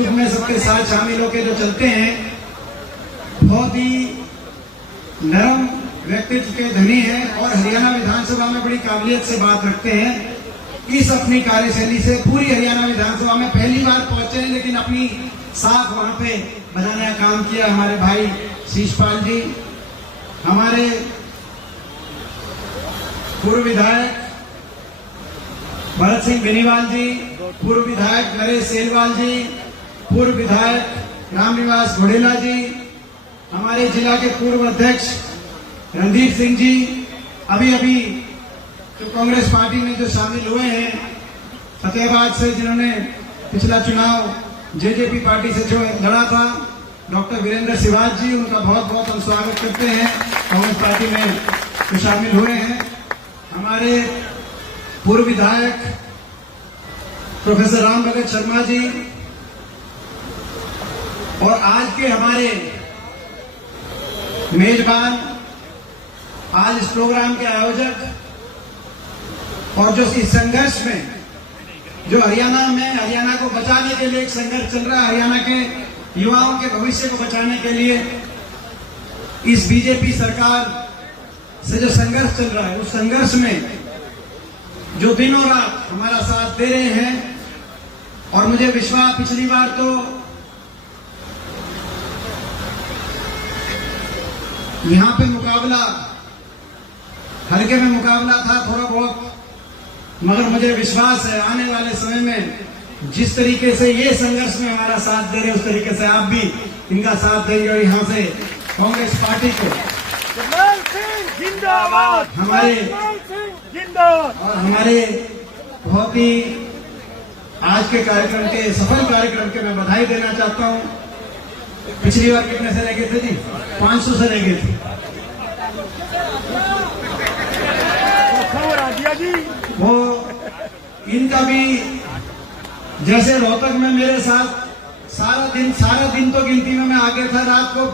दुख में सबके साथ शामिल होकर जो चलते हैं, बहुत ही नरम व्यक्तित्व के धनी हैं और हरियाणा विधानसभा में बड़ी काबिलियत से बात रखते हैं। इस अपनी कार्यशैली से पूरी हरियाणा विधानसभा में पहली बार पहुंचे हैं, लेकिन अपनी साख वहां पे बनाने का काम किया हमारे भाई शीशपाल जी, हमारे पूर्व विधायक भरत सिंह बेनीवाल जी, पूर्व विधायक नरेश सेलवाल जी, पूर्व विधायक रामनिवास घोड़ेला जी, हमारे जिला के पूर्व अध्यक्ष रणदीप सिंह जी, अभी अभी जो कांग्रेस पार्टी में जो शामिल हुए हैं फतेहाबाद से, जिन्होंने पिछला चुनाव जेजेपी पार्टी से जो लड़ा था, डॉक्टर वीरेंद्र सिवाज जी, उनका बहुत बहुत हम स्वागत करते हैं। कांग्रेस पार्टी में जो शामिल हुए हैं हमारे पूर्व विधायक प्रोफेसर राम भगत शर्मा जी, और आज के हमारे मेजबान, आज इस प्रोग्राम के आयोजक, और जो इस संघर्ष में जो हरियाणा को बचाने के लिए एक संघर्ष चल रहा है, हरियाणा के युवाओं के भविष्य को बचाने के लिए इस बीजेपी सरकार से जो संघर्ष चल रहा है, उस संघर्ष में जो दिनों रात हमारा साथ दे रहे हैं। और मुझे विश्वास, पिछली बार तो यहां पे मुकाबला, हल्के में मुकाबला था थोड़ा बहुत, मगर मुझे विश्वास है आने वाले समय में जिस तरीके से ये संघर्ष में हमारा साथ दे रहे हैं, उस तरीके से आप भी इनका साथ देंगे। और यहाँ से कांग्रेस पार्टी को जिंदाबाद, हमारे बहुत ही आज के कार्यक्रम के, सफल कार्यक्रम के मैं बधाई देना चाहता हूँ। पिछली बार कितने से रह गए थे जी? 500 से रह गए थे। वो इनका भी जैसे रोहतक में मेरे साथ सारा दिन तो गिनती में मैं आगे था, रात को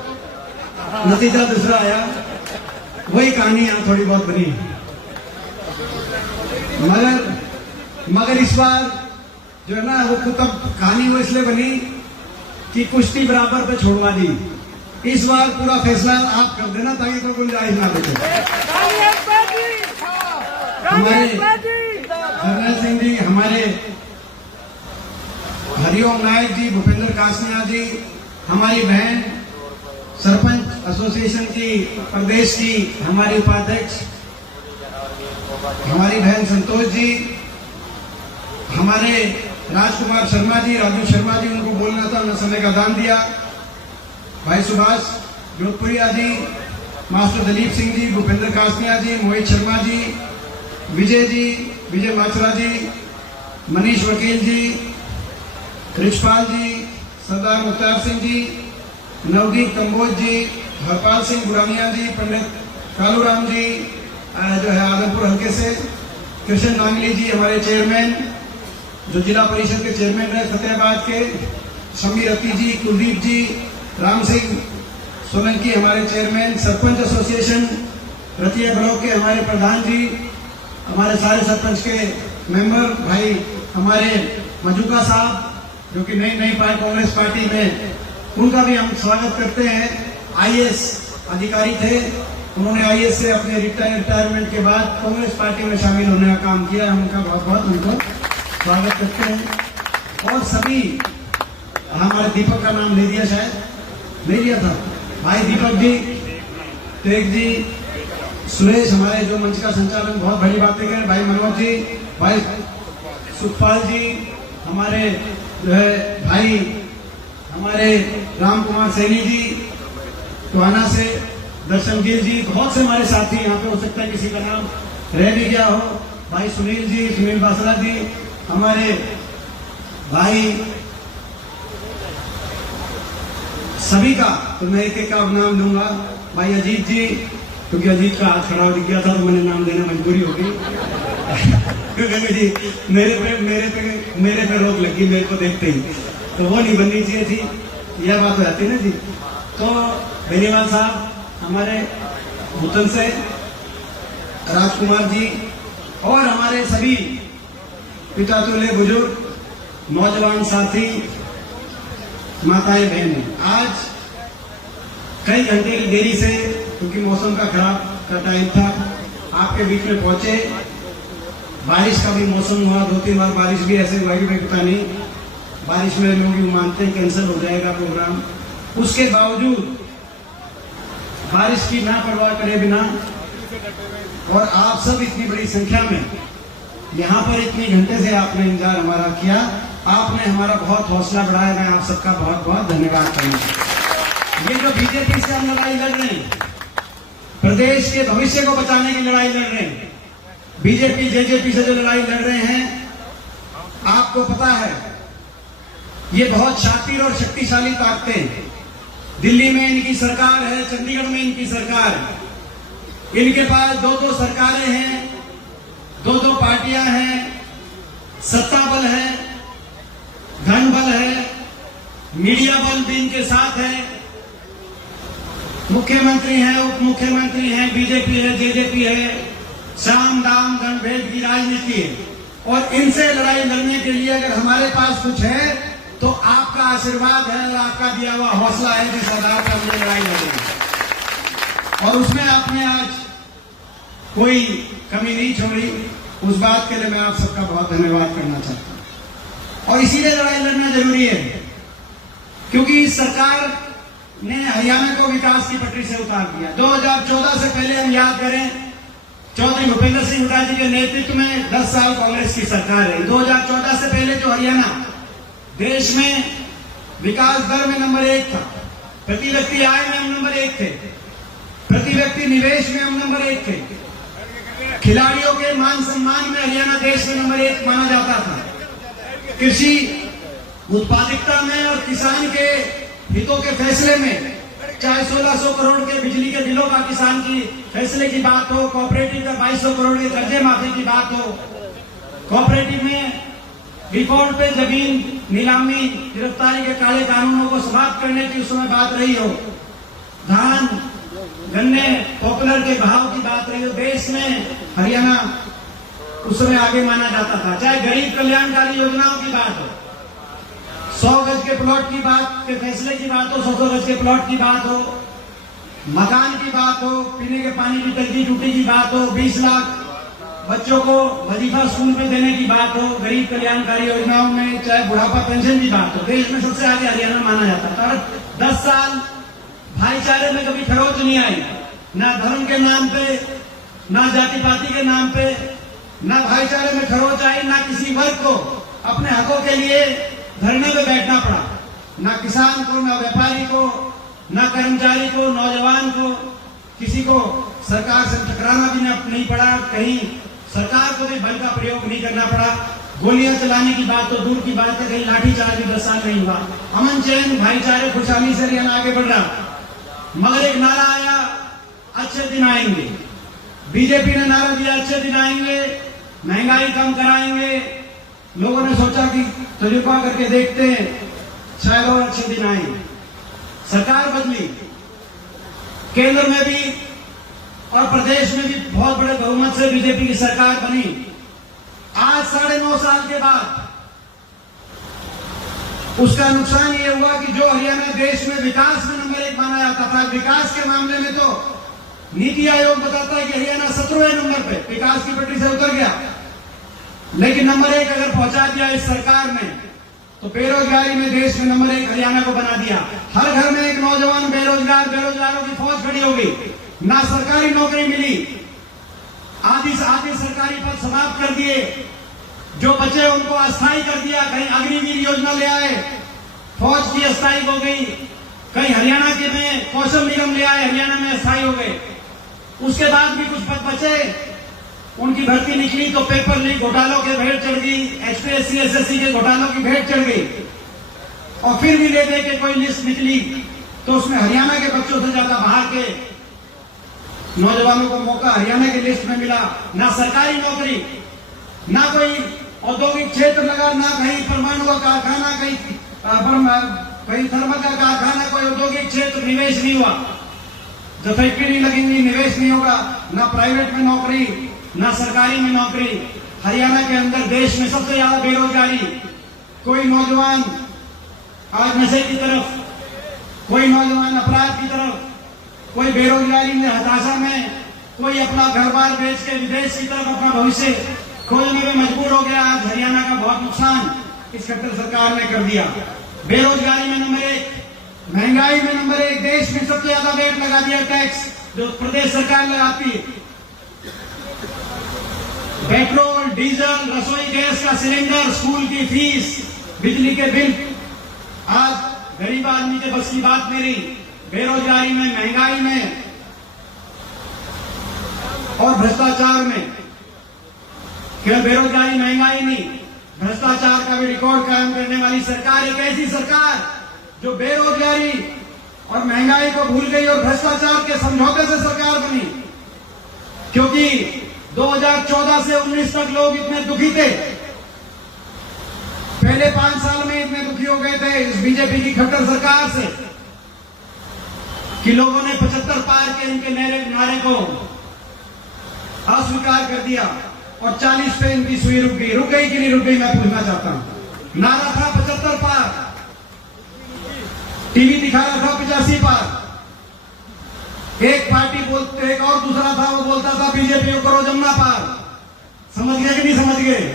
नतीजा दूसरा आया, वही कहानी यहाँ थोड़ी बहुत बनी। मगर इस बार जो है ना, वो तब कहानी वो इसलिए बनी कि कुश्ती बराबर पे छोड़वा दी। इस बार पूरा फैसला आप कर देना ताकि कोई गुंजाइश ना बचे। हमारे जर्नल सिंह जी, हमारे हरिओम नायक जी, भूपेंद्र कासनिया जी, हमारी बहन सरपंच एसोसिएशन की प्रदेश की हमारी उपाध्यक्ष हमारी बहन संतोष जी, हमारे राजकुमार शर्मा जी, राजू शर्मा जी, उनको बोलना था, उन्होंने समय का दान दिया। भाई सुभाष जोधपुरिया जी, मास्टर दलीप सिंह जी, भूपेंद्र कासनिया जी, मोहित शर्मा जी, विजय माचरा जी, मनीष वकील जी, रिचपाल जी, सरदार मुख्तार सिंह जी, नवदीप कंबोज जी, हरपाल सिंह बुरानिया जी, पंडित कालूराम जी जो है आदमपुर हल्के से, कृष्ण नांगली जी हमारे चेयरमैन, जो जिला परिषद के चेयरमैन रहे फतेहाबाद के, समीर रती जी, कुलदीप जी, राम सिंह सोलंकी हमारे chairman, sarpanch association Ratia block के हमारे प्रधान जी, हमारे सारे सरपंच के मेंबर भाई, हमारे मजूका साहब जो कि नई कांग्रेस पार्टी में, उनका भी हम स्वागत करते हैं। आईएएस अधिकारी थे, उन्होंने आईएएस से अपने रिटायरमेंट के बाद कांग्रेस पार्टी में शामिल होने का काम किया, हम उनका बहुत बहुत उनको स्वागत करते हैं। और सभी, हमारे दीपक का नाम ले दिया, शायद नहीं लिया था, भाई दीपक जी, तेग जी, सुरेश, हमारे जो मंच का संचालन बहुत बड़ी बातें करें, भाई मनोज जी, भाई सुखपाल जी, हमारे जो है भाई हमारे राम कुमार सैनी जी टोहाना से, दर्शन गिल जी, बहुत से हमारे साथी यहाँ पे, हो सकता है किसी का नाम रह भी गया हो, भाई सुनील जी, सुनील बासरा जी, हमारे भाई सभी का तो मैं एक का नाम लूंगा, भाई अजीत जी, क्योंकि अजीत का हाथ खड़ा दिख गया था तो मैंने नाम देना मजबूरी हो गई क्योंकि जी मेरे पे रोक लगी मेरे को देखते ही, तो वो नहीं बननी चाहिए थी, यह बात हो जाती ना जी। तो बेनीवाल साहब हमारे भूतन से, राजकुमार जी, और हमारे सभी पिता तुल्य बुजुर्ग नौजवान साथी, माताएं बहनें, आज कई घंटे की देरी से, क्योंकि मौसम का खराब का टाइम था, आपके बीच में पहुंचे। बारिश का भी मौसम हुआ, 2-3 बार बारिश भी ऐसे हुआ कि पता नहीं, बारिश में लोग यूं मानते हैं कैंसिल हो जाएगा प्रोग्राम। उसके बावजूद बारिश की ना परवाह करे बिना और आप सब इतनी बड़ी संख्या में यहाँ पर इतनी घंटे से आपने इंतजार हमारा किया, आपने हमारा बहुत हौसला बढ़ाया। मैं आप सबका बहुत बहुत धन्यवाद करूंगा। ये जो बीजेपी से हम लड़ाई लड़ रहे हैं, प्रदेश के भविष्य को बचाने की लड़ाई लड़ रहे हैं, बीजेपी जेजेपी से जो लड़ाई लड़ रहे हैं, आपको पता है ये बहुत शातिर और शक्तिशाली ताकतें हैं। दिल्ली में इनकी सरकार है, चंडीगढ़ में इनकी सरकार है, इनके पास 2-2 सरकारें हैं, 2-2 पार्टियां हैं, सत्ता बल है, धन बल है, मीडिया बल भी इनके साथ है, मुख्यमंत्री हैं, उप मुख्यमंत्री हैं, बीजेपी है, जेजेपी है, साम दाम गणभेद की राजनीति है। और इनसे लड़ाई लड़ने के लिए अगर हमारे पास कुछ है तो आपका आशीर्वाद है और आपका दिया हुआ हौसला है, जिस आधार पर हमने लड़ाई लड़ी। और उसमें आपने आज कोई कमी नहीं छोड़ी, उस बात के लिए मैं आप सबका बहुत धन्यवाद करना चाहता हूं। और इसीलिए लड़ाई लड़ना जरूरी है, क्योंकि इस सरकार ने हरियाणा को विकास की पटरी से उतार दिया। 2014 से पहले हम याद करें, चौधरी भूपेंद्र सिंह हुड्डा जी के नेतृत्व में 10 साल कांग्रेस की सरकार रही। 2014 से पहले जो हरियाणा देश में विकास दर में नंबर 1 था, प्रति व्यक्ति आय में हम नंबर 1 थे, प्रति व्यक्ति निवेश में हम नंबर 1 थे, खिलाड़ियों के मान सम्मान में हरियाणा देश में नंबर 1 माना जाता था, कृषि उत्पादकता में और किसान के हितों के फैसले में, चाहे 1600 करोड़ के बिजली के बिलों का किसान की फैसले की बात हो, कोऑपरेटिव का 2200 करोड़ के कर्जे माफी की बात हो, कोऑपरेटिव में डिफॉल्ट पे जमीन नीलामी, गिरफ्तारी के काले कानूनों को समाप्त करने की उस समय बात रही हो, धान गन्ने पॉपुलर के भाव की बात रही हो, देश में हरियाणा उस समय आगे माना जाता था। चाहे गरीब कल्याणकारी योजनाओं की बात हो, 100 गज के प्लॉट की बात के फैसले की बात हो, 100 गज के प्लॉट की बात हो, मकान की बात हो, पीने के पानी की टंकी टूटी की बात हो, 20 लाख बच्चों को वजीफा स्कूल में देने की बात हो, गरीब कल्याणकारी योजनाओं में, चाहे बुढ़ापा पेंशन की बात हो, देश में सबसे आगे हरियाणा माना जाता है। और 10 साल भाईचारे में कभी खरोच नहीं आई, ना धर्म के नाम पे, ना जाति पाति के नाम पे, ना भाईचारे में खरोच आई, ना किसी वर्ग को अपने हकों के लिए धरने में बैठना पड़ा, ना किसान को, ना व्यापारी को, ना कर्मचारी को, नौजवान को, किसी को सरकार से टकराना भी नहीं पड़ा, कहीं सरकार को भी बल का प्रयोग नहीं करना पड़ा, गोलियां चलाने की बात तो दूर की बात है, कहीं लाठीचार्ज भी 10 साल नहीं हुआ। अमन चैन भाईचारे खुशहाली से हरियाणा आगे बढ़ रहा। मगर एक नारा आया, अच्छे दिन आएंगे। बीजेपी ने नारा दिया, अच्छे दिन आएंगे, महंगाई कम कराएंगे। लोगों ने सोचा कि तजुर्बा करके देखते हैं, शायद और अच्छे दिन आएंगे। सरकार बदली, केंद्र में भी और प्रदेश में भी बहुत बड़े बहुमत से बीजेपी की सरकार बनी। आज 9.5 साल के बाद उसका नुकसान ये हुआ कि जो हरियाणा देश में विकास में नंबर 1 माना जाता था, विकास के मामले में तो नीति आयोग बताता है कि हरियाणा 17वें नंबर पे विकास की पटरी से उतर गया, लेकिन नंबर 1 अगर पहुंचा दिया इस सरकार ने, तो बेरोजगारी में देश में नंबर 1 हरियाणा को बना दिया। हर घर में एक नौजवान बेरोजगार, बेरोजगारों की फौज खड़ी हो गई, ना सरकारी नौकरी मिली, आधी सरकारी पद समाप्त कर दिए, जो बचे उनको अस्थायी कर दिया, कहीं अग्निवीर योजना ले आए, फौज की अस्थायी हो गई, कहीं हरियाणा के में कौशल निगम ले आए, हरियाणा में अस्थायी हो गए। उसके बाद भी कुछ पद बचे, उनकी भर्ती निकली तो पेपर लीक घोटालों के भेंट चढ़ गई, एचपीएससी एसएससी के घोटालों की भेंट चढ़ गई, और फिर भी ले दे के कोई लिस्ट निकली तो उसमें हरियाणा के बच्चों से ज्यादा बाहर के नौजवानों को मौका हरियाणा की लिस्ट में मिला। ना सरकारी नौकरी, ना कोई औद्योगिक क्षेत्र लगा, ना कहीं परमाणु का कारखाना, कहीं थर्मल का कारखाना, कोई औद्योगिक क्षेत्र निवेश नहीं हुआ। जब फैक्ट्री नहीं लगेंगी, निवेश नहीं होगा, ना प्राइवेट में नौकरी, ना सरकारी में नौकरी। हरियाणा के अंदर देश में सबसे ज्यादा बेरोजगारी। कोई नौजवान आज नशे की तरफ, कोई नौजवान अपराध की तरफ, कोई बेरोजगारी में हताशा में, कोई अपना घर बार बेच के विदेश की तरफ अपना भविष्य खोजने में मजबूर हो गया। आज हरियाणा का बहुत नुकसान इस खट्टर सरकार ने कर दिया। बेरोजगारी में नंबर 1, महंगाई में नंबर 1, देश में सबसे ज्यादा रेट लगा दिया टैक्स जो प्रदेश सरकार लगाती है। पेट्रोल, डीजल, रसोई गैस का सिलेंडर, स्कूल की फीस, बिजली के बिल, आज गरीब आदमी के बस की बात नहीं रही। बेरोजगारी में, महंगाई में और भ्रष्टाचार में, केवल बेरोजगारी महंगाई नहीं, भ्रष्टाचार का भी रिकॉर्ड कायम करने वाली सरकार एक ऐसी सरकार जो बेरोजगारी और महंगाई को भूल गई और भ्रष्टाचार के समझौते से सरकार बनी। क्योंकि 2014 से 19 तक लोग इतने दुखी थे, पहले 5 साल में इतने दुखी हो गए थे इस बीजेपी की खट्टर सरकार से कि लोगों ने 75 पार के इनके नारे को अस्वीकार कर दिया और 40 पे इनकी सुई रुक गई। रुक गई कि नहीं रुक गई, मैं पूछना चाहता हूं। नारा था 75 पार, टीवी दिखा रहा था 85 पार। एक पार्टी बोलते, एक और दूसरा था वो बोलता था बीजेपी को करो जमुना पार। समझ गए कि नहीं समझ गए?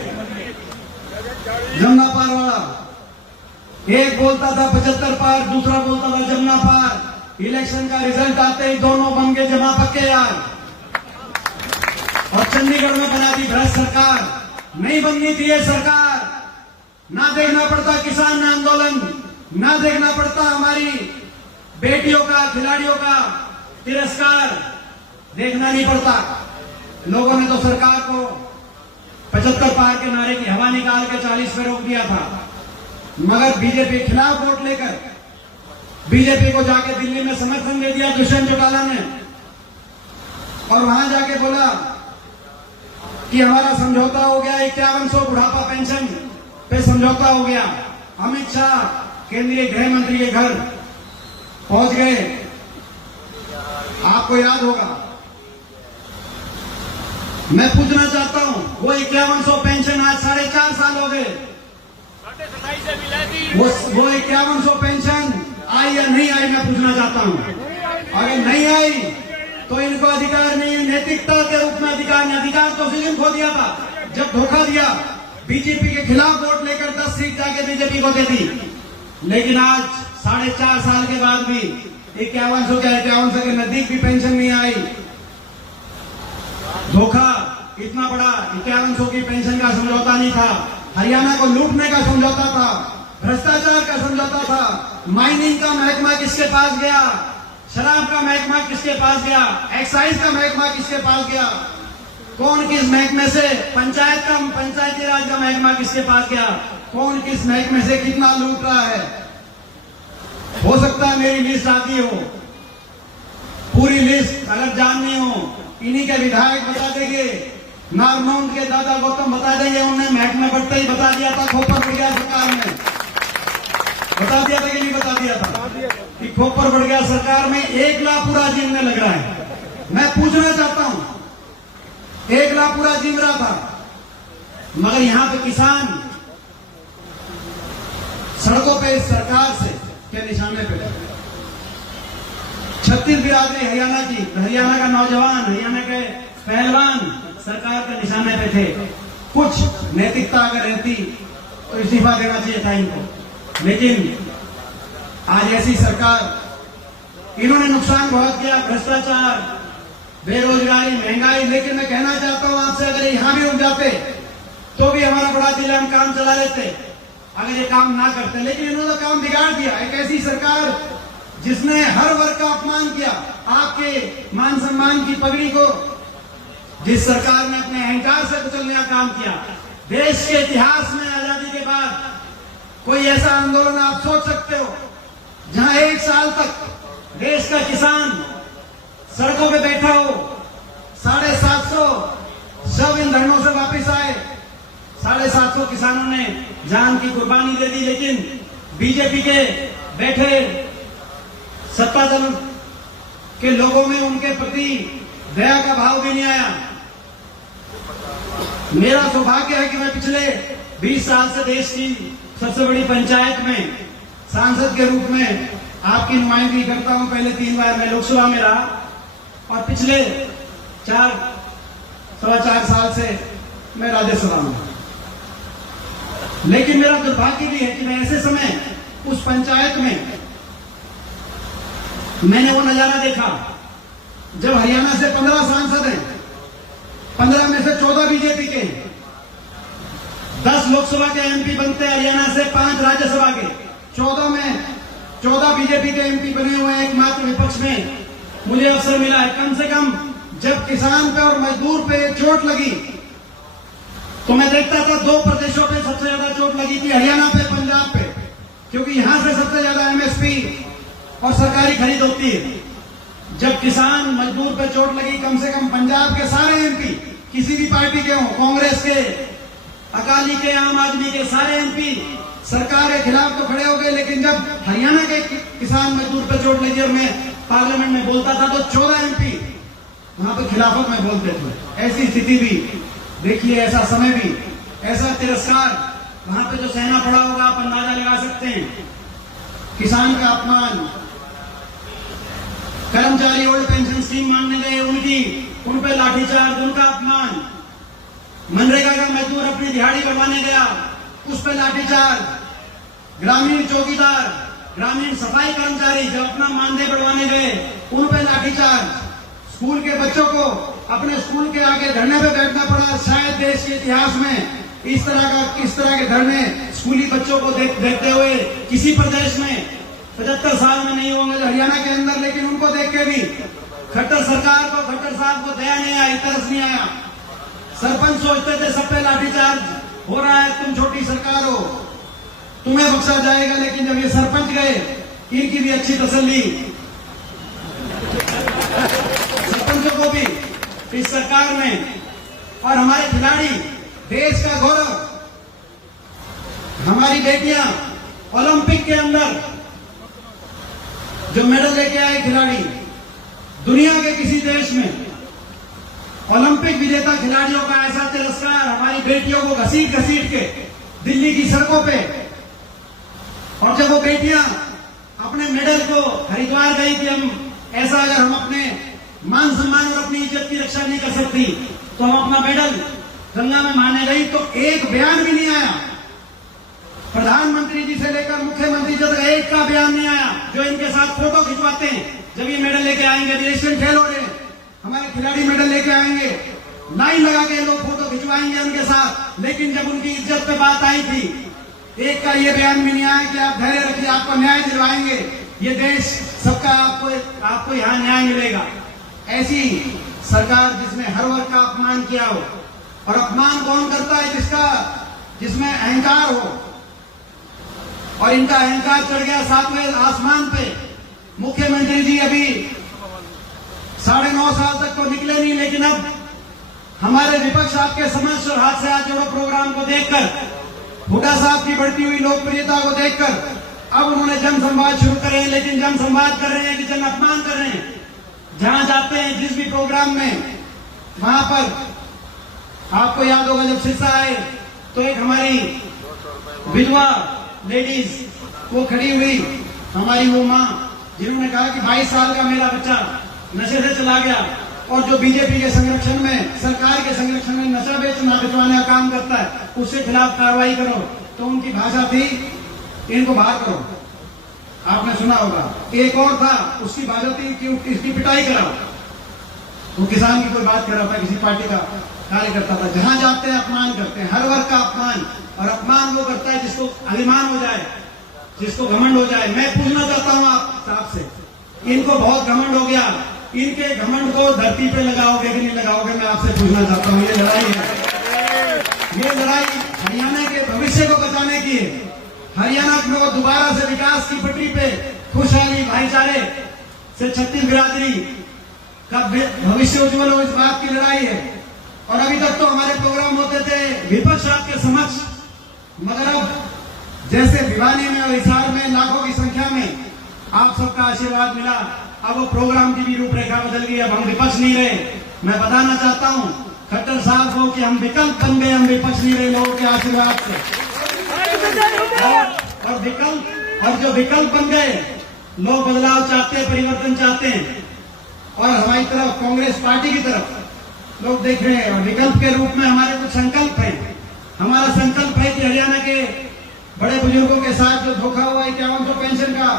जमुना पार वाला एक बोलता था 75 पार, दूसरा बोलता था जमुना पार। इलेक्शन का रिजल्ट आते ही दोनों बन गए जमा पक्के यार। और चंडीगढ़ में बना दी भ्रष्ट सरकार। नहीं बननी थी ये सरकार। ना देखना पड़ता किसान आंदोलन, ना देखना पड़ता हमारी बेटियों का, खिलाड़ियों का तिरस्कार, देखना नहीं पड़ता। लोगों ने तो सरकार को 75 पार के नारे की हवा निकाल के 40 पे रोक दिया था। मगर बीजेपी के खिलाफ वोट लेकर बीजेपी को जाके दिल्ली में समर्थन दे दिया दुष्यंत चौटाला ने, और वहां जाके बोला कि हमारा समझौता हो गया, 5100 बुढ़ापा पेंशन पे समझौता हो गया। अमित शाह केंद्रीय गृह मंत्री के घर पहुंच गए। आपको याद होगा, मैं पूछना चाहता हूं, वो 5100 पेंशन आज 4.5 साल हो गए, वो 5100 पेंशन आई या नहीं आई, मैं पूछना चाहता हूं। अगर नहीं आई तो इनको अधिकार नहीं है, नैतिकता के रूप में अधिकार नहीं। अधिकार तो उसी दिन खो दिया था जब धोखा दिया, बीजेपी के खिलाफ वोट लेकर 10 सीट जाके बीजेपी को दे दी। लेकिन आज 4.5 साल के बाद भी 5100 के नजदीक भी पेंशन नहीं आई। धोखा इतना बड़ा, 5100 की पेंशन का समझौता नहीं था, हरियाणा को लूटने का समझौता था, भ्रष्टाचार का समझौता था। माइनिंग का महकमा किसके पास गया, शराब का महकमा किसके पास गया, एक्साइज का महकमा किसके पास गया, कौन किस महकमे से, पंचायती राज का महकमा किसके पास गया, कौन किस महकमे से कितना लूट रहा है। हो सकता है मेरी लिस्ट आती हो, पूरी लिस्ट अगर जाननी हो इन्हीं के विधायक बता देंगे, नारनौंद के दादा गौतम बता देंगे। उन्होंने महकमे बढ़ते ही बता दिया था, खोपर बढ़ गया सरकार में, बता दिया था कि नहीं बता दिया था कि खोपर बढ़ गया सरकार में। 1 लाख पूरा जीवने लग रहा है। मैं पूछना चाहता हूं, 1 लाख पूरा जीव रहा था, मगर यहां पे किसान सड़कों पे सरकार से के निशाने पे, 36 बिरादरी हरियाणा की, हरियाणा का नौजवान, हरियाणा के पहलवान सरकार के निशाने पे थे। कुछ नैतिकता अगर रहती तो इस्तीफा देना चाहिए था इनको, लेकिन आज ऐसी सरकार, इन्होंने नुकसान बहुत किया, भ्रष्टाचार, बेरोजगारी, महंगाई। लेकिन मैं कहना चाहता हूं आपसे, अगर यहां भी रुक जाते तो भी हमारा बड़ा दिल, हम काम चला लेते अगर ये काम ना करते। लेकिन इन्होंने काम बिगाड़ दिया। एक ऐसी सरकार जिसने हर वर्ग का अपमान किया, आपके मान सम्मान की पगड़ी को, जिस सरकार ने अपने अहंकार से कुचलने का काम किया। देश के इतिहास में आजादी के बाद कोई ऐसा आंदोलन आप सोच सकते हो जहां 1 साल तक देश का किसान सड़कों पे बैठा हो, 750 शव इन धरनों से वापस आए, 750 किसानों ने जान की कुर्बानी दे दी। लेकिन बीजेपी के बैठे सत्ता दल के लोगों में उनके प्रति दया का भाव भी नहीं आया। मेरा सौभाग्य है कि मैं पिछले 20 साल से देश की सबसे बड़ी पंचायत में सांसद के रूप में आपकी नुमाइंदगी करता हूं। पहले 3 बार मैं लोकसभा में रहा और पिछले 4-4.25 साल से मैं राज्यसभा में। लेकिन मेरा दुर्भाग्य भी है कि मैं ऐसे समय उस पंचायत में मैंने वो नजारा देखा जब हरियाणा से 15 सांसद हैं, 15 में से 14 बीजेपी के, 10 लोकसभा के एमपी बनते हैं हरियाणा से, 5 राज्यसभा के, 14 बीजेपी के एमपी बने हुए हैं। एकमात्र विपक्ष में मुझे अवसर मिला है। कम से कम जब किसान पे और मजदूर पे चोट लगी तो मैं देखता था 2 प्रदेशों पे सबसे ज्यादा चोट लगी थी, हरियाणा पे, पंजाब पे, क्योंकि यहां से सबसे ज्यादा एमएसपी और सरकारी खरीद होती है। जब किसान मजदूर पे चोट लगी, कम से कम पंजाब के सारे एमपी किसी भी पार्टी के हों, कांग्रेस के, अकाली के, आम आदमी के, सारे एमपी सरकार के खिलाफ तो खड़े हो गए। लेकिन जब हरियाणा के किसान मजदूर पे चोट लगी और मैं पार्लियामेंट में बोलता था तो 14 एमपी वहां पर खिलाफत में बोलते थे। ऐसी स्थिति भी देखिए, ऐसा समय भी, ऐसा तिरस्कार वहां पे जो सहना पड़ा होगा आप अंदाजा लगा सकते हैं। किसान का अपमान, कर्मचारी ओल्ड पेंशन स्कीम मांगने गए उन पे लाठीचार्ज, उनका अपमान, मनरेगा का मजदूर अपनी दिहाड़ी बढ़वाने गया उस पे लाठीचार्ज, ग्रामीण चौकीदार, ग्रामीण सफाई कर्मचारी जब अपना मानदेय बढ़वाने गए उन पे लाठीचार्ज, स्कूल के बच्चों को अपने स्कूल के आगे धरने पे बैठना पड़ा। शायद देश के इतिहास में इस तरह के धरने स्कूली बच्चों को देखते हुए किसी प्रदेश में 75 साल में नहीं होंगे जो हरियाणा के अंदर। लेकिन उनको देख के भी खट्टर सरकार को, खट्टर साहब को दया नहीं आई, तरस नहीं आया। सरपंच सोचते थे सब पे लाठीचार्ज हो रहा है, तुम छोटी सरकार हो, तुम्हें बख्शा जाएगा। लेकिन जब ये सरपंच गए, इनकी भी अच्छी तसल्ली, सरपंचों को भी इस सरकार में। और हमारे खिलाड़ी, देश का गौरव, हमारी बेटियां ओलंपिक के अंदर जो मेडल लेके आए खिलाड़ी, दुनिया के किसी देश में ओलंपिक विजेता खिलाड़ियों का ऐसा तिरस्कार, हमारी बेटियों को घसीट घसीट के दिल्ली की सड़कों पे, और जब वो बेटियां अपने मेडल को हरिद्वार गई कि हम ऐसा, अगर हम अपने मान सम्मान और अपनी इज्जत की रक्षा नहीं कर सकती तो हम अपना मेडल गंगा में माने गई, तो एक बयान भी नहीं आया। प्रधानमंत्री जी से लेकर मुख्यमंत्री तक एक का बयान नहीं आया जो इनके साथ फोटो खिंचवाते हैं। जब ये मेडल लेके आएंगे, एशियन खेल हो रहे हैं, हमारे खिलाड़ी मेडल लेके आएंगे, लाइन लगा के लोग फोटो खिंचवाएंगे उनके साथ। लेकिन जब उनकी इज्जत पे बात आई थी, एक का ये बयान भी नहीं आया कि आप धैर्य रखिए, आपको न्याय दिलवाएंगे, ये देश सबका, आपको यहाँ न्याय मिलेगा। ऐसी सरकार जिसने हर वर्ग का अपमान किया हो, और अपमान कौन करता है? जिसमें अहंकार हो, और इनका अहंकार चढ़ गया 7वें आसमान पे। मुख्यमंत्री जी अभी 9.5 साल तक तो निकले नहीं, लेकिन अब हमारे विपक्ष आपके समक्ष और हाथ से हाथ जोड़ो प्रोग्राम को देखकर, हुड्डा साहब की बढ़ती हुई लोकप्रियता को देखकर अब उन्होंने जन संवाद शुरू करे हैं। लेकिन जन संवाद कर रहे हैं कि जन अपमान कर रहे हैं। जहां जाते हैं, जिस भी प्रोग्राम में, वहां पर आपको याद होगा जब सिरसा आए तो एक हमारी विधवा लेडीज वो खड़ी हुई, हमारी वो माँ, जिन्होंने कहा कि 22 साल का मेरा बच्चा नशे से चला गया, और जो बीजेपी के संरक्षण में, सरकार के संरक्षण में नशा बेचवाने का काम करता है, उसके खिलाफ कार्रवाई करो। तो उनकी भाषा थी, इनको बाहर करो। आपने सुना होगा। एक और था, उसकी भाषा थी कि इसकी पिटाई कराओ। वो किसान की कोई बात कर रहा था, किसी पार्टी का कार्यकर्ता था। जहां जाते हैं अपमान करते हैं, हर वर्ग का अपमान। और अपमान वो करता है जिसको अभिमान हो जाए, जिसको घमंड हो जाए। मैं पूछना चाहता हूं आप साहब से, इनको बहुत घमंड हो गया, इनके घमंड को धरती पे लगाओगे कि नहीं लगाओगे? मैं आपसे पूछना चाहता हूं। ये लड़ाई है, ये लड़ाई हरियाणा के भविष्य को बचाने की है। हरियाणा को दोबारा से विकास की पटरी पे, खुशहाली, भाईचारे से छत्तीस बिरादरी का भविष्य उज्जवल हो, इस बात की लड़ाई है। और अभी तक तो हमारे प्रोग्राम होते थे विपक्ष आपके समक्ष, मगर अब जैसे भिवानी में और हिसार में लाखों की संख्या में आप सबका आशीर्वाद मिला, अब वो प्रोग्राम की भी रूपरेखा बदल गई। अब हम विपक्ष नहीं रहे। मैं बताना चाहता हूं खट्टर साहब को कि हम विकल्प बन गए, हम विपक्ष नहीं रहे लोगों के आशीर्वाद से। और विकल्प और जो विकल्प बन गए, लोग बदलाव चाहते हैं, परिवर्तन चाहते हैं, और हमारी तरफ कांग्रेस पार्टी की तरफ लोग देख रहे हैं। और विकल्प के रूप में हमारे कुछ संकल्प है। हमारा संकल्प है कि हरियाणा के बड़े बुजुर्गों के साथ जो धोखा हुआ 5100 पेंशन का,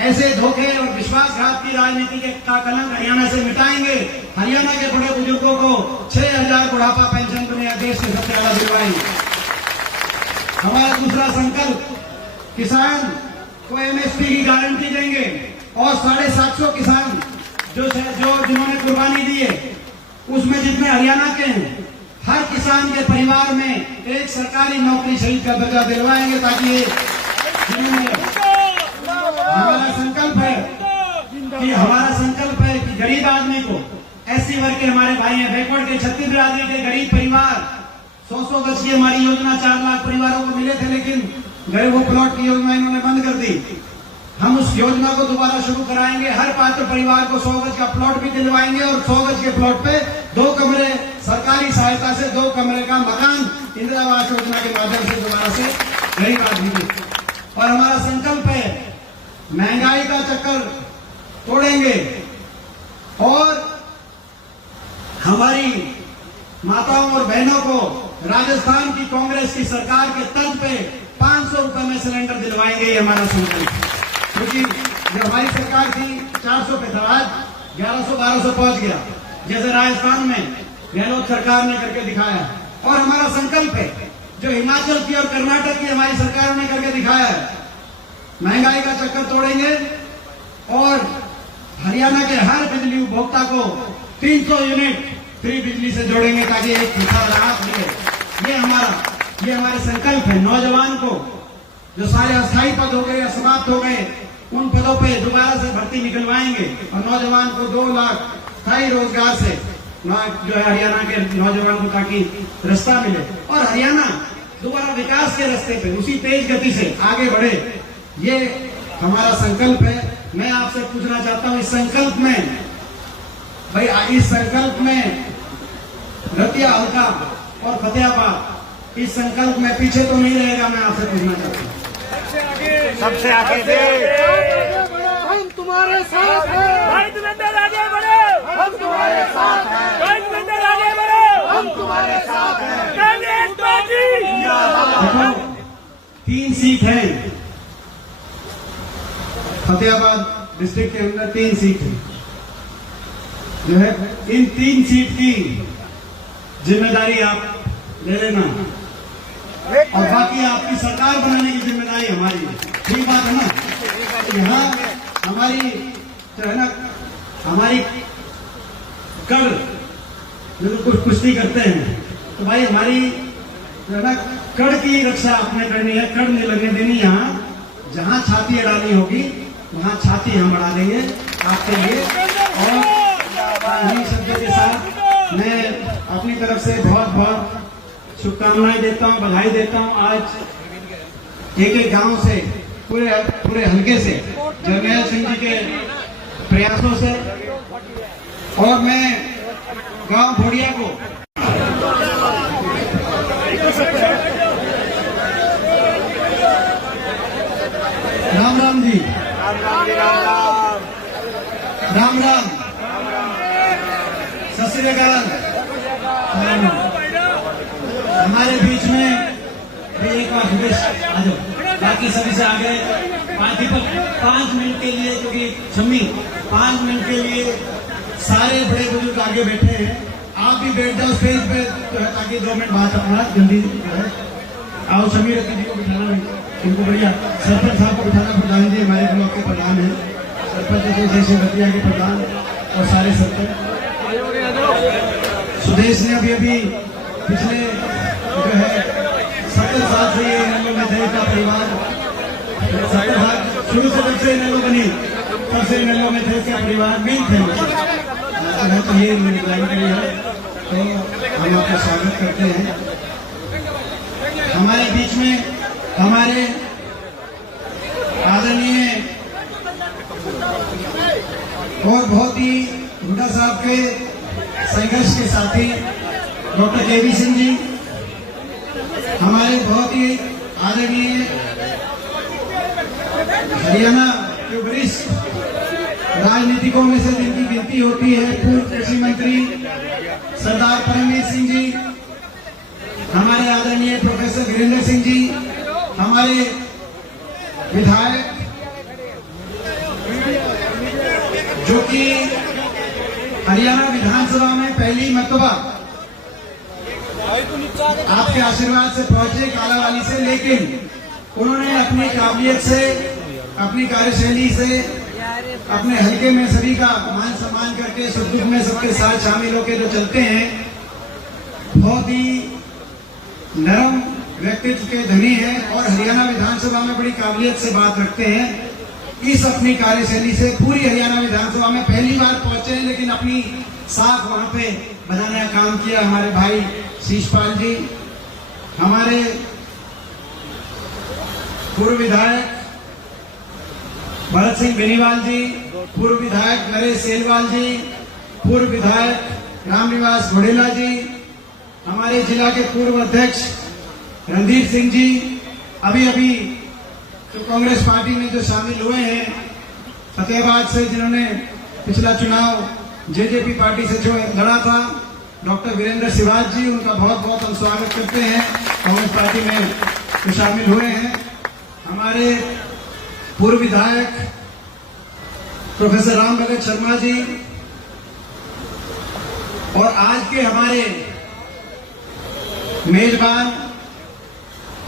ऐसे धोखे और विश्वासघात की राजनीति का कलंक हरियाणा से मिटाएंगे। हरियाणा के बड़े बुजुर्गों को 6000 बुढ़ापा पेंशन दुनिया देश से सबसे ज्यादा दिलवाएंगे। हमारा दूसरा संकल्प, किसान को एमएसपी की गारंटी देंगे और 750 किसान जो जिन्होंने कुर्बानी दी है, उसमें जितने हरियाणा के हैं, हर किसान के परिवार में एक सरकारी नौकरी शहीद का दर्जा दिलवाएंगे, ताकि ये हमारा संकल्प है कि गरीब आदमी को, एससी वर्ग के हमारे भाई हैं, बैकवर्ड के छत्तीस बिरादरी के गरीब परिवार, 100 गज की हमारी योजना 4 लाख परिवारों को मिले थे, लेकिन गरीबों प्लॉट की योजना इन्होंने बंद कर दी। हम उस योजना को दोबारा शुरू कराएंगे। हर पात्र परिवार को 100 गज का प्लॉट भी दिलवाएंगे और 100 गज के प्लॉट पे 2 कमरे सरकारी सहायता से 2 कमरे का मकान इंदिरा आवास योजना के माध्यम से दोबारा से गरीब आदमी को। और हमारा संकल्प है, महंगाई का चक्कर तोड़ेंगे और हमारी माताओं और बहनों को राजस्थान की कांग्रेस की सरकार के तर्ज पे 500 रुपए में सिलेंडर दिलवाएंगे। ये हमारा संकल्प है, क्योंकि जो हमारी सरकार थी 400 पे था, आज 1100-1200 पहुंच गया, जैसे राजस्थान में गहलोत सरकार ने करके दिखाया। और हमारा संकल्प है, जो हिमाचल की और कर्नाटक की हमारी सरकारों ने करके दिखाया है, महंगाई का चक्कर तोड़ेंगे और हरियाणा के हर बिजली उपभोक्ता को 300 यूनिट फ्री बिजली से जोड़ेंगे, ताकि एक राहत मिले। ये हमारे संकल्प है। नौजवान को जो सारे अस्थायी पद हो गए या समाप्त हो गए, उन पदों पे दोबारा से भर्ती निकलवाएंगे और नौजवान को 2 लाख स्थायी रोजगार से जो है हरियाणा के नौजवान को, ताकि रास्ता मिले और हरियाणा दोबारा विकास के रास्ते पे उसी तेज गति से आगे बढ़े। ये हमारा संकल्प है। मैं आपसे पूछना चाहता हूं, इस संकल्प में भाई, इस संकल्प में रतिया, हल्का और फतेहाबाद, इस संकल्प में पीछे तो नहीं रहेगा। मैं आपसे पूछना चाहता हूँ, सबसे आगे दे, हम तुम्हारे साथ हैं, भाई देवेंद्र आगे बढ़ो, हम तुम्हारे साथ हैं, भाई देवेंद्र आगे बढ़ो, हम तुम्हारे साथ हैं। कांग्रेस पार्टी देखो 3 सीट है फतेहाबाद डिस्ट्रिक्ट के अंदर, 3 सीट है जो है। इन 3 सीट की जिम्मेदारी आप ले लेना और बाकी आपकी सरकार बनाने की जिम्मेदारी हमारी है। ठीक बात है ना। यहाँ हमारी जो है ना, हमारी कर जो कुछ कुश्ती करते हैं, तो भाई हमारी जो है ना, कड़ की रक्षा आपने करनी है, कड़ नहीं लगने देनी। यहाँ जहाँ छाती अड़ानी होगी वहाँ छाती हम अड़ा देंगे आपके लिए। और इन्हीं शब्दों के साथ मैं अपनी तरफ से बहुत बहुत शुभकामनाएं देता हूँ, बधाई देता हूँ। आज एक गांव से, पूरे हल्के से जरनैल सिंह जी के प्रयासों से, और मैं गांव भोड़िया को राम राम जी, राम राम, सत श्री अकाल। हमारे बीच में भी एक बार सुदेश आ जाओ, बाकी सभी से आगे 5 मिनट के लिए, क्योंकि शम्मी 5 मिनट के लिए सारे बड़े बुजुर्ग आगे बैठे हैं। आप भी बैठ जाओ स्टेज पे, ताकि 2 मिनट बाद अपना जल्दी आओ। शम्मी रत्ती जी को बिठाना, इनको बढ़िया, सरपंच साहब को बिठाना, प्रधान जी हमारे ब्लॉक के प्रधान हैं, सरपंच जैसे रतिया के प्रधान और सारे सरपंच। सुदेश ने अभी पिछले जो है 70 साल से ये इनेलो में थे का परिवार, 70 साल शुरू से जब से इनेलो बनी तब से इनेलो में थे इसका परिवार मेन थे। तो ये लाइन के लिए है, तो हम आपका स्वागत करते हैं। हमारे बीच में हमारे आदरणीय और बहुत ही हुड्डा साहब के संघर्ष के साथी डॉक्टर केवी सिंह जी, हमारे बहुत ही आदरणीय हरियाणा के वरिष्ठ राजनीतिकों में से जिनकी गिनती होती है, पूर्व कृषि मंत्री सरदार परमवीर सिंह जी, हमारे आदरणीय प्रोफेसर वीरेंद्र सिंह जी, हमारे विधायक जो कि हरियाणा विधानसभा में पहली मर्तबा आपके आशीर्वाद से पहुंचे कालावाली से, लेकिन उन्होंने अपनी काबिलियत से, अपनी कार्यशैली से, अपने हल्के में सभी का मान सम्मान करके सुख दुख में सबके साथ शामिल होकर जो चलते हैं, बहुत ही नरम व्यक्तित्व के धनी हैं और हरियाणा विधानसभा में बड़ी काबिलियत से बात रखते हैं। इस अपनी कार्यशैली से पूरी हरियाणा विधानसभा में पहली बार पहुंचे हैं, लेकिन अपनी साख वहां पे बनाने का काम किया हमारे भाई शीशपाल जी, हमारे पूर्व विधायक भरत सिंह बेनीवाल जी, पूर्व विधायक नरेश सेलवाल जी, पूर्व विधायक रामनिवास घोड़ेला जी, हमारे जिला के पूर्व अध्यक्ष रणदीप सिंह जी, अभी अभी तो कांग्रेस पार्टी में जो शामिल हुए हैं फतेहाबाद से, जिन्होंने पिछला चुनाव जेजेपी पार्टी से जो लड़ा था, डॉक्टर वीरेंद्र सिवाज जी, उनका बहुत बहुत हम स्वागत करते हैं, कांग्रेस पार्टी में जो शामिल हुए हैं। हमारे पूर्व विधायक प्रोफेसर राम भगत शर्मा जी और आज के हमारे मेजबान,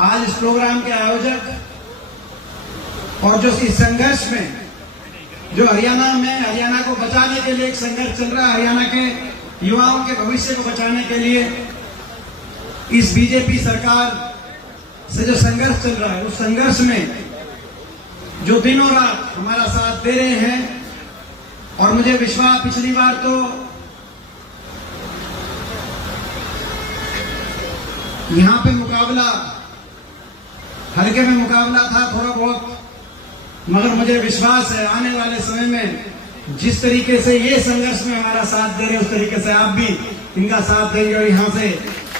आज इस प्रोग्राम के आयोजक और जो इस संघर्ष में जो हरियाणा में हरियाणा को बचाने के लिए एक संघर्ष चल रहा है, हरियाणा के युवाओं के भविष्य को बचाने के लिए इस बीजेपी सरकार से जो संघर्ष चल रहा है, उस संघर्ष में जो दिनों रात हमारा साथ दे रहे हैं। और मुझे विश्वास, पिछली बार तो यहां पे मुकाबला, हल्के में मुकाबला था थोड़ा बहुत, मगर मुझे विश्वास है आने वाले समय में जिस तरीके से ये संघर्ष में हमारा साथ दे रहे हैं, उस तरीके से आप भी इनका साथ देंगे और यहाँ से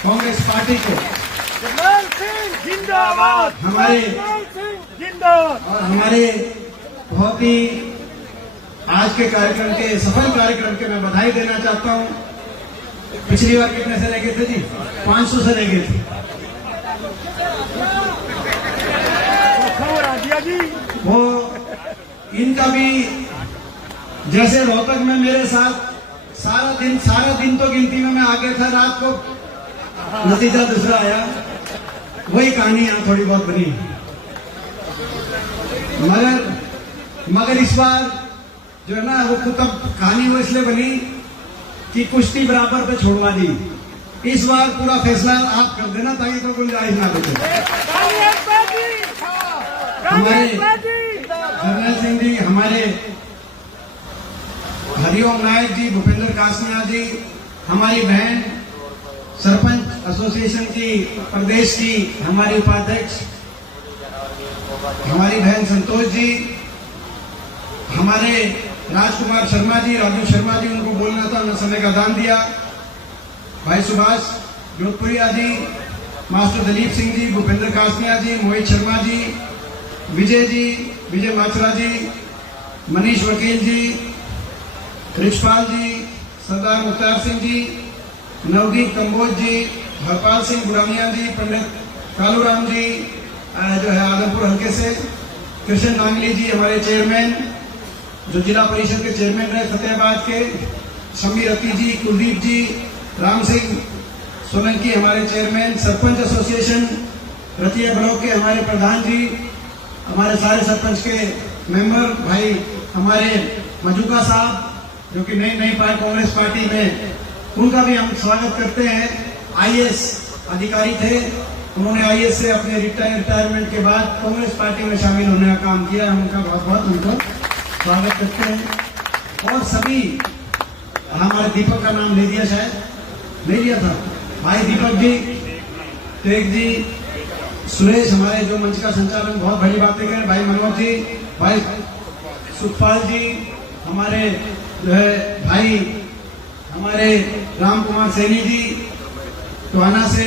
कांग्रेस पार्टी को जरनैल सिंह जिंदाबाद, हमारे जरनैल सिंह जिंदाबाद और हमारे बहुत ही आज के कार्यक्रम के सफल कार्यक्रम के मैं बधाई देना चाहता हूँ। पिछली बार कितने से लगे थे जी? 500 से लगे थे। खबर आ दिया जी। वो इनका भी जैसे रोहतक में मेरे साथ सारा दिन तो गिनती में मैं आगे था, रात को नतीजा दूसरा आया, वही कहानी यहाँ थोड़ी बहुत बनी। मगर इस बार जो है ना, वो तब कहानी वो इसलिए बनी कि कुश्ती बराबर पे छोड़वा दी। इस बार पूरा फैसला आप कर देना ताकि कोई गुंजाइश ना बचे। हमारे जरनैल सिंह जी, हमारे हरिओम नायक जी, भूपेंद्र कासनिया जी, हमारी बहन सरपंच एसोसिएशन की प्रदेश की हमारी उपाध्यक्ष हमारी बहन संतोष जी, हमारे राजकुमार शर्मा जी, राजू शर्मा जी, उनको बोलना था, उन्होंने समय का दान दिया। भाई सुभाष जोधपुरिया जी, मास्टर दलीप सिंह जी, भूपेंद्र कासनिया जी, मोहित शर्मा जी, विजय माचरा जी, मनीष वकील जी, रिचपाल जी, सरदार मुख्तार सिंह जी, नवदीप कंबोज जी, हरपाल सिंह बुरानिया जी, पंडित कालूराम जी जो है आदमपुर हल्के से, कृष्ण नांगली जी हमारे चेयरमैन, जो जिला परिषद के चेयरमैन रहे फतेहाबाद के, शमी रति जी, कुलदीप जी, राम सिंह सोलंकी हमारे chairman, sarpanch association Ratia block के हमारे प्रधान जी, हमारे सारे सरपंच के मेंबर भाई, हमारे मजूका साहब जो कि नई कांग्रेस पार्टी में, उनका भी हम स्वागत करते हैं। आईएएस अधिकारी थे, उन्होंने आईएएस से अपने रिटायरमेंट के बाद कांग्रेस पार्टी में शामिल होने का काम किया, हम उनका बहुत बहुत उनको स्वागत करते हैं। और सभी, हमारे दीपक का नाम ले दिया, शायद नहीं लिया था, भाई दीपक जी, तेग जी, सुरेश, हमारे जो मंच का संचालन बहुत बड़ी बातें करें, भाई मनोज जी, भाई सुखपाल जी, हमारे जो है भाई हमारे राम कुमार सैनी जी टोहाना से,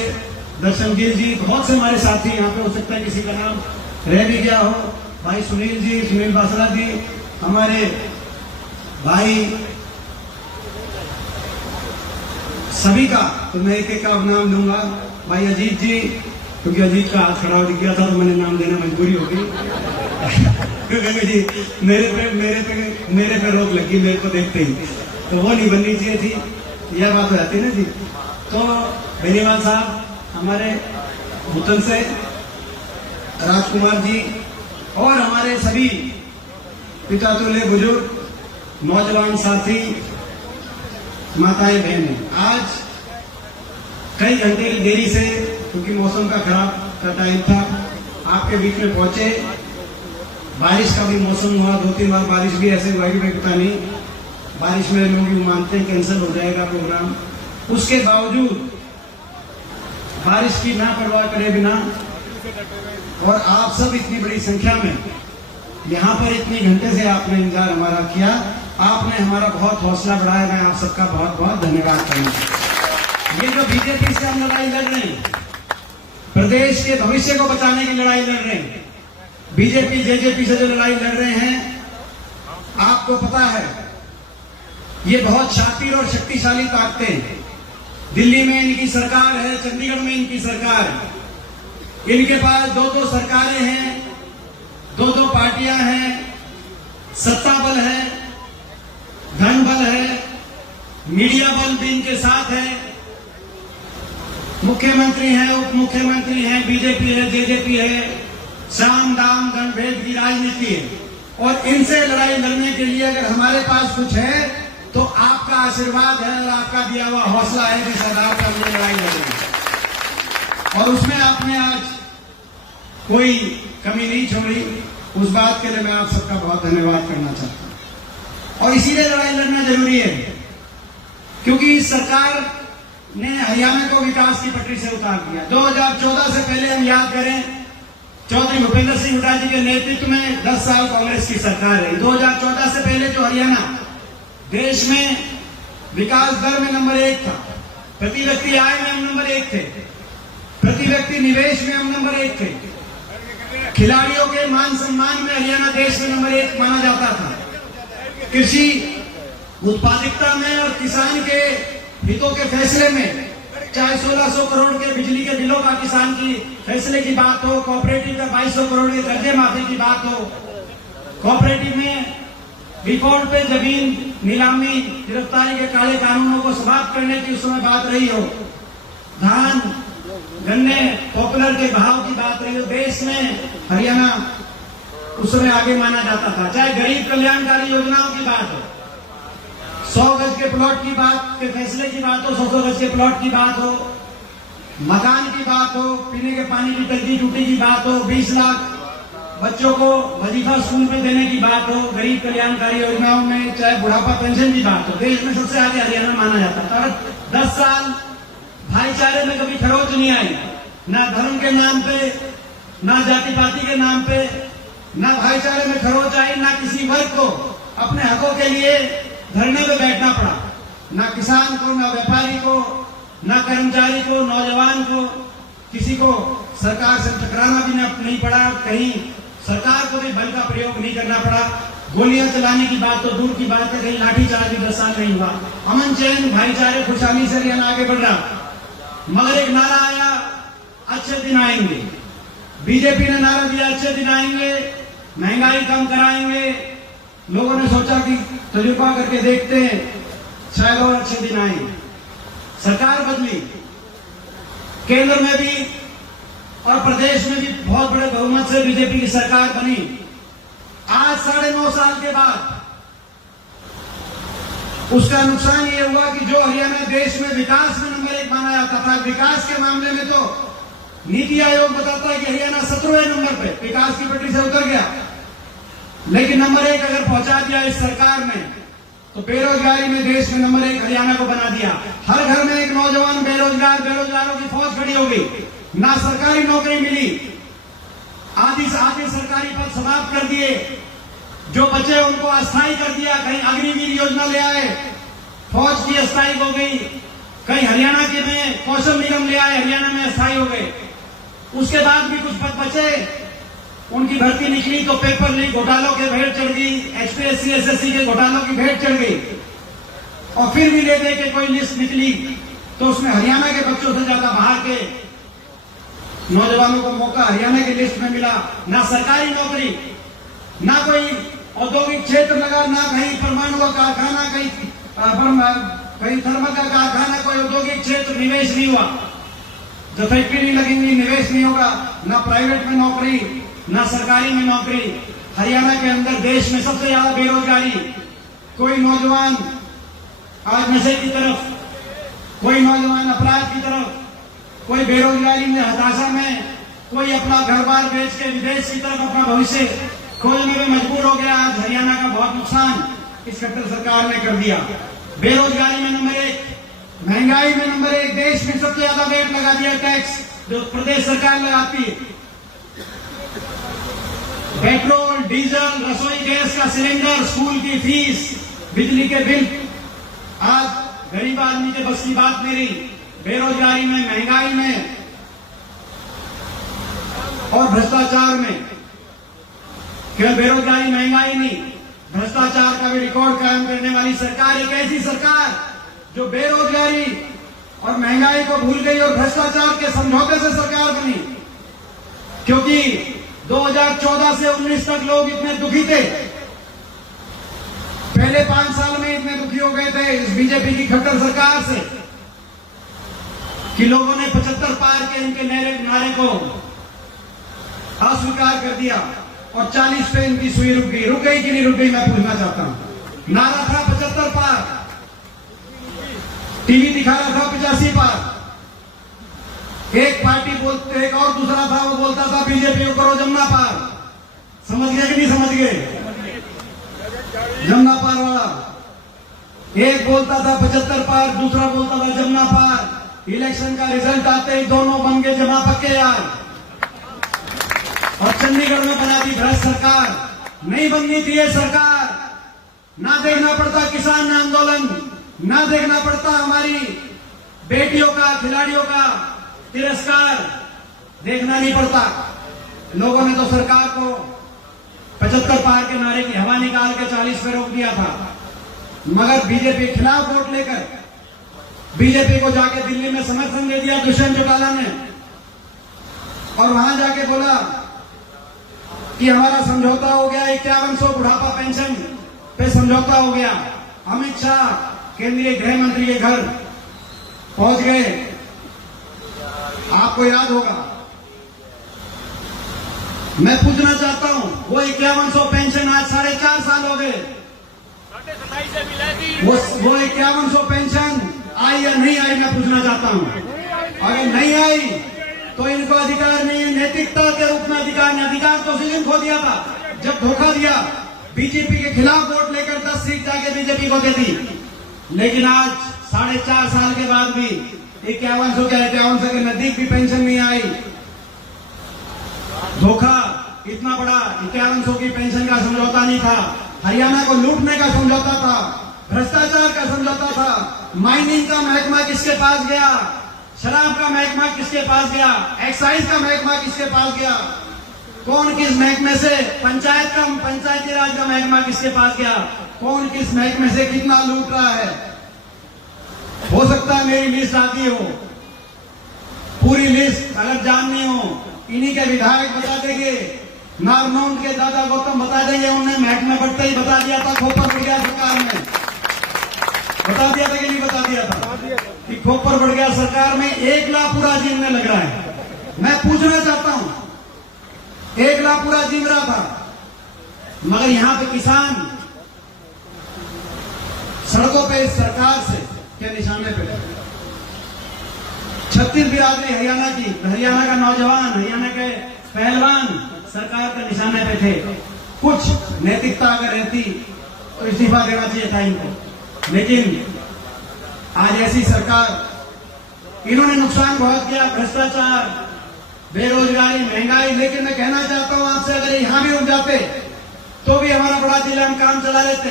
दर्शन गिल जी, बहुत से हमारे साथी यहाँ पे, हो सकता है किसी का नाम रह भी गया हो, भाई सुनील जी, सुनील बासरा जी, हमारे भाई सभी का तो मैं एक एक का नाम लूंगा। भाई अजीत जी, क्योंकि अजीत का हाथ खड़ा हो गया था तो मैंने नाम देना मजबूरी हो गई क्योंकि जी मेरे पे रोक लगी मेरे को देखते ही, तो वो नहीं बननी चाहिए थी, यह बात हो जाती है ना जी। तो बेनीवाल साहब, हमारे भूतन से राजकुमार जी और हमारे सभी पिता तुल्य बुजुर्ग, नौजवान साथी, माताएं बहनें, आज कई घंटे की देरी से, क्योंकि मौसम का खराब का टाइम था, आपके बीच में पहुंचे। बारिश का भी मौसम हुआ, 2-3 बार बारिश भी ऐसे हुआ कि पता नहीं, बारिश में लोग भी मानते हैं कैंसिल हो जाएगा प्रोग्राम। उसके बावजूद बारिश की ना परवाह करे बिना और आप सब इतनी बड़ी संख्या में यहाँ पर इतनी घंटे से आपने इंतजार हमारा किया, आपने हमारा बहुत हौसला बढ़ाया। मैं आप सबका बहुत बहुत धन्यवाद करूंगा। ये जो बीजेपी से हम लड़ाई लड़ रहे हैं, प्रदेश के भविष्य को बचाने की लड़ाई लड़ रहे हैं, बीजेपी जेजेपी से जो लड़ाई लड़ रहे हैं, आपको पता है ये बहुत शातिर और शक्तिशाली ताकतें हैं। दिल्ली में इनकी सरकार है, चंडीगढ़ में इनकी सरकार है, इनके पास 2-2 सरकारें हैं, 2-2 पार्टियां हैं, सत्ता बल है, धन बल है, मीडिया बल भी इनके साथ है, मुख्यमंत्री हैं, उप मुख्यमंत्री हैं, बीजेपी है, जेजेपी है, साम दाम दंड की राजनीति है। और इनसे लड़ाई लड़ने के लिए अगर हमारे पास कुछ है तो आपका आशीर्वाद है और आपका दिया हुआ हौसला है कि सरदार का हमने लड़ाई लड़ रही है। और उसमें आपने आज कोई कमी नहीं छोड़ी, उस बात के लिए मैं आप सबका बहुत धन्यवाद करना चाहता हूं। और इसीलिए लड़ाई लड़ना जरूरी है क्योंकि सरकार ने हरियाणा को विकास की पटरी से उतार दिया। 2014 से पहले हम याद करें, चौधरी भूपेंद्र सिंह हुड्डा जी के नेतृत्व में 10 साल कांग्रेस की सरकार रही। 2014 से पहले जो हरियाणा देश में विकास दर में नंबर 1 था, प्रति व्यक्ति आय में हम नंबर 1 थे, प्रति व्यक्ति निवेश में हम नंबर 1 थे, खिलाड़ियों के मान सम्मान में हरियाणा देश में नंबर 1 माना जाता था, कृषि उत्पादकता में और किसान के हितों के फैसले में, चाहे 1600 करोड़ के बिजली के बिलों का किसान की फैसले की बात हो, कोऑपरेटिव का 2200 करोड़ के कर्जे माफी की बात हो, कोऑपरेटिव में रिकॉर्ड पे जमीन नीलामी गिरफ्तारी के काले कानूनों को समाप्त करने की उस समय बात रही हो, धान गन्ने पॉपुलर के भाव की बात रही हो, देश में हरियाणा उस समय आगे माना जाता था। चाहे गरीब कल्याणकारी योजनाओं की बात हो, 100 गज के प्लॉट की बात के फैसले की बात हो, 100 गज के प्लॉट की बात हो, मकान की बात हो, पीने के पानी की टंकी टूटी की बात हो, 20 लाख बच्चों को वजीफा स्कूल में देने की बात हो, गरीब कल्याणकारी योजनाओं में चाहे बुढ़ापा पेंशन की बात हो, देश में सबसे आगे हरियाणा माना जाता था। और 10 साल भाईचारे में कभी खरोच नहीं आई, ना धर्म के नाम पे, ना जाति पाति के नाम पे, ना भाईचारे में खरोच आई, ना किसी वर्ग को अपने हकों के लिए धरने में बैठना पड़ा, ना किसान को, ना व्यापारी को, ना कर्मचारी को, नौजवान को, किसी को सरकार से टकराना भी नहीं पड़ा, कहीं सरकार को भी बल का प्रयोग नहीं करना पड़ा, गोलियां चलाने की बात तो दूर की बात है, कहीं लाठीचार्ज भी 10 साल नहीं हुआ, अमन चैन भाईचारे खुशहाली से हरियाणा आगे बढ़ रहा। मगर एक नारा आया, अच्छे दिन आएंगे, बीजेपी ने नारा दिया अच्छे दिन आएंगे, महंगाई कम कराएंगे। लोगों ने सोचा कि तजुर्बा करके देखते हैं, शायद और अच्छे दिन आएंगे। सरकार बदली, केंद्र में भी और प्रदेश में भी बहुत बड़े बहुमत से बीजेपी की सरकार बनी। आज 9.5 साल के बाद उसका नुकसान ये हुआ कि जो हरियाणा देश में विकास में नंबर 1 माना जाता था, विकास के मामले में तो नीति आयोग बताता है कि हरियाणा 17वें नंबर पे विकास की पटरी से उतर गया, लेकिन नंबर 1 अगर पहुंचा दिया इस सरकार ने तो बेरोजगारी में देश में नंबर 1 हरियाणा को बना दिया। हर घर में एक नौजवान बेरोजगार, बेरोजगारों की फौज खड़ी हो गई, ना सरकारी नौकरी मिली, आधी सरकारी पद समाप्त कर दिए, जो बचे उनको अस्थायी कर दिया, कहीं अग्निवीर योजना ले आए, फौज की अस्थायी हो गई, कहीं हरियाणा के में कौशल निगम ले आए, हरियाणा में अस्थायी हो गए। उसके बाद भी कुछ पद बचे उनकी भर्ती निकली तो पेपर लीक घोटालों के भेंट चढ़ गई, HPSC SSC के घोटालों की भेंट चढ़ गई। और फिर भी ले दे के कोई लिस्ट निकली तो उसमें हरियाणा के बच्चों से ज्यादा बाहर के नौजवानों को मौका हरियाणा की लिस्ट में मिला। ना सरकारी नौकरी, ना कोई औद्योगिक क्षेत्र लगा, ना कहीं परमाणु का कारखाना, कहीं थर्मल का कारखाना, कोई औद्योगिक क्षेत्र निवेश नहीं हुआ। जो फैक्ट्री नहीं लगेंगी निवेश नहीं होगा, ना प्राइवेट में नौकरी, ना सरकारी में नौकरी। हरियाणा के अंदर देश में सबसे ज्यादा बेरोजगारी। कोई नौजवान आज नशे की तरफ, कोई नौजवान अपराध की तरफ, कोई बेरोजगारी में हताशा में, कोई अपना घर बार बेच के विदेश की तरफ अपना भविष्य खोजने में मजबूर हो गया। आज हरियाणा का बहुत नुकसान इस खट्टर सरकार ने कर दिया। बेरोजगारी में नंबर 1, महंगाई में नंबर 1, देश में सबसे ज्यादा रेट लगा दिया टैक्स जो प्रदेश सरकार लगाती है। पेट्रोल, डीजल, रसोई गैस का सिलेंडर, स्कूल की फीस, बिजली के बिल, आज गरीब आदमी के बस की बात नहीं रही। बेरोजगारी में, महंगाई में और भ्रष्टाचार में। केवल बेरोजगारी महंगाई नहीं, भ्रष्टाचार का भी रिकॉर्ड कायम करने वाली सरकार एक ऐसी सरकार जो बेरोजगारी और महंगाई को भूल गई और भ्रष्टाचार के समझौते से सरकार बनी। क्योंकि 2014 से 19 तक लोग इतने दुखी थे, पहले 5 साल में इतने दुखी हो गए थे इस बीजेपी की खट्टर सरकार से कि लोगों ने 75 पार के इनके नारे को अस्वीकार कर दिया और 40 पे इनकी सुई रुक गई। रुक गई कि नहीं रुक गई, मैं पूछना चाहता हूं। नारा था 75 पार, टीवी दिखा रहा था 85 पार। एक पार्टी बोलते, एक और दूसरा था वो बोलता था बीजेपी को करो जमुना पार। समझ गए कि नहीं समझ गए? जमुना पार वाला एक बोलता था 75 पार, दूसरा बोलता था जमुना पार। इलेक्शन का रिजल्ट आते ही दोनों बन गए जमा पक्के यार। और चंडीगढ़ में बना दी भ्रष्ट सरकार। नहीं बननी थी ये सरकार। ना देखना पड़ता किसान आंदोलन, ना देखना पड़ता हमारी बेटियों का, खिलाड़ियों का तिरस्कार, देखना नहीं पड़ता। लोगों ने तो सरकार को 75 पार के नारे की हवा निकाल के 40 पे रोक दिया था। मगर बीजेपी के खिलाफ वोट लेकर बीजेपी को जाके दिल्ली में समर्थन दे दिया दुष्यंत चौटाला ने, और वहां जाके बोला कि हमारा समझौता हो गया, 5100 बुढ़ापा पेंशन पे समझौता हो गया। अमित शाह केंद्रीय गृह मंत्री के घर पहुंच गए। आपको याद होगा, मैं पूछना चाहता हूं वो 5100 पेंशन आज 4.5 साल हो गए, वो 5100 पेंशन आई या नहीं आई, मैं पूछना चाहता हूं। अगर नहीं आई तो इनको अधिकार नहीं है, नैतिकता के रूप में अधिकार नहीं। अधिकार तो उसी दिन खो दिया था जब धोखा दिया, बीजेपी के खिलाफ वोट लेकर 10 सीट जाके बीजेपी को दे दी। लेकिन आज 4.5 साल के बाद भी 5100 के नजदीक भी पेंशन नहीं आई। धोखा इतना बड़ा, 5100 की पेंशन का समझौता नहीं था, हरियाणा को लूटने का समझौता था, भ्रष्टाचार का समझौता था। माइनिंग का महकमा किसके पास गया, शराब का महकमा किसके पास गया, एक्साइज का महकमा किसके पास गया, कौन किस महकमे से, पंचायती राज का महकमा किसके पास गया, कौन किस महकमे से कितना लूट रहा है। हो सकता है मेरी लिस्ट आती हो, पूरी लिस्ट अगर जाननी हो इन्हीं के विधायक बता देंगे, नारनौंद के दादा गौतम बता देंगे। उन्हें महकमे बढ़ते ही बता दिया था, खोपर बढ़ गया सरकार में, बता दिया था कि नहीं बता दिया था कि खोपर बढ़ गया सरकार में। 1 लाख पूरा जीवने लग रहा है। मैं पूछना चाहता हूं, 1 लाख पूरा जीव रहा था, मगर यहां पे किसान सड़कों पे इस सरकार से क्या निशाने पे। 36 बिरादरी हरियाणा की, हरियाणा का नौजवान, हरियाणा के पहलवान सरकार के निशाने पे थे। कुछ नैतिकता अगर रहती तो इस्तीफा देना चाहिए था इनको, लेकिन आज ऐसी सरकार, इन्होंने नुकसान बहुत किया, भ्रष्टाचार, बेरोजगारी, महंगाई। लेकिन मैं कहना चाहता हूं आपसे, अगर यहां भी रुक जाते तो भी हमारा बड़ा जिला हम काम चला लेते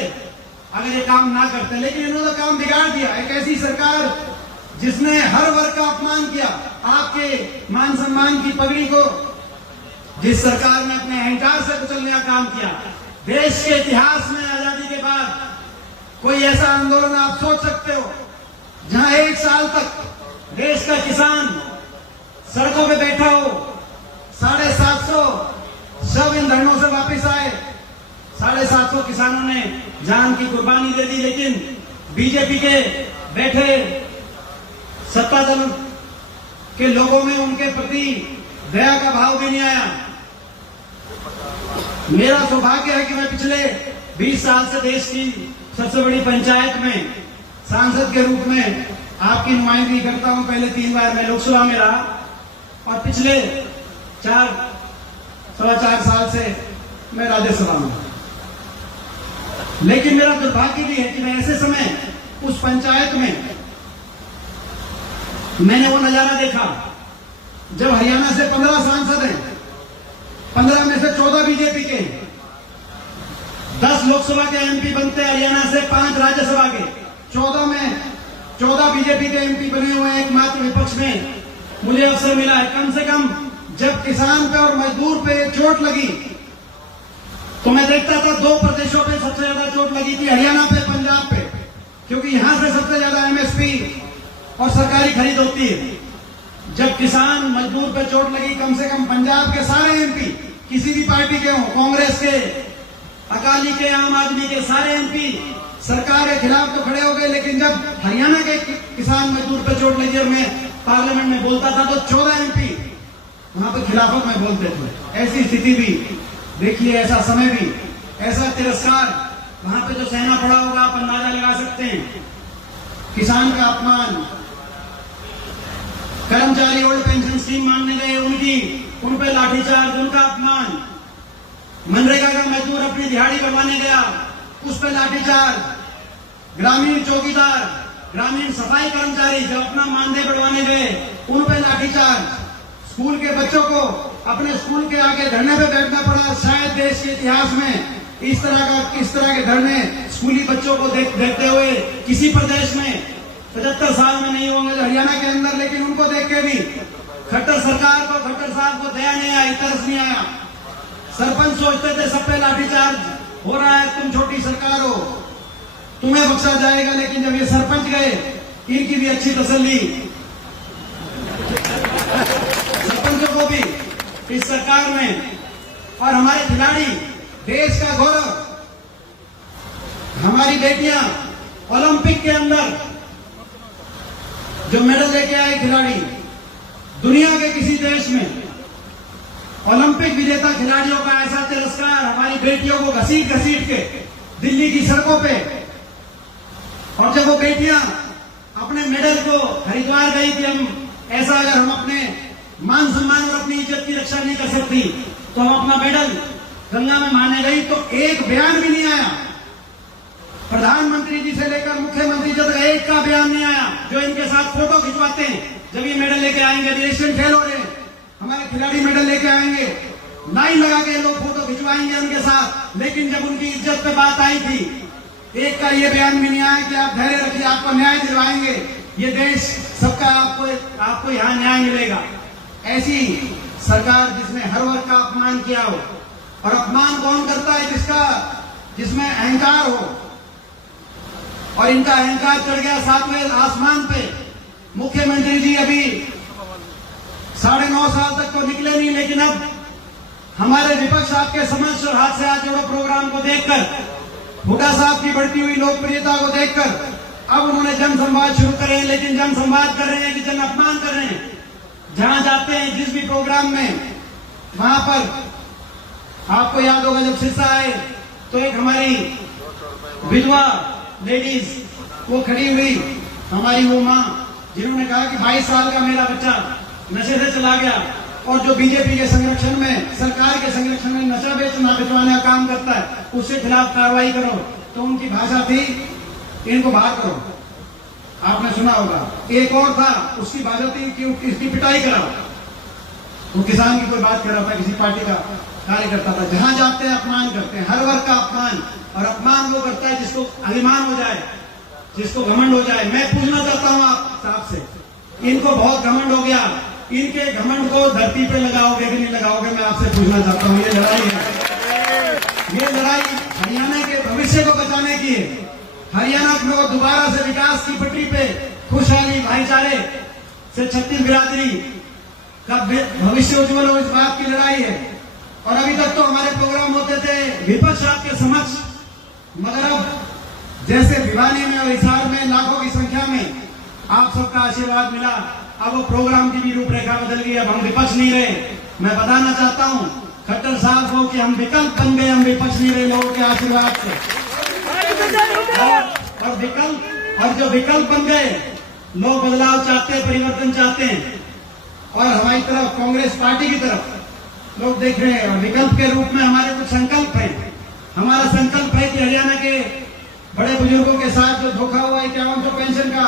अगर ये काम ना करते। लेकिन इन्होंने काम बिगाड़ दिया। एक ऐसी सरकार जिसने हर वर्ग का अपमान किया, आपके मान सम्मान की पगड़ी को जिस सरकार ने अपने अहंकार से कुचलने का काम किया। देश के इतिहास में आजादी के बाद कोई ऐसा आंदोलन आप सोच सकते हो जहां 1 साल तक देश का किसान सड़कों पे बैठा हो, 750 शव इन धरनों से वापस आए, 750 किसानों ने जान की कुर्बानी दे दी, लेकिन बीजेपी के बैठे सत्ता दल के लोगों में उनके प्रति दया का भाव भी नहीं आया। मेरा सौभाग्य है कि मैं पिछले 20 साल से देश की सबसे बड़ी पंचायत में सांसद के रूप में आपकी नुमाइंदगी करता हूं। पहले 3 बार मैं लोकसभा में रहा और पिछले 4-4.25 साल से मैं राज्यसभा में। लेकिन मेरा दुर्भाग्य भी है कि मैं ऐसे समय उस पंचायत में मैंने वो नजारा देखा जब हरियाणा से 15 सांसद हैं, 15 में से 14 बीजेपी के, 10 लोकसभा के एमपी बनते हैं हरियाणा से, 5 राज्यसभा के, 14 में 14 बीजेपी के एमपी बने हुए हैं। एकमात्र विपक्ष में मुझे अवसर मिला है। कम से कम जब किसान पे और मजदूर पे चोट लगी तो मैं देखता था 2 प्रदेशों पे सबसे ज्यादा चोट लगी थी, हरियाणा पे, पंजाब पे, क्योंकि यहां से सबसे ज्यादा एमएसपी और सरकारी खरीद होती है। जब किसान मजदूर पे चोट लगी, कम से कम पंजाब के सारे एमपी, किसी भी पार्टी के हों, कांग्रेस के, अकाली के, आम आदमी के, सारे एमपी सरकार के खिलाफ तो खड़े हो गए। लेकिन जब हरियाणा के किसान मजदूर पे चोट लगी और मैं पार्लियामेंट में बोलता था तो 14 एमपी वहां पर खिलाफत में बोलते थे। ऐसी स्थिति भी देखिए, ऐसा समय भी, ऐसा तिरस्कार, वहां पे जो सहना पड़ा होगा आप अंदाजा लगा सकते हैं। किसान का अपमान, कर्मचारी ओल्ड पेंशन स्कीम मांगने गए उन पे लाठीचार्ज, उनका अपमान, मनरेगा का मजदूर अपनी दिहाड़ी बढ़वाने गया, उस पे लाठीचार्ज, ग्रामीण चौकीदार, ग्रामीण सफाई कर्मचारी जब अपना मानदेय बढ़वाने गए उन पे लाठीचार्ज, स्कूल के बच्चों को अपने स्कूल के आगे धरने पे बैठना पड़ा। शायद देश के इतिहास में इस तरह के धरने स्कूली बच्चों को देखते हुए किसी प्रदेश में 75 साल में नहीं होंगे, हरियाणा के अंदर। लेकिन उनको देख के भी खट्टर सरकार को, खट्टर साहब को दया नहीं आई, तरस नहीं आया। सरपंच सोचते थे सब पे लाठीचार्ज हो रहा है, तुम छोटी सरकार हो, तुम्हें बख्शा जाएगा। लेकिन जब ये सरपंच गए, इनकी भी अच्छी तसल्ली, सरपंचों को भी इस सरकार में। और हमारे खिलाड़ी, देश का गौरव, हमारी बेटियां ओलंपिक के अंदर जो मेडल लेके आए खिलाड़ी, दुनिया के किसी देश में ओलंपिक विजेता खिलाड़ियों का ऐसा तिरस्कार, हमारी बेटियों को घसीट घसीट के दिल्ली की सड़कों पे, और जब वो बेटियां अपने मेडल को हरिद्वार गई कि हम ऐसा, अगर हम अपने मान सम्मान और अपनी इज्जत की रक्षा नहीं कर सकती तो हम अपना मेडल गंगा में मारने गई, तो एक बयान भी नहीं आया। प्रधानमंत्री जी से लेकर मुख्यमंत्री जी तक एक का बयान नहीं आया। जो इनके साथ फोटो खिंचवाते हैं जब ये मेडल लेके आएंगे, एशियन खेल हो रहे हैं, हमारे खिलाड़ी मेडल लेके आएंगे, लाइन लगा के लोग फोटो खिंचवाएंगे उनके साथ। लेकिन जब उनकी इज्जत पे बात आई थी, एक का ये बयान भी नहीं आया कि आप धैर्य रखिए, आपको न्याय दिलवाएंगे, ये देश सबका, आपको यहाँ न्याय मिलेगा। ऐसी सरकार जिसने हर वर्ग का अपमान किया हो, और अपमान कौन करता है? जिसमें अहंकार हो, और इनका अहंकार चढ़ गया 7वें आसमान पे। मुख्यमंत्री जी अभी 9.5 साल तक तो निकले नहीं, लेकिन अब हमारे विपक्ष आपके समक्ष और हाथ से हाथ जोड़ो प्रोग्राम को देखकर, हुड्डा साहब की बढ़ती हुई लोकप्रियता को देखकर अब उन्होंने जन संवाद शुरू करे हैं। लेकिन जन संवाद कर रहे हैं कि जन अपमान कर रहे हैं। जहां जाते हैं, जिस भी प्रोग्राम में, वहां पर आपको याद होगा जब सिरसा आए तो एक हमारी विधवा लेडीज वो खड़ी हुई, हमारी वो माँ, जिन्होंने कहा कि 22 साल का मेरा बच्चा नशे से चला गया, और जो बीजेपी के संरक्षण में, सरकार के संरक्षण में नशा बेचवाने का काम करता है, उसके खिलाफ कार्रवाई करो। तो उनकी भाषा थी, इनको बाहर करो। आपने सुना होगा। एक और था, उसकी भाषा थी कि इसकी पिटाई कराओ। वो किसान की कोई बात कर रहा था, किसी पार्टी का कार्यकर्ता था। जहां जाते हैं अपमान करते हैं, हर वर्ग का अपमान। और अपमान वो करता है जिसको अभिमान हो जाए, जिसको घमंड हो जाए। मैं पूछना चाहता हूं आप साहब से, इनको बहुत घमंड हो गया इनके घमंड को धरती पे लगाओगे कि नहीं लगाओगे, मैं आपसे पूछना चाहता हूँ। ये लड़ाई है, ये लड़ाई हरियाणा के भविष्य को बचाने की है। हरियाणा को दोबारा से विकास की पटरी पे, खुशहाली, भाईचारे से छत्तीस बिरादरी का भविष्य उज्जवल हो, इस बात की लड़ाई है। और अभी तक तो हमारे प्रोग्राम होते थे विपक्ष आपके समक्ष, मगर अब जैसे भिवानी में और हिसार में लाखों की संख्या में आप सबका आशीर्वाद मिला, अब वो प्रोग्राम की भी रूपरेखा बदल गई। अब हम विपक्ष नहीं रहे। मैं बताना चाहता हूं खट्टर साहब को कि हम विकल्प बन गए, हम विपक्ष नहीं रहे लोगों के आशीर्वाद से। और विकल्प, और जो विकल्प बन गए, लोग बदलाव चाहते हैं, परिवर्तन चाहते हैं। और हमारी तरफ, कांग्रेस पार्टी की तरफ लोग देख रहे हैं। और विकल्प के रूप में हमारे कुछ संकल्प है। हमारा संकल्प है कि हरियाणा के बड़े बुजुर्गों के साथ जो धोखा हुआ है 5100 पेंशन का,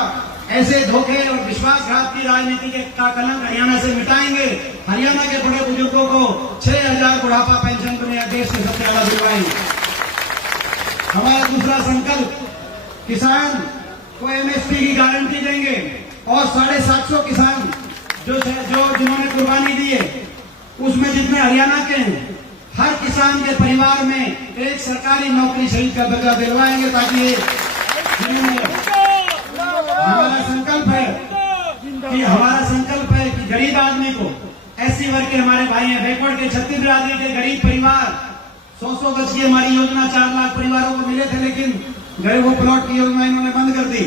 ऐसे धोखे और विश्वासघात की राजनीति का कलंक हरियाणा से मिटाएंगे। हरियाणा के बड़े बुजुर्गों को 6000 बुढ़ापा पेंशन दुनिया देश से सबसे ज्यादा दिलवाएंगे। हमारा दूसरा संकल्प, किसान को एमएसपी की गारंटी देंगे और 750 किसान जो जिन्होंने कुर्बानी दी है, उसमें जितने हरियाणा के हैं, हर किसान के परिवार में एक सरकारी नौकरी शहीद का दर्जा दिलवाएंगे, ताकि हमारा संकल्प है कि गरीब आदमी को, एससी वर्ग के हमारे भाई हैं, बैकवर्ड के छत्तीस बिरादरी के गरीब परिवार, 100 गज की हमारी योजना 4 लाख परिवारों को मिले थे, लेकिन गरीबों प्लॉट की योजना इन्होंने बंद कर दी।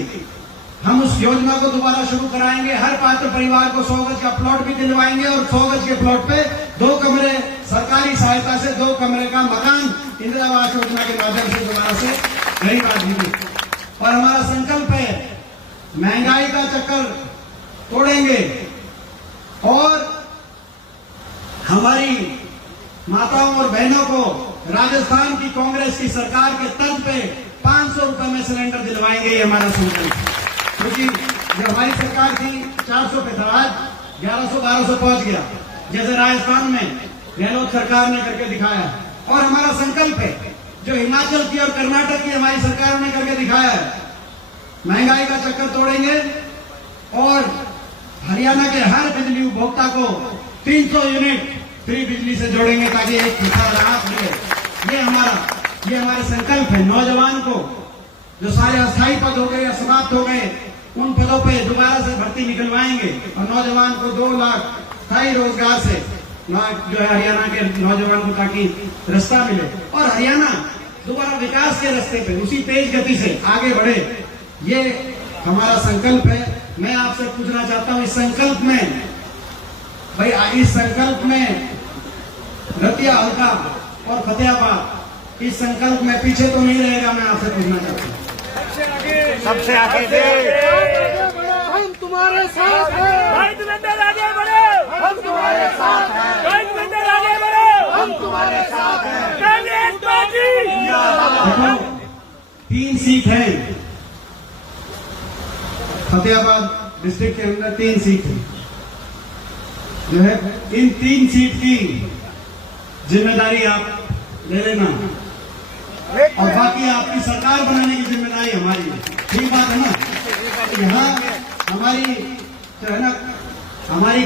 हम उस योजना को दोबारा शुरू कराएंगे। हर पात्र परिवार को 100 गज का प्लॉट भी दिलवाएंगे और 100 गज के प्लॉट पे 2 कमरे सरकारी सहायता से 2 कमरे का मकान इंदिरा आवास योजना के माध्यम से दोबारा से गरीब आदमी को। और हमारा संकल्प है महंगाई का चक्कर तोड़ेंगे और हमारी माताओं और बहनों को राजस्थान की कांग्रेस की सरकार के तर्ज पे 500 रुपए में सिलेंडर दिलवाएंगे। ये हमारा संकल्प है, क्योंकि जब हमारी सरकार थी 400 पे था, आज 1100-1200 पहुंच गया, जैसे राजस्थान में गहलोत सरकार ने करके दिखाया। और हमारा संकल्प है जो हिमाचल की और कर्नाटक की हमारी सरकारों ने करके दिखाया है, महंगाई का चक्कर तोड़ेंगे और हरियाणा के हर बिजली उपभोक्ता को 300 यूनिट फ्री बिजली से जोड़ेंगे, ताकि एक राहत मिले। ये हमारे संकल्प है। नौजवान को, जो सारे अस्थायी पद हो गए या समाप्त हो गए, उन पदों पे दोबारा से भर्ती निकलवाएंगे और नौजवान को 2 लाख स्थायी रोजगार से जो है हरियाणा के नौजवान को, ताकि रास्ता मिले और हरियाणा दोबारा विकास के रास्ते पे उसी तेज गति से आगे बढ़े। ये हमारा संकल्प है। मैं आपसे पूछना चाहता हूं, इस संकल्प में भाई, इस संकल्प में रतिया, हल्का और फतेहाबाद, इस संकल्प में पीछे तो नहीं रहेगा। मैं आपसे पूछना चाहता हूँ, सबसे आगे दे, हम तुम्हारे साथ हैं, भाई देवेंद्र आगे बढ़ो, हम तुम्हारे साथ हैं, भाई देवेंद्र आगे बढ़ो, हम तुम्हारे साथ हैं। कांग्रेस पार्टी देखो 3 सीट है फतेहाबाद डिस्ट्रिक्ट के अंदर, 3 सीट है जो है। इन 3 सीट की जिम्मेदारी आप ले लेना और बाकी आपकी सरकार बनाने की जिम्मेदारी हमारी है। ठीक बात है ना? यहाँ हमारी जो है ना, हमारी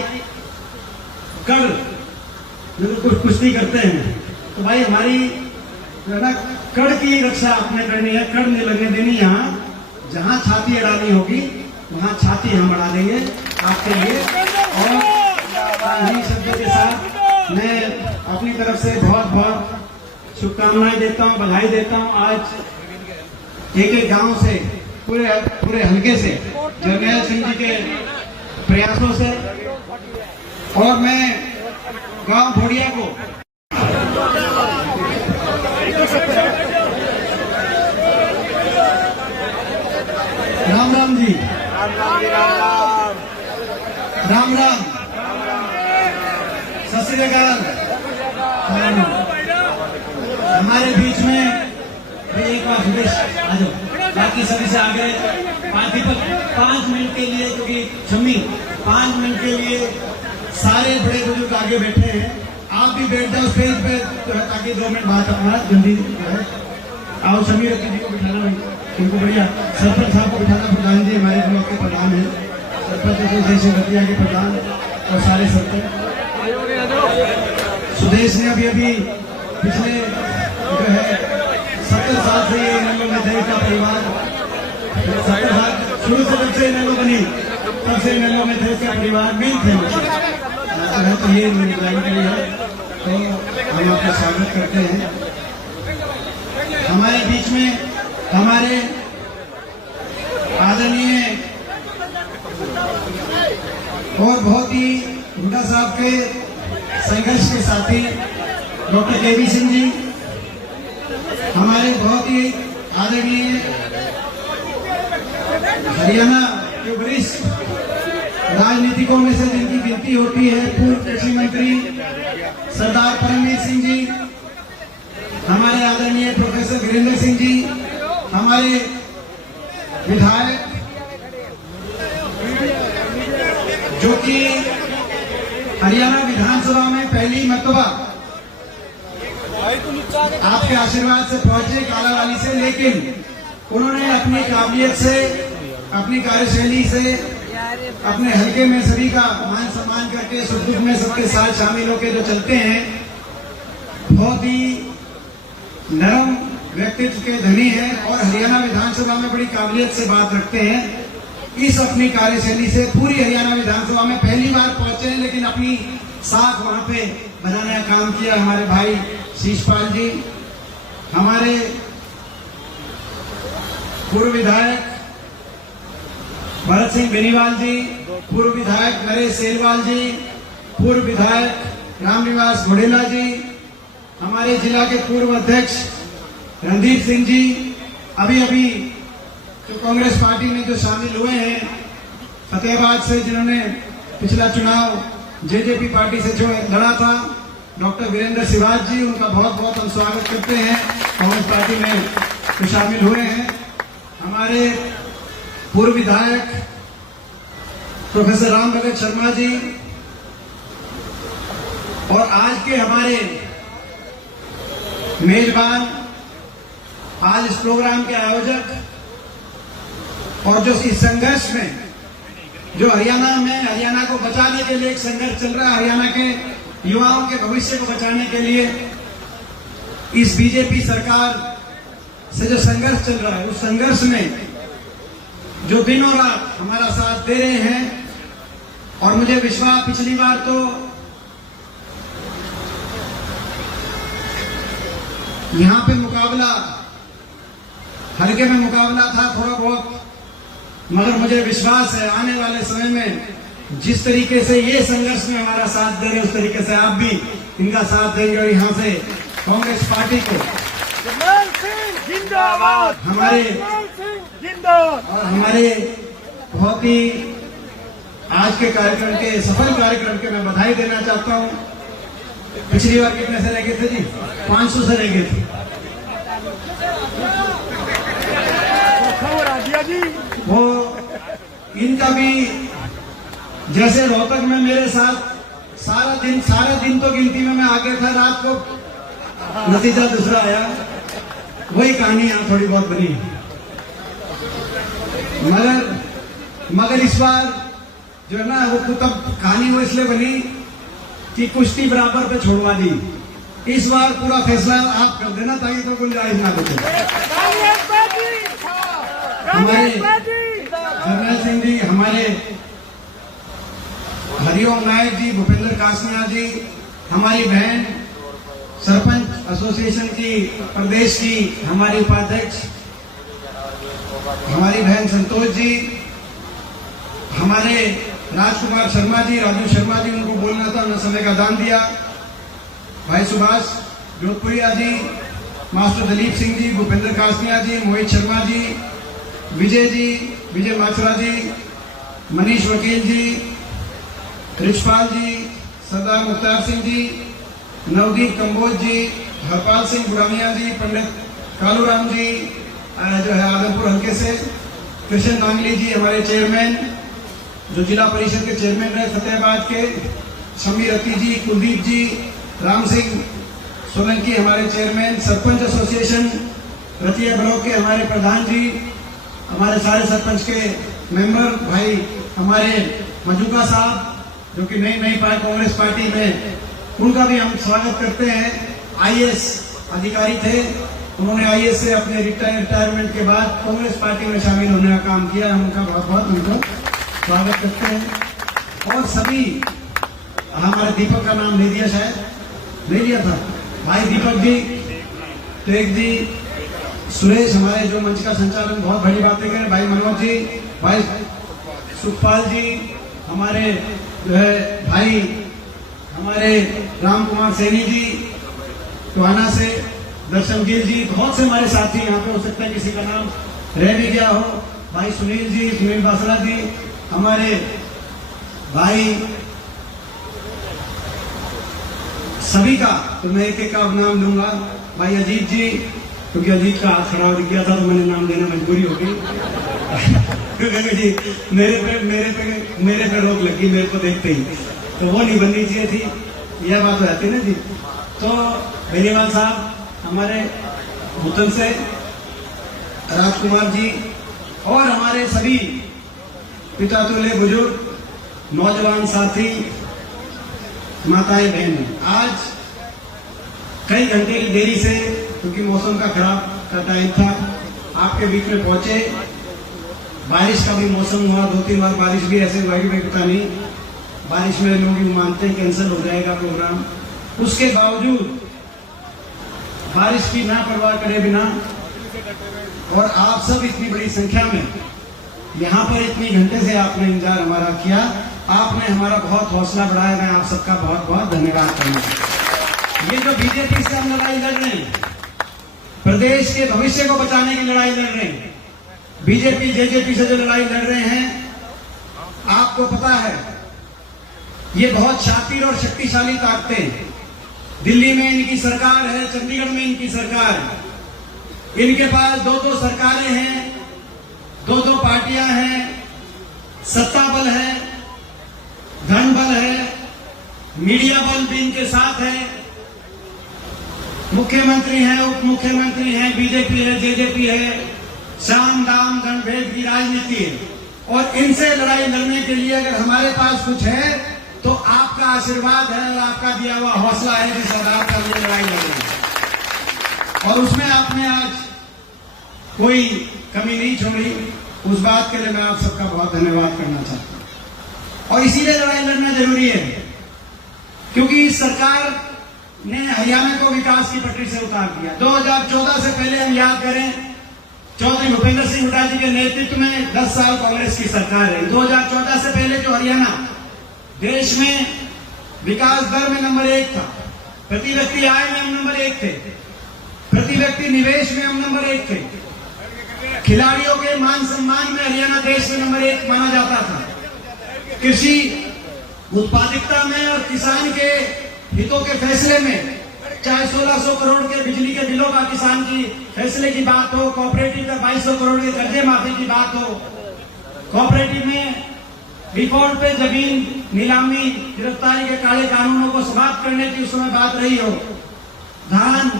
कड़ जो कुछ कुश्ती करते हैं, तो भाई हमारी जो है ना कड़ की रक्षा आपने करनी है, कड़ नहीं लगने देनी। यहाँ जहाँ छाती अड़ानी होगी वहाँ छाती हम अड़ा देंगे आपके लिए। और इन्हीं शब्दों के साथ मैं अपनी तरफ से बहुत बहुत शुभकामनाएं देता हूं, बधाई देता हूं। आज एक गांव से, पूरे हल्के से जरनैल सिंह जी के प्रयासों से, और मैं गांव भोड़िया को राम राम जी, राम राम, सत श्री अकाल। हमारे बीच में एक बार सुरेश आ जाओ, बाकी सभी से आगे 5 मिनट के लिए, क्योंकि शम्मी 5 मिनट के लिए सारे बड़े बुजुर्ग आगे बैठे हैं। आप भी बैठ जाओ स्टेज पे, ताकि 2 मिनट बात अपना जल्दी आओ। शम्मी रखी जी को बिठाना, इनको बढ़िया। सरपंच साहब को बिठाना, प्रधान जी हमारे ब्लॉक के प्रधान है, सरपंच एसोसिएशन रतिया के प्रधान, और सारे सरपंच। सुदेश ने अभी पिछले जो है 70 साल से ये नंगल में देव का परिवार 70 साल शुरू से जब से नंगल बनी तब से नंगल में देव का परिवार मेन थे। तो ये जानकारी है, तो हम आपका स्वागत करते हैं। हमारे बीच में हमारे आदरणीय और बहुत ही हुड्डा साहब के संघर्ष के साथी डॉक्टर केवी सिंह जी, हमारे बहुत ही आदरणीय हरियाणा के वरिष्ठ राजनीतिकों में से जिनकी गिनती होती है, पूर्व कृषि मंत्री सरदार परमवीर सिंह जी, हमारे आदरणीय प्रोफेसर वीरेंद्र सिंह जी, हमारे विधायक जो कि हरियाणा विधानसभा में पहली मर्तबा आपके आशीर्वाद से पहुंचे कालावाली से, लेकिन उन्होंने अपनी काबिलियत से, अपनी कार्यशैली से, अपने हल्के में सभी का मान सम्मान करके सुख दुख में सबके साथ शामिल होकर जो चलते हैं, बहुत ही नरम व्यक्तित्व के धनी हैं और हरियाणा विधानसभा में बड़ी काबिलियत से बात रखते हैं। इस अपनी कार्यशैली से पूरी हरियाणा विधानसभा में पहली बार पहुंचे हैं, लेकिन अपनी साख वहां पे बनाने का काम किया हमारे भाई शीशपाल जी, हमारे पूर्व विधायक भरत सिंह बेनीवाल जी, पूर्व विधायक नरेश सेलवाल जी, पूर्व विधायक रामनिवास घोडेला जी, हमारे जिला के पूर्व अध्यक्ष रणदीप सिंह जी, अभी जो कांग्रेस पार्टी में जो शामिल हुए हैं फतेहाबाद से, जिन्होंने पिछला चुनाव जेजेपी पार्टी से जो लड़ा था, डॉक्टर वीरेंद्र सिवाज जी, उनका बहुत बहुत हम स्वागत करते हैं, कांग्रेस पार्टी में जो शामिल हुए हैं। हमारे पूर्व विधायक प्रोफेसर राम भगत शर्मा जी, और आज के हमारे मेजबान, आज इस प्रोग्राम के आयोजक, और जो इस संघर्ष में जो हरियाणा को बचाने के लिए एक संघर्ष चल रहा है, हरियाणा के युवाओं के भविष्य को बचाने के लिए इस बीजेपी सरकार से जो संघर्ष चल रहा है, उस संघर्ष में जो दिनों रात हमारा साथ दे रहे हैं। और मुझे विश्वास, पिछली बार तो यहां पे मुकाबला, हल्के में मुकाबला था थोड़ा बहुत, मगर मुझे विश्वास है आने वाले समय में जिस तरीके से ये संघर्ष में हमारा साथ दे रहे, उस तरीके से आप भी इनका साथ देंगे। और यहाँ से कांग्रेस पार्टी को जिंदाबाद, हमारे जिंदाबाद, और हमारे बहुत ही आज के कार्यक्रम के सफल कार्यक्रम के मैं बधाई देना चाहता हूँ। पिछली बार कितने से रह गए थे जी? 500 से रह गए थे। खबर आ गया जी। वो इनका भी जैसे रोहतक में मेरे साथ सारा दिन तो गिनती में मैं आगे था, रात को नतीजा दूसरा आया, वही कहानी यहाँ थोड़ी बहुत बनी। मगर इस बार जो है ना, वो तब कहानी वो इसलिए बनी कि कुश्ती बराबर पे छोड़वा दी। इस बार पूरा फैसला आप कर देना ताकि तो गुंजाइश ना बचे। हमारे जर्नैल सिंह जी, हमारे हरिओम नायक जी, भूपेंद्र कासनिया जी, हमारी बहन सरपंच एसोसिएशन की प्रदेश की हमारी उपाध्यक्ष हमारी बहन संतोष जी, हमारे राजकुमार शर्मा जी, राजू शर्मा जी, उनको बोलना था, उन्होंने समय का दान दिया। भाई सुभाष जोधपुरिया जी, मास्टर दलीप सिंह जी, भूपेंद्र कासनिया जी, मोहित शर्मा जी, विजय माथुरा जी, मनीष वकील जी, रिचपाल जी, सरदार मुख्तार सिंह जी, नवदीप कंबोज जी, हरपाल सिंह बुरानिया जी, पंडित कालूराम जी जो है आदमपुर हल्के से, कृष्ण नांगली जी हमारे चेयरमैन, जो जिला परिषद के चेयरमैन रहे फतेहाबाद के, शमी रति जी, कुलदीप जी, राम सिंह सोलंकी हमारे chairman, sarpanch association Ratia block के हमारे प्रधान जी, हमारे सारे सरपंच के मेंबर भाई, हमारे मजुका साहब, जो कि नई कांग्रेस पार्टी में, उनका भी हम स्वागत करते हैं। आईएएस अधिकारी थे, उन्होंने आईएएस से अपने रिटायरमेंट के बाद कांग्रेस पार्टी में शामिल होने का काम किया। हम उनका बहुत बहुत उनको स्वागत करते हैं। और सभी, हमारे दीपक का नाम नहीं दिया, शायद नहीं दिया था, भाई दीपक जी, टेक जी, सुरेश, हमारे जो मंच का संचालन बहुत बड़ी बातें करें, भाई मनोज जी, भाई सुखपाल जी, हमारे जो है भाई हमारे राम कुमार सैनी जी टोहाना से, दर्शन गिल जी, बहुत से हमारे साथी यहाँ पे, हो सकता है किसी का नाम रह भी गया हो, भाई सुनील जी, सुनील बासला जी, हमारे भाई सभी का तो मैं एक एक का नाम लूंगा। भाई अजीत जी, क्योंकि अजीत का हाथ खड़ा हो गया था तो मैंने नाम देना मजबूरी हो गई। जी मेरे पे रोक लगी मेरे को देखते ही, तो वो नहीं बननी चाहिए थी, यह बात हो जाती ना जी। तो बेनीवाल साहब, हमारे भूतल से राजकुमार जी, और हमारे सभी पिता तुल्य बुजुर्ग, नौजवान साथी, माताएं बहनें, आज कई घंटे की देरी से, क्योंकि मौसम का खराब का टाइम था, आपके बीच में पहुंचे। बारिश का भी मौसम हुआ, 2-3 बार बारिश भी ऐसे हुआ कि पता नहीं, बारिश में लोग मानते हैं कैंसिल हो जाएगा प्रोग्राम, उसके बावजूद बारिश की ना परवाह करे बिना, और आप सब इतनी बड़ी संख्या में यहाँ पर इतनी घंटे से आपने इंतजार हमारा किया, आपने हमारा बहुत हौसला बढ़ाया। मैं आप सबका बहुत बहुत धन्यवाद करूंगा। ये जो बीजेपी से हम लड़ाई लड़ रहे हैं, प्रदेश के भविष्य को बचाने की लड़ाई लड़ रहे हैं, बीजेपी जेजेपी से जो लड़ाई लड़ रहे हैं, आपको पता है ये बहुत शातिर और शक्तिशाली ताकतें, दिल्ली में इनकी सरकार है, चंडीगढ़ में इनकी सरकार है, इनके पास 2-2 सरकारें हैं, 2-2 पार्टियां हैं, सत्ता बल है, धन बल है, मीडिया बल भी इनके साथ है, मुख्यमंत्री हैं, उप मुख्यमंत्री हैं, बीजेपी है, जेजेपी है, साम दाम दंड भेद की राजनीति है। और इनसे लड़ाई लड़ने के लिए अगर हमारे पास कुछ है तो आपका आशीर्वाद है और आपका दिया हुआ हौसला है, जिस आधार पर ये लड़ाई लड़ रही है। और उसमें आपने आज कोई कमी नहीं छोड़ी, उस बात के लिए मैं आप सबका बहुत धन्यवाद करना चाहता हूं। और इसीलिए लड़ाई लड़ना जरूरी है, क्योंकि इस सरकार ने हरियाणा को विकास की पटरी से उतार दिया। 2014 से पहले हम याद करें, चौधरी भूपेंद्र सिंह हुड्डा जी के नेतृत्व में 10 साल कांग्रेस की सरकार है। 2014 से पहले जो हरियाणा देश में विकास दर में नंबर 1 था, प्रति व्यक्ति आय में हम नंबर 1 थे, प्रति व्यक्ति निवेश में हम नंबर 1 थे, खिलाड़ियों के मान सम्मान में हरियाणा देश में नंबर 1 माना जाता था, कृषि उत्पादकता में और किसान के हितों के फैसले में, चाहे 1600 करोड़ के बिजली के बिलों का किसान की फैसले की बात हो, कोऑपरेटिव का 2200 करोड़ के कर्जे माफी की बात हो, कोऑपरेटिव में डिफॉल्ट पे जमीन नीलामी गिरफ्तारी के काले कानूनों को समाप्त करने की उस समय बात रही हो, धान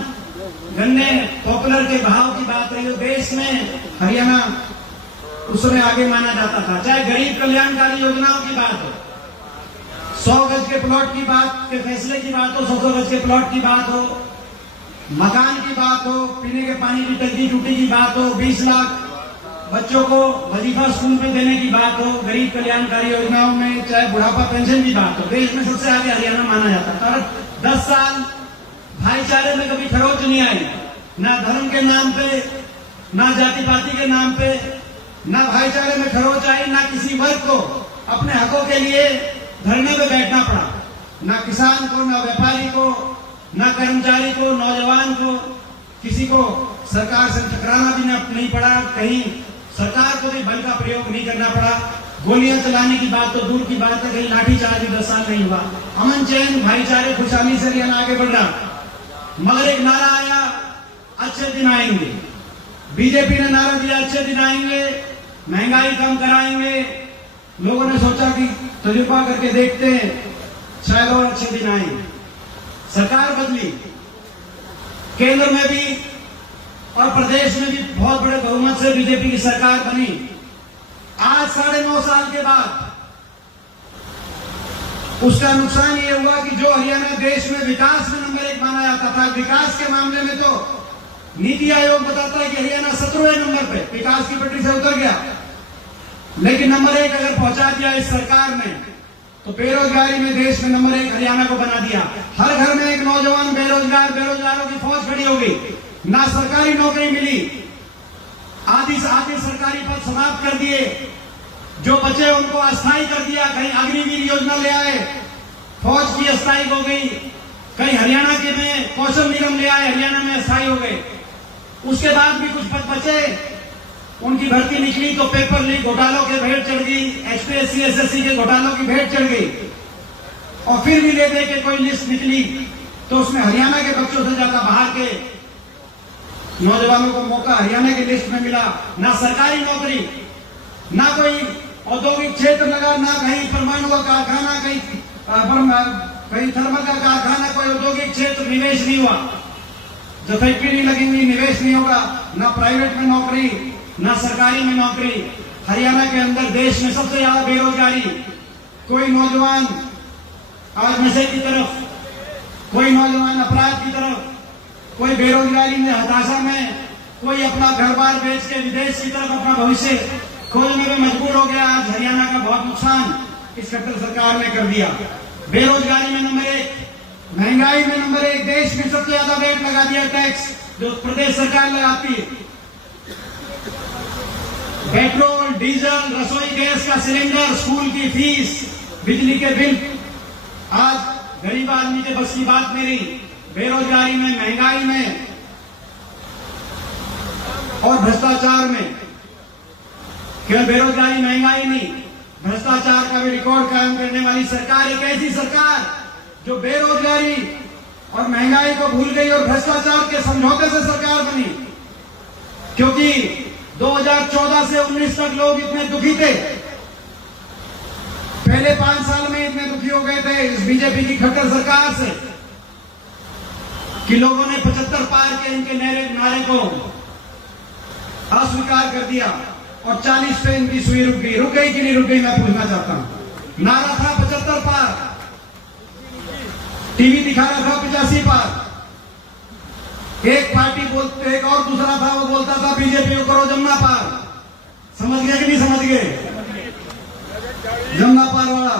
गन्ने पॉपुलर के भाव की बात रही हो, देश में हरियाणा उस समय आगे माना जाता था। चाहे गरीब कल्याणकारी योजनाओं की बात हो, 100 गज के प्लॉट की बात के फैसले की बात हो, 100 गज के प्लॉट की बात हो, मकान की बात हो, पीने के पानी की टंकी टूटी की बात हो, 20 लाख बच्चों को वजीफा स्कूल में देने की बात हो, गरीब कल्याणकारी योजनाओं में, चाहे बुढ़ापा पेंशन की बात हो, देश में सबसे आगे हरियाणा माना जाता था। और 10 साल भाईचारे में कभी खरोच नहीं आई, ना धर्म के नाम पे, ना जाति पाति के नाम पे, ना भाईचारे में खरोच आई, ना किसी वर्ग को अपने हकों के लिए धरने में बैठना पड़ा, ना किसान को, ना व्यापारी को, ना कर्मचारी को, नौजवान को, किसी को सरकार से टकराना भी नहीं पड़ा, कहीं सरकार को भी बल का प्रयोग नहीं करना पड़ा, गोलियां चलाने की बात तो दूर की बात है, कहीं लाठीचार्ज भी 10 साल नहीं हुआ, अमन चैन भाईचारे खुशहाली से हरियाणा आगे बढ़ रहा। मगर एक नारा आया, अच्छे दिन आएंगे, बीजेपी ने नारा दिया अच्छे दिन आएंगे, महंगाई कम कराएंगे। लोगों ने सोचा कि तजुर्बा करके देखते हैं, शायद और अच्छे दिन आएंगे। सरकार बदली, केंद्र में भी और प्रदेश में भी बहुत बड़े बहुमत से बीजेपी की सरकार बनी। आज 9.5 साल के बाद उसका नुकसान ये हुआ कि जो हरियाणा देश में विकास में नंबर 1 माना जाता था, विकास के मामले में तो नीति आयोग बताता है कि हरियाणा 17वें नंबर पे विकास की पटरी से उतर गया, लेकिन नंबर 1 अगर पहुंचा दिया इस सरकार ने तो बेरोजगारी में देश में नंबर 1 हरियाणा को बना दिया। हर घर में एक नौजवान बेरोजगारों की फौज खड़ी हो गई, ना सरकारी नौकरी मिली, आधी सरकारी पद समाप्त कर दिए, जो बचे उनको अस्थायी कर दिया, कहीं अग्निवीर योजना ले आए, फौज की अस्थायी हो गई, कहीं हरियाणा के में कौशल निगम ले आए, हरियाणा में अस्थायी हो गए। उसके बाद भी कुछ पद बचे, उनकी भर्ती निकली तो पेपर लीक घोटालों के भेंट चढ़ गई, एचपीएससी एसएससी के घोटालों की भेंट चढ़ गई, और फिर भी ले दे के कोई लिस्ट निकली तो उसमें हरियाणा के बच्चों से ज्यादा बाहर के नौजवानों को मौका हरियाणा की लिस्ट में मिला। ना सरकारी नौकरी, ना कोई औद्योगिक क्षेत्र लगा, ना कहीं परमाणु का कारखाना, कहीं थर्मल का कारखाना, कोई औद्योगिक क्षेत्र निवेश नहीं हुआ। जब फैक्ट्री नहीं लगेंगी निवेश नहीं होगा, ना प्राइवेट में नौकरी, ना सरकारी में नौकरी। हरियाणा के अंदर देश में सबसे ज्यादा बेरोजगारी, कोई नौजवान आज नशे की तरफ, कोई नौजवान अपराध की तरफ, कोई बेरोजगारी में हताशा में, कोई अपना घर बार बेच के विदेश की तरफ अपना भविष्य खोजने में मजबूर हो गया। आज हरियाणा का बहुत नुकसान इस खट्टर सरकार ने कर दिया। बेरोजगारी में नंबर 1, महंगाई में नंबर 1, देश में सबसे ज्यादा रेट लगा दिया टैक्स जो प्रदेश सरकार लगाती है। पेट्रोल, डीजल, रसोई गैस का सिलेंडर, स्कूल की फीस, बिजली के बिल, आज गरीब आदमी के बस की बात नहीं रही। बेरोजगारी में, महंगाई में और भ्रष्टाचार में, केवल बेरोजगारी महंगाई नहीं, भ्रष्टाचार का भी रिकॉर्ड कायम करने वाली सरकार एक ऐसी सरकार जो बेरोजगारी और महंगाई को भूल गई और भ्रष्टाचार के समझौते से सरकार बनी। क्योंकि 2014 से 19 तक लोग इतने दुखी थे, पहले 5 साल में इतने दुखी हो गए थे इस बीजेपी की खट्टर सरकार से कि लोगों ने 75 पार के इनके नारे को अस्वीकार कर दिया और 40 पे इनकी सुई रुक गई कि नहीं रुक गई, मैं पूछना चाहता हूं। नारा था 75 पार, टीवी दिखा रहा था 85 पार। एक पार्टी बोलते, एक और दूसरा था वो बोलता था बीजेपी को करो जमुना पार। समझ गए कि नहीं समझ गए? जमुना पार वाला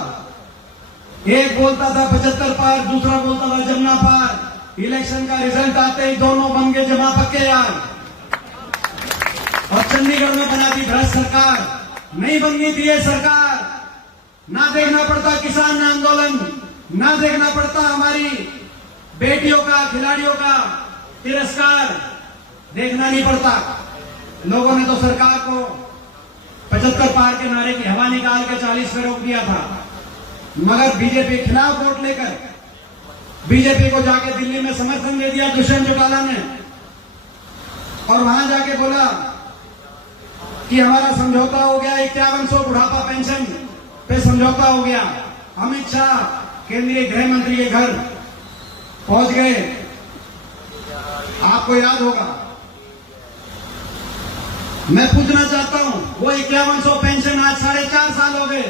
एक बोलता था 75 पार, दूसरा बोलता था जमुना पार। इलेक्शन का रिजल्ट आते ही दोनों बन गए जमा पक्के यार, और चंडीगढ़ में बना दी भ्रष्ट सरकार। नहीं बननी थी ये सरकार। ना देखना पड़ता किसान आंदोलन, ना देखना पड़ता हमारी बेटियों का, खिलाड़ियों का तिरस्कार, देखना नहीं पड़ता। लोगों ने तो सरकार को 75 पार के नारे की हवा निकाल के 40 पे रोक दिया था। मगर बीजेपी के खिलाफ वोट लेकर बीजेपी को जाके दिल्ली में समर्थन दे दिया दुष्यंत चौटाला ने, और वहां जाके बोला कि हमारा समझौता हो गया, 5100 बुढ़ापा पेंशन पे समझौता हो गया। अमित शाह केंद्रीय गृह मंत्री के घर पहुंच गए, आपको याद होगा। मैं पूछना चाहता हूं, वो 5100 पेंशन आज 4.5 साल हो गए,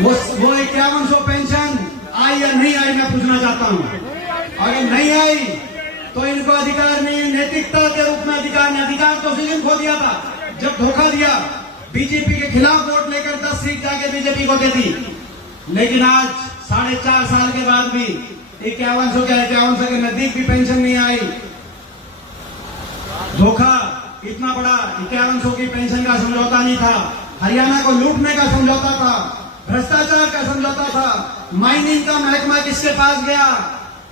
वो 5100 पेंशन आई या नहीं आई, मैं पूछना चाहता हूं। अगर नहीं आई तो इनको अधिकार नहीं, नैतिकता के रूप में अधिकार नहीं। अधिकार तो उसी दिन खो दिया था जब धोखा दिया, बीजेपी के खिलाफ वोट लेकर 10 सीट जाके बीजेपी को दे दी। लेकिन आज 4.5 साल के बाद भी 5100 के नजदीक भी पेंशन नहीं आई। धोखा इतना बड़ा, 5100 की पेंशन का समझौता नहीं था, हरियाणा को लूटने का समझौता था, भ्रष्टाचार का समझौता था। माइनिंग का महकमा किसके पास गया,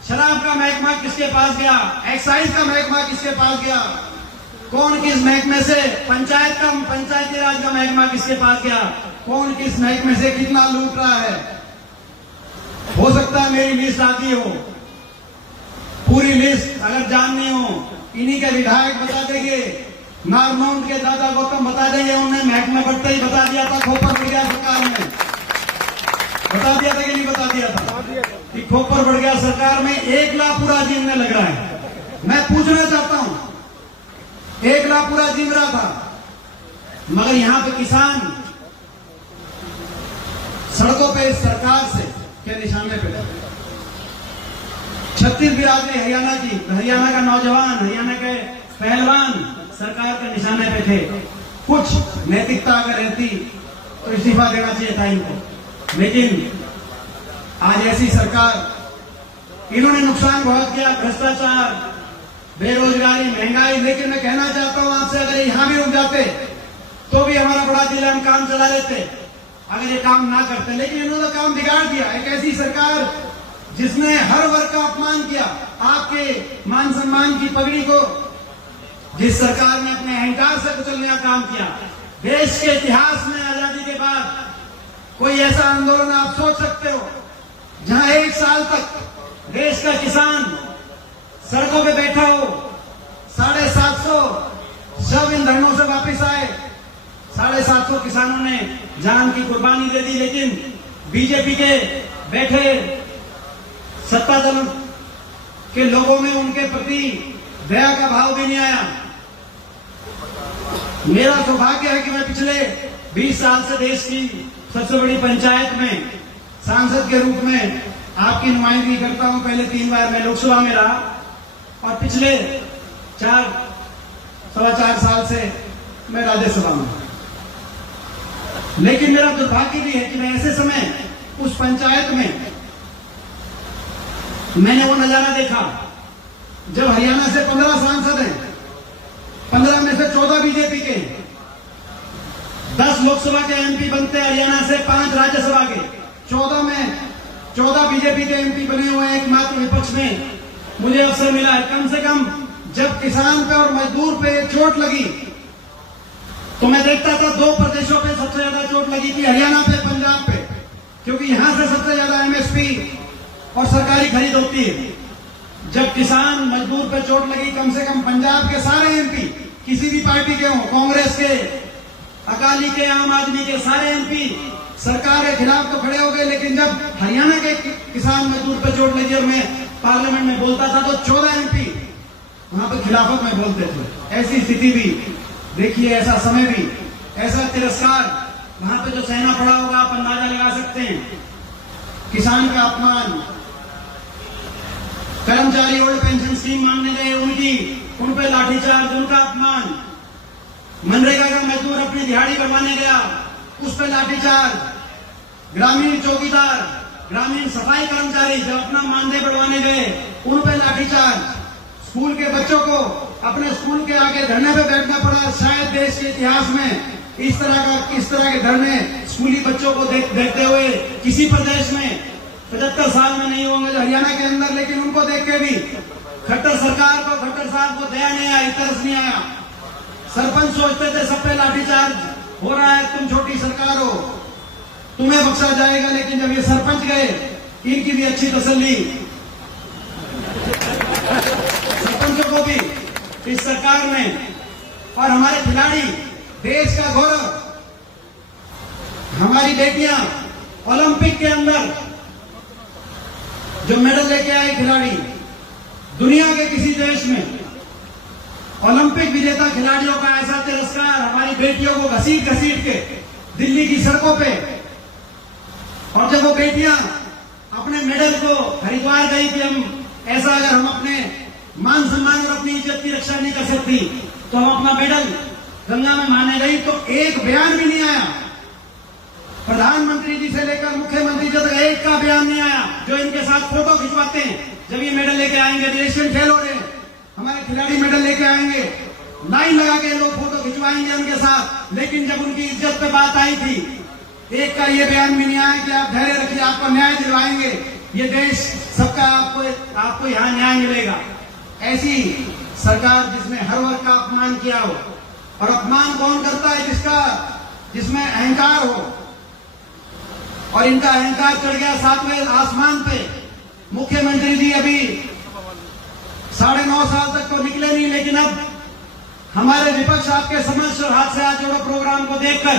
शराब का महकमा किसके पास गया, एक्साइज का महकमा किसके पास गया, कौन किस महकमे से, पंचायती राज का महकमा किसके पास गया, कौन किस महकमे से कितना लूट रहा है। हो सकता है मेरी लिस्ट आती हो, पूरी लिस्ट अगर जाननी हो इन्हीं के विधायक बता देंगे, नारनौंद के दादा गौतम बता देंगे, उन्हें महकमा बढ़ते ही बता दिया था, खोपर बढ़ गया सरकार में, बता दिया था कि नहीं बता दिया था कि खोपर बढ़ गया सरकार में। 1 लाख पूरा जीवने लग रहा है। मैं पूछना चाहता हूं, 1 लाख पूरा जीव रहा था, मगर यहां पे किसान सड़कों पे इस सरकार से के निशाने पे लगे। 36 बिरादरी हरियाणा की, हरियाणा का नौजवान, हरियाणा के पहलवान सरकार के निशाने पे थे। कुछ नैतिकता अगर रहती तो इस्तीफा देना चाहिए था इनको, लेकिन आज ऐसी सरकार, इन्होंने नुकसान बहुत किया, भ्रष्टाचार, बेरोजगारी, महंगाई। लेकिन मैं कहना चाहता हूं आपसे, अगर यहां भी रुक जाते तो भी हमारा बड़ा जिला हम काम चला लेते अगर ये काम ना करते। लेकिन इन्होंने काम बिगाड़ दिया। एक ऐसी सरकार जिसने हर वर्ग का अपमान किया, आपके मान सम्मान की पगड़ी को, जिस सरकार ने अपने अहंकार से कुचलने का काम किया। देश के इतिहास में आजादी के बाद कोई ऐसा आंदोलन आप सोच सकते हो जहां 1 साल तक देश का किसान सड़कों पे बैठा हो, 750 शव इन धरनों से वापस आए, 750 किसानों ने जान की कुर्बानी दे दी। लेकिन बीजेपी के बैठे सत्ता दल के लोगों में उनके प्रति दया का भाव भी नहीं आया। मेरा सौभाग्य है कि मैं पिछले 20 साल से देश की सबसे बड़ी पंचायत में सांसद के रूप में आपकी नुमाइंदगी करता हूं। पहले 3 बार मैं लोकसभा में रहा और पिछले 4-4.25 साल से मैं राज्यसभा में। लेकिन मेरा दुर्भाग्य भी है कि मैं ऐसे समय उस पंचायत में मैंने वो नजारा देखा जब हरियाणा से 15 सांसद हैं, 15 में से 14 बीजेपी के, 10 लोकसभा के एमपी बनते हरियाणा से, 5 राज्यसभा के, 14 में 14 बीजेपी के एमपी बने हुए हैं। एकमात्र विपक्ष में मुझे अवसर मिला है। कम से कम जब किसान पे और मजदूर पे चोट लगी तो मैं देखता था 2 प्रदेशों पे सबसे ज्यादा चोट लगी थी, हरियाणा पे, पंजाब पे, क्योंकि यहां से सबसे ज्यादा एमएसपी और सरकारी खरीद होती है। जब किसान मजदूर पे चोट लगी, कम से कम पंजाब के सारे एमपी, किसी भी पार्टी के हों, कांग्रेस के, अकाली के, आम आदमी के, सारे एमपी सरकार के खिलाफ तो खड़े हो गए। लेकिन जब हरियाणा के किसान मजदूर पे चोट लगी और मैं पार्लियामेंट में बोलता था तो 14 एमपी वहां पर खिलाफत में बोलते थे। ऐसी स्थिति भी देखिए, ऐसा समय भी, ऐसा तिरस्कार वहां पे जो सहना पड़ा होगा, आप अंदाजा लगा सकते हैं। किसान का अपमान, कर्मचारी ओल्ड पेंशन स्कीम मांगने गए उन पे लाठीचार्ज, उनका अपमान, मनरेगा का मजदूर अपनी दिहाड़ी बढ़वाने गया, उस पे लाठीचार्ज, ग्रामीण चौकीदार, ग्रामीण सफाई कर्मचारी जब अपना मानदेय बढ़वाने गए उन पे लाठीचार्ज, स्कूल के बच्चों को अपने स्कूल के आगे धरने पे बैठना पड़ा। शायद देश के इतिहास में इस तरह के धरने स्कूली बच्चों को देखते हुए किसी प्रदेश में 75 साल में नहीं होंगे, जो हरियाणा के अंदर। लेकिन उनको देख के भी खट्टर सरकार को, खट्टर साहब को दया नहीं आई, तरस नहीं आया। सरपंच सोचते थे सब पे लाठीचार्ज हो रहा है, तुम छोटी सरकार हो, तुम्हें बख्शा जाएगा। लेकिन जब ये सरपंच गए, इनकी भी अच्छी तसल्ली, सरपंचों को भी इस सरकार में। और हमारे खिलाड़ी, देश का गौरव, हमारी बेटियां ओलंपिक के अंदर जो मेडल लेके आए खिलाड़ी, दुनिया के किसी देश में ओलंपिक विजेता खिलाड़ियों का ऐसा तिरस्कार, हमारी बेटियों को घसीट घसीट के दिल्ली की सड़कों पे, और जब वो बेटियां अपने मेडल को हरिद्वार गई कि हम ऐसा, अगर हम अपने मान सम्मान और अपनी इज्जत की रक्षा नहीं कर सकती तो हम अपना मेडल गंगा में माने गई, तो एक बयान भी नहीं आया। प्रधानमंत्री जी से लेकर मुख्यमंत्री जी तक एक का बयान नहीं आया। जो इनके साथ फोटो खिंचवाते हैं जब ये मेडल लेके आएंगे, एशियन खेल हो रहे हैं, हमारे खिलाड़ी मेडल लेके आएंगे, लाइन लगा के लोग फोटो खिंचवाएंगे उनके साथ। लेकिन जब उनकी इज्जत पे बात आई थी, एक का ये बयान भी नहीं आया कि आप धैर्य रखिए, आपको न्याय दिलवाएंगे, ये देश सबका, आपको यहाँ न्याय मिलेगा। ऐसी सरकार जिसने हर वर्ग का अपमान किया हो, और अपमान कौन करता है? जिसमें अहंकार हो, और इनका अहंकार चढ़ गया 7वें आसमान पे। मुख्यमंत्री जी अभी 9.5 साल तक तो निकले नहीं, लेकिन अब हमारे विपक्ष आपके समक्ष और हाथ से हाथ जोड़ो प्रोग्राम को देखकर,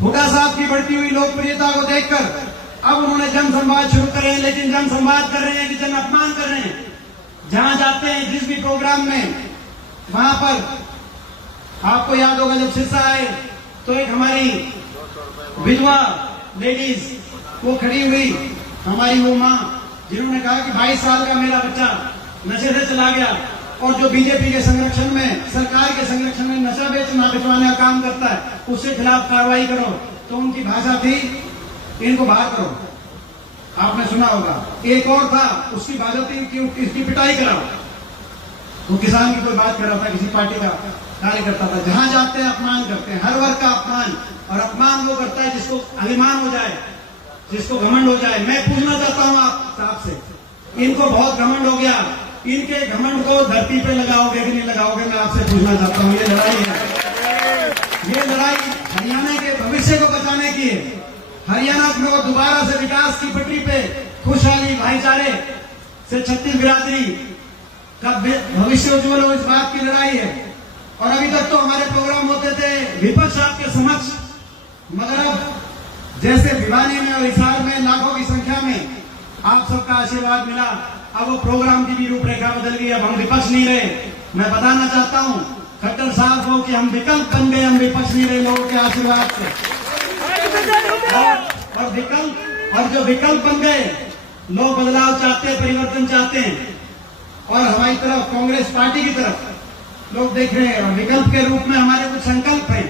हुड्डा साहब की बढ़ती हुई लोकप्रियता को देखकर अब उन्होंने जन संवाद शुरू करे हैं। लेकिन जन संवाद कर रहे हैं कि जन अपमान कर रहे हैं। जहां जाते हैं, जिस भी प्रोग्राम में, वहां पर आपको याद होगा जब सिरसा आए तो एक हमारी विधवा लेडीज वो खड़ी हुई हमारी वो माँ जिन्होंने कहा कि 22 साल का मेरा बच्चा नशे से चला गया और जो बीजेपी के संरक्षण में, सरकार के संरक्षण में नशा बेचवाने का काम करता है, उसके खिलाफ कार्रवाई करो। तो उनकी भाषा थी इनको बाहर करो। आपने सुना होगा। एक और था, उसकी भाषा थी कि इसकी पिटाई कराओ। वो किसान की कोई बात कर रहा था, किसी पार्टी का कार्यकर्ता था। जहां जाते हैं अपमान करते हैं, हर वर्ग का अपमान। और अपमान वो करता है जिसको अभिमान हो जाए, जिसको घमंड हो जाए। मैं पूछना चाहता हूं आप साहब से, इनको बहुत घमंड हो गया, इनके घमंड को धरती पे लगाओगे कि नहीं लगाओगे? मैं आपसे पूछना चाहता हूं। ये लड़ाई है, ये लड़ाई हरियाणा के भविष्य को बचाने की है। हरियाणा को दोबारा से विकास की पटरी पे, खुशहाली, भाईचारे से छत्तीस बिरादरी का भविष्य उज्जवल हो, इस बात की लड़ाई है। और अभी तक तो हमारे प्रोग्राम होते थे विपक्ष आपके समक्ष, मगर अब जैसे भिवानी में और हिसार में लाखों की संख्या में आप सबका आशीर्वाद मिला, अब वो प्रोग्राम की भी रूपरेखा बदल गई। अब हम विपक्ष नहीं रहे। मैं बताना चाहता हूं खट्टर साहब को कि हम विकल्प बन गए, हम विपक्ष नहीं रहे लोगों के आशीर्वाद से। और जो विकल्प बन गए, लोग बदलाव चाहते हैं, परिवर्तन चाहते हैं। और हमारी तरफ, कांग्रेस पार्टी की तरफ लोग देख रहे हैं। और विकल्प के रूप में हमारे कुछ संकल्प हैं।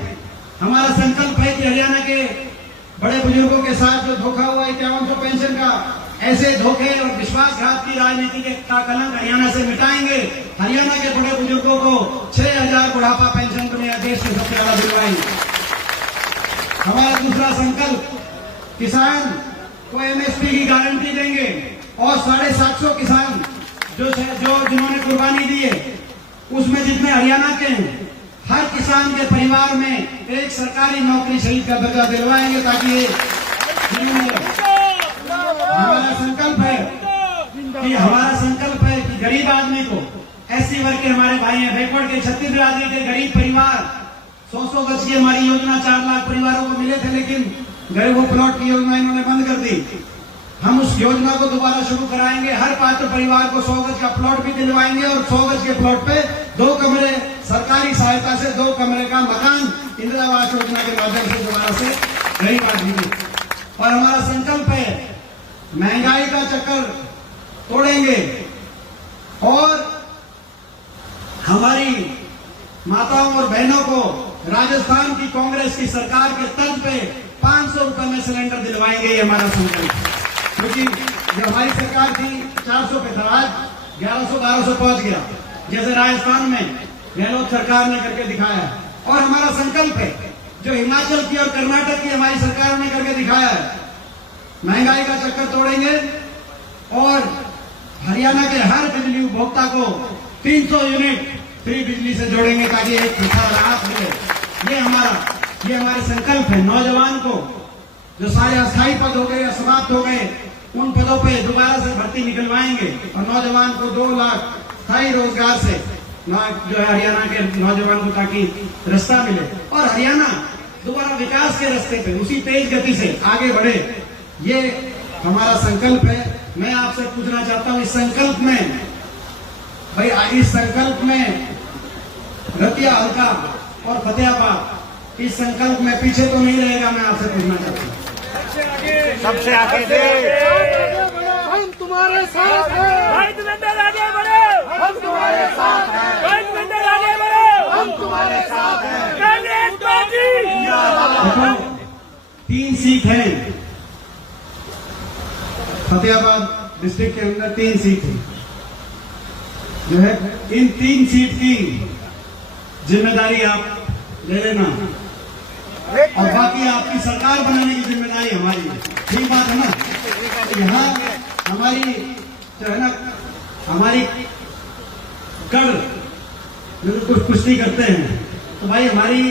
हमारा संकल्प है कि हरियाणा के बड़े बुजुर्गों के साथ जो धोखा हुआ 5100 पेंशन का, ऐसे धोखे और विश्वासघात की राजनीति का कलंक हरियाणा से मिटाएंगे। हरियाणा के बड़े बुजुर्गों को 6000 बुढ़ापा पेंशन दुनिया देश में सबसे ज्यादा दिलवाएंगे। हमारा दूसरा संकल्प, किसान को एमएसपी की गारंटी देंगे और 750 किसान जो जिन्होंने कुर्बानी दी है, उसमें जितने हरियाणा के हैं, हर किसान के परिवार में एक सरकारी नौकरी शहीद का दर्जा दिलवाएंगे, ताकि ये हमारा संकल्प है कि गरीब आदमी को, एससी वर्ग के हमारे भाई हैं, बैकवर्ड के, छत्तीस बिरादरी के गरीब परिवार, 100 गज की हमारी योजना 4 लाख परिवारों को मिले थे, लेकिन गरीबों प्लॉट की योजना इन्होंने बंद कर दी। हम उस योजना को दोबारा शुरू कराएंगे। हर पात्र परिवार को 100 गज का प्लॉट भी दिलवाएंगे और 100 गज के प्लॉट पे 2 कमरे सरकारी सहायता से 2 कमरे का मकान इंदिरा आवास योजना के माध्यम से दोबारा से गरीब आदमी को। और हमारा संकल्प है महंगाई का चक्कर तोड़ेंगे और हमारी माताओं और बहनों को राजस्थान की कांग्रेस की सरकार के तर्ज पे 500 रुपए में सिलेंडर दिलवाएंगे। ये हमारा संकल्प है। क्योंकि जो हमारी सरकार थी 400 पे था, आज 1100-1200 पहुंच गया, जैसे राजस्थान में गहलोत सरकार ने करके दिखाया। और हमारा संकल्प है जो हिमाचल की और कर्नाटक की हमारी सरकार ने करके दिखाया है, महंगाई का चक्कर तोड़ेंगे और हरियाणा के हर बिजली उपभोक्ता को 300 यूनिट फ्री बिजली से जोड़ेंगे, ताकि एक राहत मिले। ये हमारे संकल्प है। नौजवान को जो सारे अस्थायी पद हो गए या समाप्त हो गए, उन पदों पे दोबारा से भर्ती निकलवाएंगे और नौजवान को 2 लाख स्थायी रोजगार से जो है हरियाणा के नौजवान को, ताकि रास्ता मिले और हरियाणा दोबारा विकास के रास्ते पे उसी तेज गति से आगे बढ़े। ये हमारा संकल्प है। मैं आपसे पूछना चाहता हूं, इस संकल्प में भाई, इस संकल्प में रतिया हल्का और फतेहाबाद, इस संकल्प में पीछे तो नहीं रहेगा। मैं आपसे पूछना चाहता हूँ, सबसे आगे दे, हम तुम्हारे साथ हैं, भाई तुमेंद्र आगे बढ़ो, हम तुम्हारे साथ हैं, भाई तुमेंद्र आगे बढ़ो, हम तुम्हारे साथ हैं। कांग्रेस पार्टी देखो 3 सीट है फतेहाबाद डिस्ट्रिक्ट के अंदर, 3 सीट है जो है। इन 3 सीट की जिम्मेदारी आप ले लेना और बाकी आपकी सरकार बनाने की जिम्मेदारी हमारी है। ठीक बात है ना? यहाँ हमारी जो है ना, हमारी कड़ जो कुछ कुश्ती करते हैं, तो भाई हमारी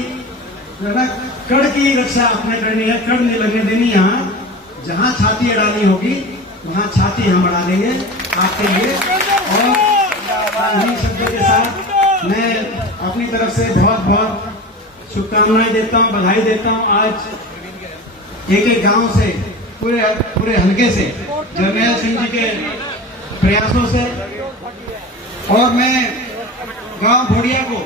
जो है ना कड़ की रक्षा आपने करनी है। कड़ नहीं लगने देनी। यहाँ जहाँ छाती अड़ानी होगी वहाँ छाती हम अड़ा देंगे आपके लिए। और इन्हीं शब्दों के साथ मैं अपनी तरफ से बहुत बहुत शुभकामनाएं देता हूं, बधाई देता हूं। आज एक गांव से, पूरे हल्के से, जरनैल सिंह जी के प्रयासों से, और मैं गांव भोडिया को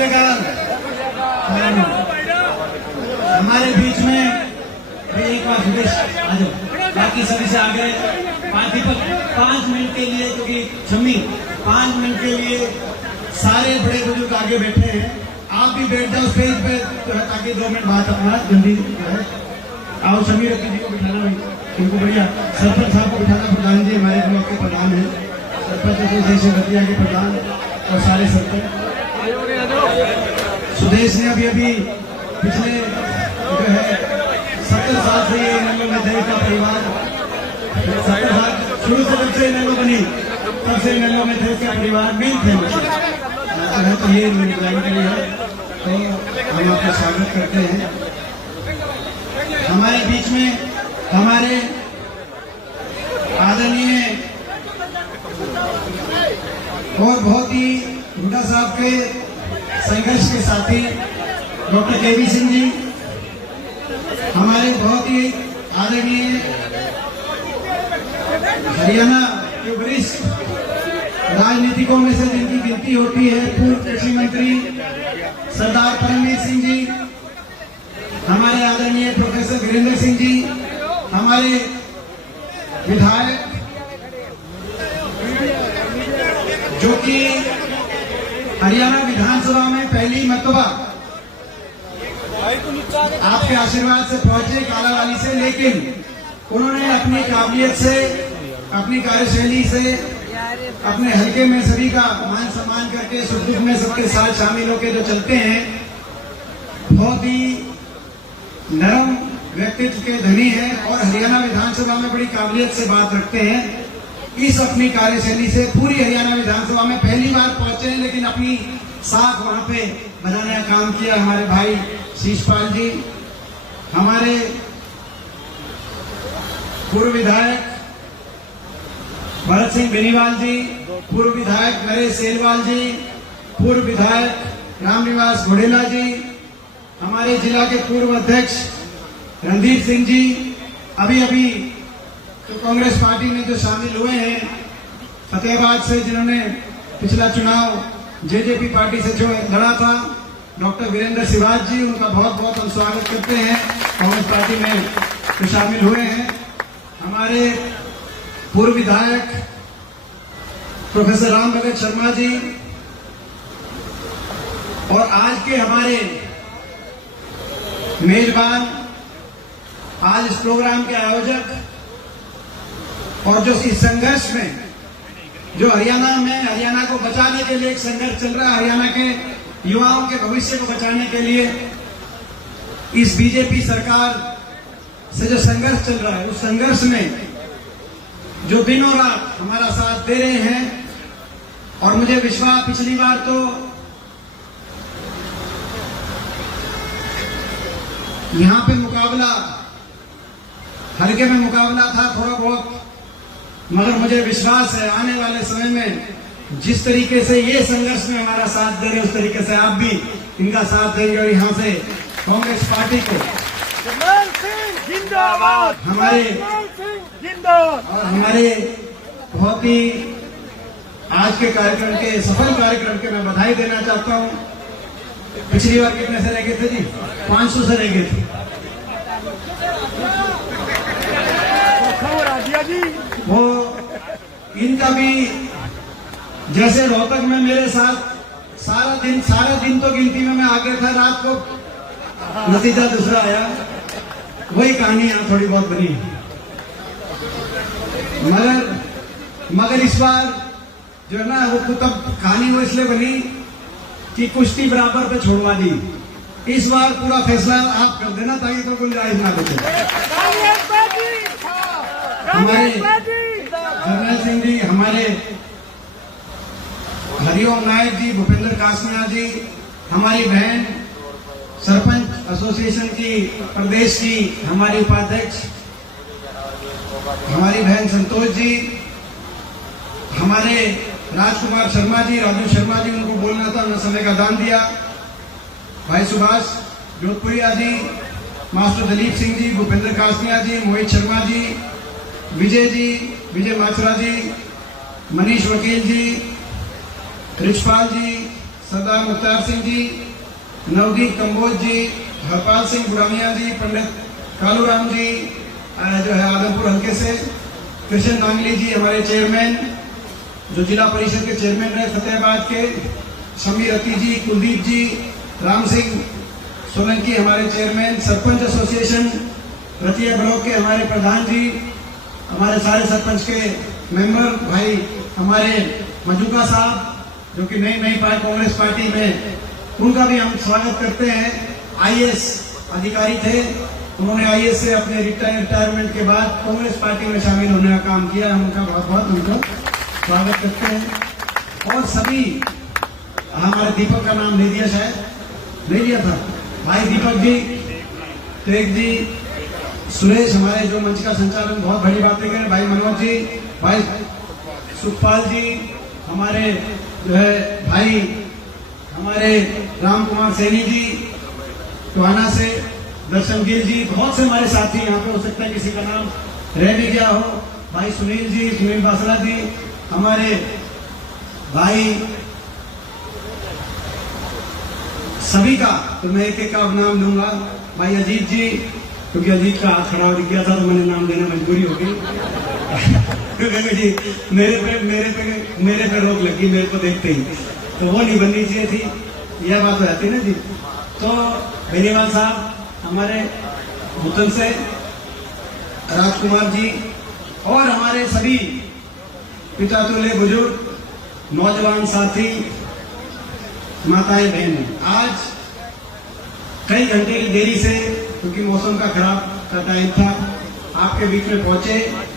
विवेकानंद। हमारे बीच में एक बार सुदेश आ जाओ, बाकी सभी से आगे दीपक 5 मिनट के लिए, क्योंकि छम्मी 5 मिनट के लिए सारे बड़े बुजुर्ग आगे बैठे हैं, आप भी बैठ जाओ स्टेज पे ताकि 2 मिनट बाद अपना जल्दी आओ। समीर रत्ती जी को बिठाना भाई, इनको बढ़िया। सरपंच साहब को बिठाना, प्रधान जी हमारे ब्लॉक के प्रधान है, सरपंच एसोसिएशन रतिया के प्रधान और सारे सरपंच। सुदेश ने अभी पिछले जो है 70 साल से ये इनेलो में थे का परिवार, 70 साल शुरू से जब से इनेलो बनी तब से इनेलो में थे इसका परिवार मेन थे। तो ये ज्वाइन करी है, तो हम आपका स्वागत करते हैं। हमारे बीच में हमारे आदरणीय और बहुत ही हुड्डा साहब के संघर्ष के साथी डॉक्टर केवी सिंह जी, हमारे बहुत ही आदरणीय हरियाणा के वरिष्ठ राजनीतिकों में से जिनकी गिनती होती है, पूर्व कृषि मंत्री सरदार परमवीर सिंह जी, हमारे आदरणीय प्रोफेसर वीरेंद्र सिंह जी, हमारे विधायक जो कि हरियाणा विधानसभा में पहली मर्तबा आपके आशीर्वाद से पहुंचे कालावाली से, लेकिन उन्होंने अपनी काबिलियत से, अपनी कार्यशैली से, अपने हल्के में सभी का मान सम्मान करके सुख दुख में सबके साथ शामिल होकर जो चलते हैं, बहुत ही नरम व्यक्तित्व के धनी हैं और हरियाणा विधानसभा में बड़ी काबिलियत से बात रखते हैं। इस अपनी कार्यशैली से पूरी हरियाणा विधानसभा में पहली बार पहुंचे हैं, लेकिन अपनी साख वहां पे बनाने का काम किया हमारे भाई शीशपाल जी, हमारे पूर्व विधायक भरत सिंह बेनीवाल जी, पूर्व विधायक नरेश सेलवाल जी, पूर्व विधायक रामनिवास घोडेला जी, हमारे जिला के पूर्व अध्यक्ष रणधीर सिंह जी, अभी तो कांग्रेस पार्टी में जो शामिल हुए हैं फतेहाबाद से, जिन्होंने पिछला चुनाव जेजेपी पार्टी से जो लड़ा था, डॉक्टर वीरेंद्र सिवाज जी, उनका बहुत बहुत हम स्वागत करते हैं, कांग्रेस पार्टी में जो शामिल हुए हैं। हमारे पूर्व विधायक प्रोफेसर राम भगत शर्मा जी और आज के हमारे मेजबान, आज इस प्रोग्राम के आयोजक, और जो इस संघर्ष में जो हरियाणा को बचाने के लिए एक संघर्ष चल रहा है, हरियाणा के युवाओं के भविष्य को बचाने के लिए इस बीजेपी सरकार से जो संघर्ष चल रहा है, उस संघर्ष में जो दिनों रात हमारा साथ दे रहे हैं। और मुझे विश्वास, पिछली बार तो यहां पे मुकाबला, हल्के में मुकाबला था थोड़ा बहुत, मगर मुझे विश्वास है आने वाले समय में जिस तरीके से ये संघर्ष में हमारा साथ दे रहे हैं, उस तरीके से आप भी इनका साथ देंगे और यहाँ से कांग्रेस पार्टी को जिंदाबाद, हमारे जिंदाबाद, और हमारे बहुत ही आज के कार्यक्रम के सफल कार्यक्रम के मैं बधाई देना चाहता हूँ। पिछली बार कितने से रह गए थे जी? 500 से रह गए थे। खबर आ दिया जी। वो इनका भी जैसे रोहतक में मेरे साथ सारा दिन तो गिनती में मैं आगे था, रात को नतीजा दूसरा आया, वही कहानी यहाँ थोड़ी बहुत बनी। मगर इस बार जो है ना, वो तब कहानी वो इसलिए बनी कि कुश्ती बराबर पे छोड़वा दी। इस बार पूरा फैसला आप कर देना ताकि तो गुंजाइश ना बचे। हमारे जर्नल सिंह जी, हमारे हरिओम नायक जी, भूपेंद्र कासनिया जी, हमारी बहन सरपंच एसोसिएशन की प्रदेश की हमारी उपाध्यक्ष हमारी बहन संतोष जी, हमारे राजकुमार शर्मा जी, राजू शर्मा जी, उनको बोलना था, उन्होंने समय का दान दिया। भाई सुभाष जोधपुरिया जी, मास्टर दलीप सिंह जी, भूपेंद्र कासनिया जी, मोहित शर्मा जी, विजय माचरा जी, मनीष वकील जी, रिचपाल जी, सरदार मुख्तार सिंह जी, नवदीप कंबोज जी, हरपाल सिंह बुरानिया जी, पंडित कालूराम जी जो है आदमपुर हल्के से, कृष्ण नांगली जी हमारे चेयरमैन जो जिला परिषद के चेयरमैन रहे फतेहाबाद के, समीर अति जी, कुलदीप जी, राम सिंह सोलंकी हमारे chairman, sarpanch association Ratia block के हमारे प्रधान जी, हमारे सारे सरपंच के मेंबर भाई, हमारे मजूका साहब जो कि नई कांग्रेस पार्टी में, उनका भी हम स्वागत करते हैं। आईएएस अधिकारी थे, उन्होंने आईएएस से अपने रिटायरमेंट के बाद कांग्रेस पार्टी में शामिल होने का काम किया, हम उनका बहुत बहुत उनको स्वागत करते हैं। और सभी, हमारे दीपक का नाम ले दिया, शायद ले लिया था, भाई दीपक जी, तेग जी, सुरेश हमारे जो मंच का संचालन बहुत बड़ी बातें करें, भाई मनोज जी, भाई सुखपाल जी, हमारे जो है भाई हमारे राम कुमार सैनी जी टोहाना से, दर्शन गिल जी, बहुत से हमारे साथी यहाँ पे, हो सकता है किसी का नाम रह भी गया हो, भाई सुनील जी, सुनील बासला जी, हमारे भाई सभी का तो मैं एक एक का नाम लूंगा, भाई अजीत जी, क्योंकि अजीत का हाथ खड़ा हो गया था तो मैंने नाम देना मजबूरी हो गई जी, मेरे पे रोक लगी मेरे को देखते ही, तो वो नहीं बननी चाहिए थी, यह बात हो जाती है ना जी। तो बेनीवाल साहब हमारे भूतन से, राजकुमार जी और हमारे सभी पिता तुल्य बुजुर्ग, नौजवान साथी, माताएं बहनें, आज कई घंटे की देरी से, क्योंकि मौसम का खराब का टाइम था, आपके बीच में पहुंचे।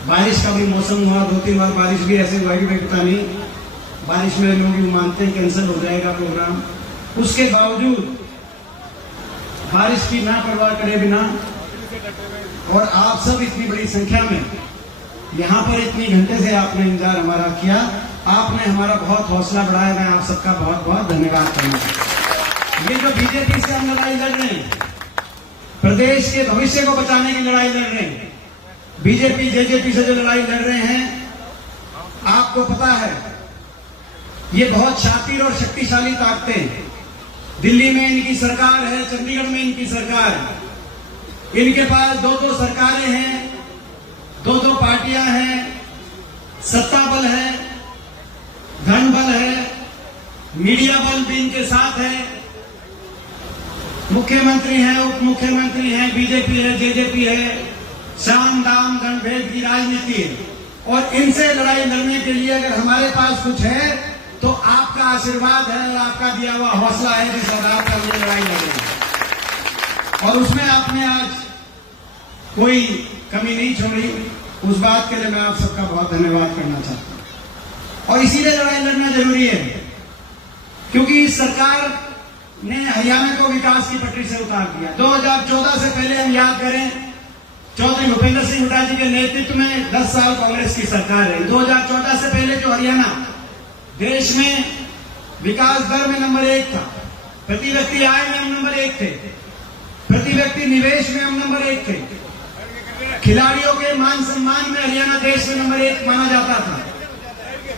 बारिश का भी मौसम हुआ, 2-3 बार बारिश भी ऐसे हुआ कि भाई पता नहीं, बारिश में लोग भी मानते हैं कैंसिल हो जाएगा प्रोग्राम, उसके बावजूद बारिश की ना परवाह करे बिना, और आप सब इतनी बड़ी संख्या में यहाँ पर इतनी घंटे से आपने इंतजार हमारा किया, आपने हमारा बहुत हौसला बढ़ाया, मैं आप सबका बहुत बहुत धन्यवाद करना चाहता। ये जो बीजेपी से हम लड़ाई लड़ रहे हैं, प्रदेश के भविष्य को बचाने की लड़ाई लड़ रहे हैं, बीजेपी जेजेपी से जो लड़ाई लड़ रहे हैं, आपको पता है ये बहुत शातिर और शक्तिशाली ताकतें, दिल्ली में इनकी सरकार है, चंडीगढ़ में इनकी सरकार है, इनके पास 2-2 सरकारें हैं, 2-2 पार्टियां हैं, सत्ता बल है, धन बल है, मीडिया बल भी इनके साथ है, मुख्यमंत्री हैं, उप मुख्यमंत्री हैं, बीजेपी है, जेजेपी है, साम दाम दंड की राजनीति है, और इनसे लड़ाई लड़ने के लिए अगर हमारे पास कुछ है तो आपका आशीर्वाद है और आपका दिया हुआ हौसला है जिस आधार पर ये लड़ाई लड़ रही है, और उसमें आपने आज कोई कमी नहीं छोड़ी, उस बात के लिए मैं आप सबका बहुत धन्यवाद करना चाहता हूं। और इसीलिए लड़ाई लड़ना जरूरी है क्योंकि इस सरकार ने हरियाणा को विकास की पटरी से उतार दिया। 2014 से पहले हम याद करें, चौधरी भूपेंद्र सिंह हुड्डा जी के नेतृत्व में 10 साल कांग्रेस की सरकार है। 2014 से पहले जो हरियाणा देश में विकास दर में नंबर 1 था, प्रति व्यक्ति आय में हम नंबर 1 थे, प्रति व्यक्ति निवेश में हम नंबर 1 थे, खिलाड़ियों के मान सम्मान में हरियाणा देश में नंबर 1 माना जाता था,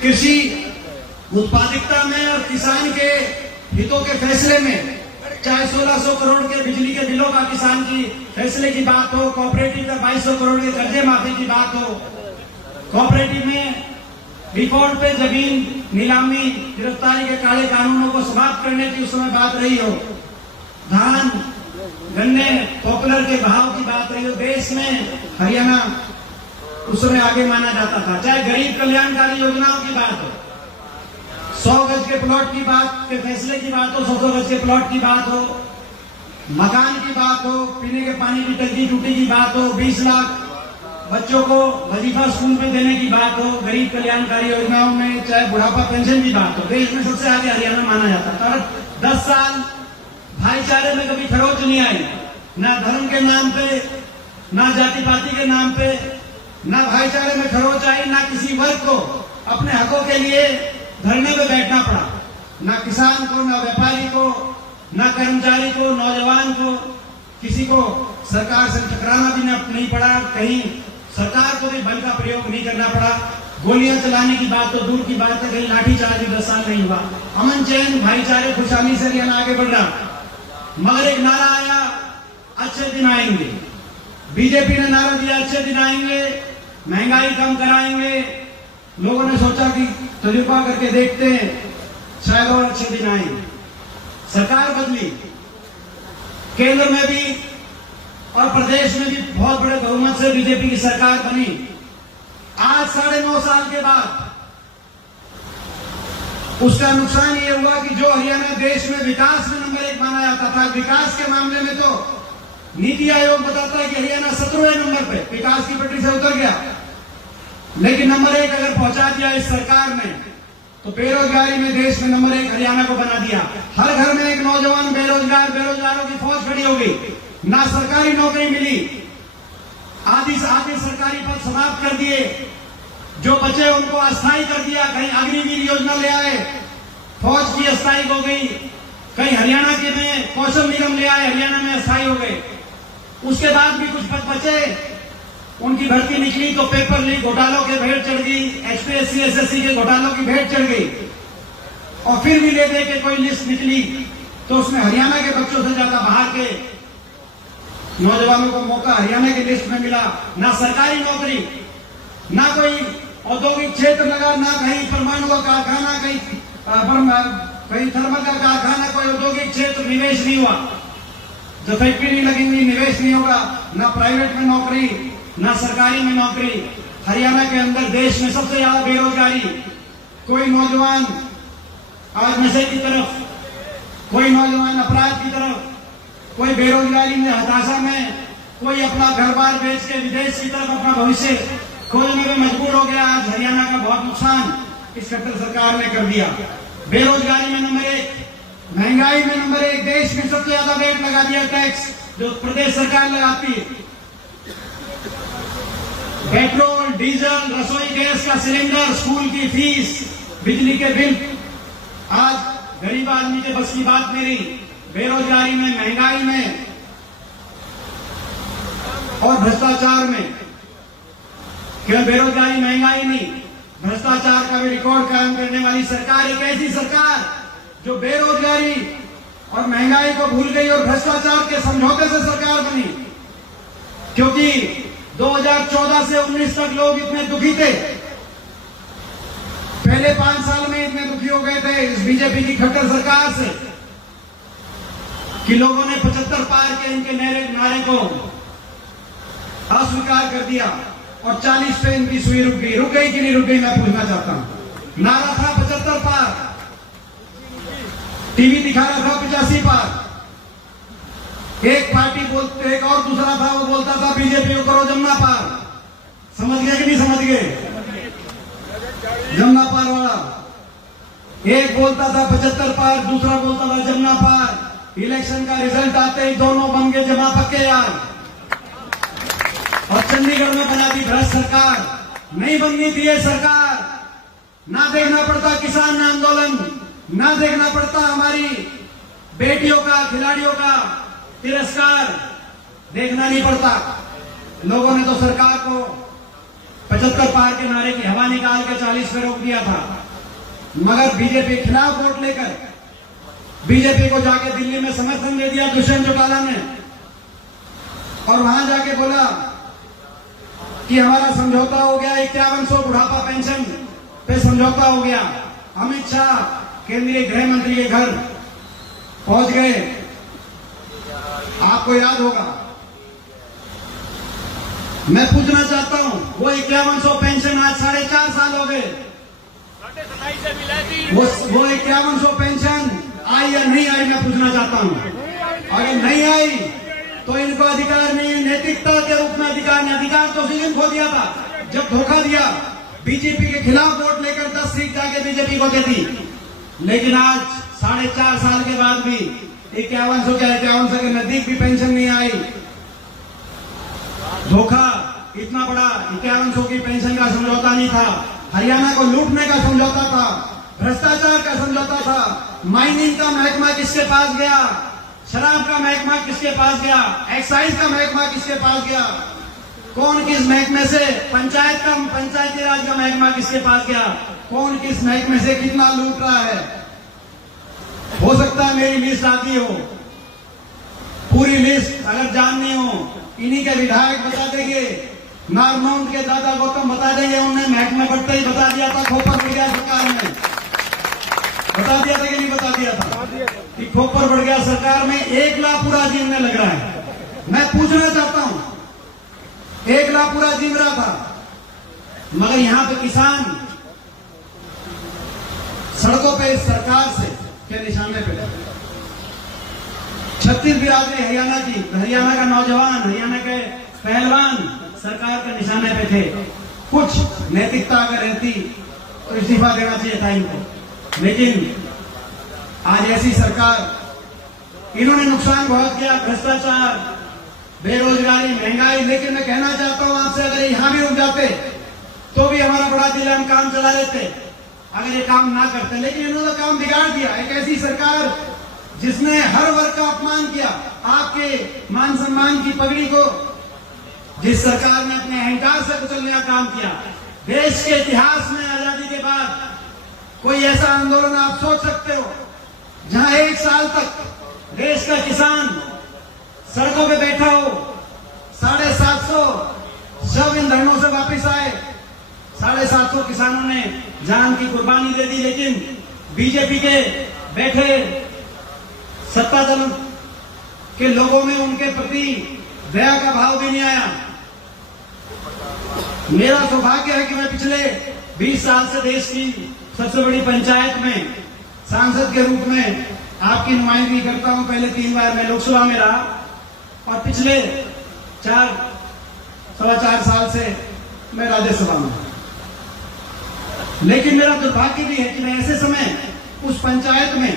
कृषि उत्पादकता में और किसान के हितों के फैसले में, चाहे 1600 करोड़ के बिजली के बिलों का किसान की फैसले की बात हो, कोऑपरेटिव का 2200 करोड़ के कर्जे माफी की बात हो, कोऑपरेटिव में डिफॉल्ट पे जमीन नीलामी गिरफ्तारी के काले कानूनों को समाप्त करने की उस समय बात रही हो, धान गन्ने पॉपुलर के भाव की बात रही हो, देश में हरियाणा उस समय आगे माना जाता था। चाहे गरीब कल्याणकारी योजनाओं की बात हो, 100 गज के प्लॉट की बात के फैसले की बात हो, 100 गज के प्लॉट की बात हो, मकान की बात हो, पीने के पानी की टंकी टूटी की बात हो, 20 लाख बच्चों को वजीफा स्कूल में देने की बात हो, गरीब कल्याणकारी योजनाओं में चाहे बुढ़ापा पेंशन की बात हो, देश में सबसे आगे हरियाणा माना जाता था। और 10 साल भाईचारे में कभी खरोच नहीं आई, ना धर्म के नाम पे, ना जाति पाति के नाम पे, ना भाईचारे में खरोच आई, ना किसी वर्ग को अपने हकों के लिए धरने में बैठना पड़ा, ना किसान को, ना व्यापारी को, ना कर्मचारी को, नौजवान को, किसी को सरकार से टकराना भी नहीं पड़ा, कहीं सरकार को भी बल का प्रयोग नहीं करना पड़ा। गोलियां चलाने की बात तो दूर की बात है, कहीं लाठीचार्ज भी 10 साल नहीं हुआ। अमन चैन भाईचारे खुशहाली से हरियाणा आगे बढ़ रहा। मगर एक नारा आया, अच्छे दिन आएंगे। बीजेपी ने नारा दिया, अच्छे दिन आएंगे, महंगाई कम कराएंगे। लोगों ने सोचा कि तजुर्बा करके देखते हैं, शायद और अच्छे दिन आएंगे। सरकार बदली, केंद्र में भी और प्रदेश में भी बहुत बड़े बहुमत से बीजेपी की सरकार बनी। आज 9.5 साल के बाद उसका नुकसान ये हुआ कि जो हरियाणा देश में विकास में नंबर 1 माना जाता था, विकास के मामले में तो नीति आयोग बताता है कि हरियाणा 17वें नंबर पे विकास की पटरी से उतर गया। लेकिन नंबर 1 अगर पहुंचा दिया इस सरकार ने, तो बेरोजगारी में देश में नंबर 1 हरियाणा को बना दिया। हर घर में एक नौजवान बेरोजगार, बेरोजगारों की फौज खड़ी हो गई। ना सरकारी नौकरी मिली, आधी से आधे सरकारी पद समाप्त कर दिए, जो बचे उनको अस्थायी कर दिया। कहीं अग्निवीर योजना ले आए, फौज की अस्थायी हो गई। कहीं हरियाणा के में कौशल निगम ले आए, हरियाणा में अस्थायी हो गए। उसके बाद भी कुछ पद बचे, उनकी भर्ती निकली तो पेपर लीक घोटालों के भेंट चढ़ गई, एचपीएससी एसएससी के घोटालों की भेंट चढ़ गई। और फिर भी ले दे के कोई लिस्ट निकली तो उसमें हरियाणा के बच्चों से ज्यादा बाहर के नौजवानों को मौका हरियाणा की लिस्ट में मिला। ना सरकारी नौकरी, ना कोई औद्योगिक क्षेत्र लगा, ना कहीं परमाणु का कारखाना, कहीं थर्मल का कारखाना, कोई औद्योगिक क्षेत्र निवेश नहीं हुआ। जो फैक्ट्री नहीं लगेंगी, निवेश नहीं होगा। ना प्राइवेट में नौकरी, ना सरकारी में नौकरी। हरियाणा के अंदर देश में सबसे ज्यादा बेरोजगारी। कोई नौजवान आज नशे की तरफ, कोई नौजवान अपराध की तरफ, कोई बेरोजगारी में, हताशा में, कोई अपना घर बार बेच के विदेश की तरफ अपना भविष्य खोजने में मजबूर हो गया। आज हरियाणा का बहुत नुकसान इस खट्टर सरकार ने कर दिया। बेरोजगारी में नंबर 1, महंगाई में नंबर 1, देश में सबसे ज्यादा रेट लगा दिया टैक्स जो प्रदेश सरकार लगाती है। पेट्रोल, डीजल, रसोई गैस का सिलेंडर, स्कूल की फीस, बिजली के बिल, आज गरीब आदमी के बस की बात नहीं रही। बेरोजगारी में, महंगाई में और भ्रष्टाचार में। केवल बेरोजगारी, महंगाई नहीं, भ्रष्टाचार का भी रिकॉर्ड कायम करने वाली सरकार एक ऐसी सरकार जो बेरोजगारी और महंगाई को भूल गई और भ्रष्टाचार के समझौते से सरकार बनी। क्योंकि 2014 से 19 तक लोग इतने दुखी थे, पहले 5 साल में इतने दुखी हो गए थे इस बीजेपी की खट्टर सरकार से कि लोगों ने 75 पार के इनके नारे को अस्वीकार कर दिया और 40 पे इनकी सुई रुक गई कि नहीं रुक गई, मैं पूछना चाहता हूं। नारा था 75 पार, टीवी दिखा रहा था 85 पार। एक पार्टी बोलते, एक और दूसरा था वो बोलता था बीजेपी को करो जमुना पार। समझ गए कि नहीं समझ गए? जमुना पार वाला एक बोलता था 75 पार, दूसरा बोलता था जमुना पार। इलेक्शन का रिजल्ट आते ही दोनों बन गए जमा पक्के यार। और चंडीगढ़ में बना दी भ्रष्ट सरकार। नहीं बननी थी ये सरकार। ना देखना पड़ता किसान आंदोलन, ना देखना पड़ता हमारी बेटियों का, खिलाड़ियों का तिरस्कार, देखना नहीं पड़ता। लोगों ने तो सरकार को 75 पार के नारे की हवा निकाल के 40 पे रोक दिया था। मगर बीजेपी के खिलाफ वोट लेकर बीजेपी को जाके दिल्ली में समर्थन दे दिया दुष्यंत चौटाला ने, और वहां जाके बोला कि हमारा समझौता हो गया, 5100 बुढ़ापा पेंशन पे समझौता हो गया। अमित शाह केंद्रीय गृह मंत्री के घर पहुंच गए। आपको याद होगा, मैं पूछना चाहता हूं, वो 5100 पेंशन आज 4.5 साल हो गए। वो 5100 पेंशन आई या नहीं आई, मैं पूछना चाहता हूं। अगर नहीं आई तो इनको अधिकार नहीं है, नैतिकता के रूप में अधिकार नहीं। अधिकार तो उसी दिन खो दिया था जब धोखा दिया, बीजेपी के खिलाफ वोट लेकर 10 सीट जाके बीजेपी को दे दी। लेकिन आज 4.5 साल के बाद भी 5100 के नजदीक भी पेंशन नहीं आई। धोखा इतना बड़ा, 5100 की पेंशन का समझौता नहीं था, हरियाणा को लूटने का समझौता था, भ्रष्टाचार का समझौता था। माइनिंग का महकमा किसके पास गया, शराब का महकमा किसके पास गया, एक्साइज का महकमा किसके पास गया। कौन किस महकमे से पंचायती राज का महकमा किसके पास गया, कौन किस महकमे से कितना लूट रहा है। हो सकता है मेरी लिस्ट आती हो, पूरी लिस्ट अगर जाननी हो इन्हीं के विधायक बता देंगे, नारनौंद के दादा गौतम बता देंगे, उन्होंने महकमे बढ़ते ही बता दिया था खोपर बढ़ गया सरकार में, बता दिया था कि नहीं बता दिया था कि खोपर बढ़ गया सरकार में। 1 लाख पूरा जीवने लग रहा है। मैं पूछना चाहता हूं, 1 लाख पूरा जीव रहा था, मगर यहां पे किसान सड़कों पे इस सरकार से के निशाने पे 36 बिरादरी हरियाणा की, हरियाणा का नौजवान, हरियाणा के पहलवान सरकार के निशाने पे थे। कुछ नैतिकता अगर रहती तो इस्तीफा देना चाहिए था इनको, लेकिन आज ऐसी सरकार, इन्होंने नुकसान बहुत किया, भ्रष्टाचार, बेरोजगारी, महंगाई। लेकिन मैं कहना चाहता हूं आपसे, अगर यहां भी रुक जाते तो भी हमारा बड़ा दिल, हम काम चला लेते अगर ये काम ना करते। लेकिन इन्होंने काम बिगाड़ दिया। एक ऐसी सरकार जिसने हर वर्ग का अपमान किया, आपके मान सम्मान की पगड़ी को, जिस सरकार ने अपने अहंकार से कुचलने का काम किया। देश के इतिहास में आजादी के बाद कोई ऐसा आंदोलन आप सोच सकते हो जहां 1 साल तक देश का किसान सड़कों पे बैठा हो, 750 शव इन धरनों से वापस आए, 750 किसानों ने जान की कुर्बानी दे दी। लेकिन बीजेपी के बैठे सत्ता दल के लोगों में उनके प्रति दया का भाव भी नहीं आया। मेरा सौभाग्य है कि मैं पिछले 20 साल से देश की सबसे बड़ी पंचायत में सांसद के रूप में आपकी नुमाइंदगी करता हूं। पहले 3 बार मैं लोकसभा में रहा और पिछले 4-4.25 साल से मैं राज्यसभा में। लेकिन मेरा दुर्भाग्य भी है कि मैं ऐसे समय उस पंचायत में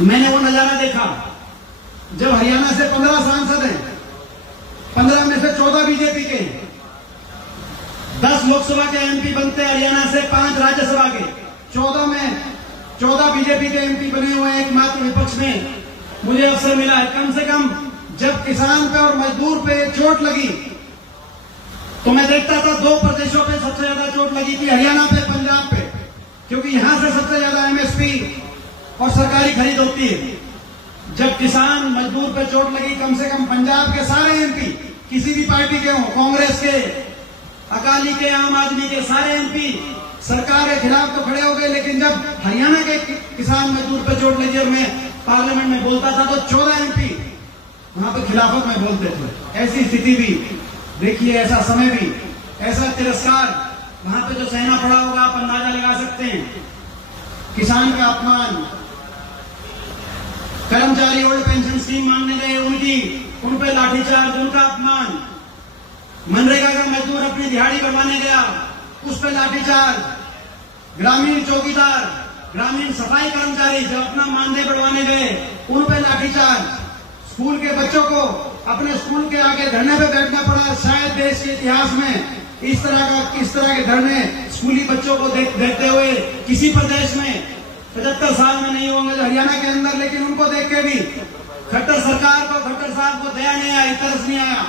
मैंने वो नजारा देखा जब हरियाणा से 15 सांसद हैं, 15 में से 14 बीजेपी के, 10 लोकसभा के एमपी बनते हैं हरियाणा से, 5 राज्यसभा के, 14 में 14 बीजेपी के एमपी बने हुए हैं। एकमात्र विपक्ष में मुझे अवसर मिला है। कम से कम जब किसान पे और मजदूर पे चोट लगी तो मैं देखता था 2 प्रदेशों पे सबसे ज्यादा चोट लगी थी, हरियाणा पे, पंजाब पे, क्योंकि यहां से सबसे ज्यादा एमएसपी और सरकारी खरीद होती है। जब किसान मजदूर पे चोट लगी, कम से कम पंजाब के सारे एमपी, किसी भी पार्टी के हों, कांग्रेस के, अकाली के, आम आदमी के, सारे एमपी सरकार के खिलाफ तो खड़े हो गए। लेकिन जब हरियाणा के किसान मजदूर पे चोट लगी और मैं पार्लियामेंट में बोलता था तो 14 एमपी वहां पे खिलाफत में बोलते थे। ऐसी स्थिति भी देखिए, ऐसा समय भी, ऐसा तिरस्कार वहां पे जो सहना पड़ा होगा, आप अंदाजा लगा सकते हैं। किसान का अपमान, कर्मचारी ओल्ड पेंशन स्कीम मांगने गए उन पे लाठीचार्ज, उनका अपमान, मनरेगा का मजदूर अपनी दिहाड़ी बढ़वाने गया, उस पे लाठीचार्ज, ग्रामीण चौकीदार, ग्रामीण सफाई कर्मचारी जब अपना मानदेय बढ़वाने गए उन पे लाठीचार्ज, स्कूल के बच्चों को अपने स्कूल के आगे धरने पे बैठना पड़ा। शायद देश के इतिहास में इस तरह के धरने स्कूली बच्चों को देखते हुए किसी प्रदेश में 75 साल में नहीं होंगे जो हरियाणा के अंदर। लेकिन उनको देख के भी खट्टर साहब को दया नहीं आई, तरस नहीं आया।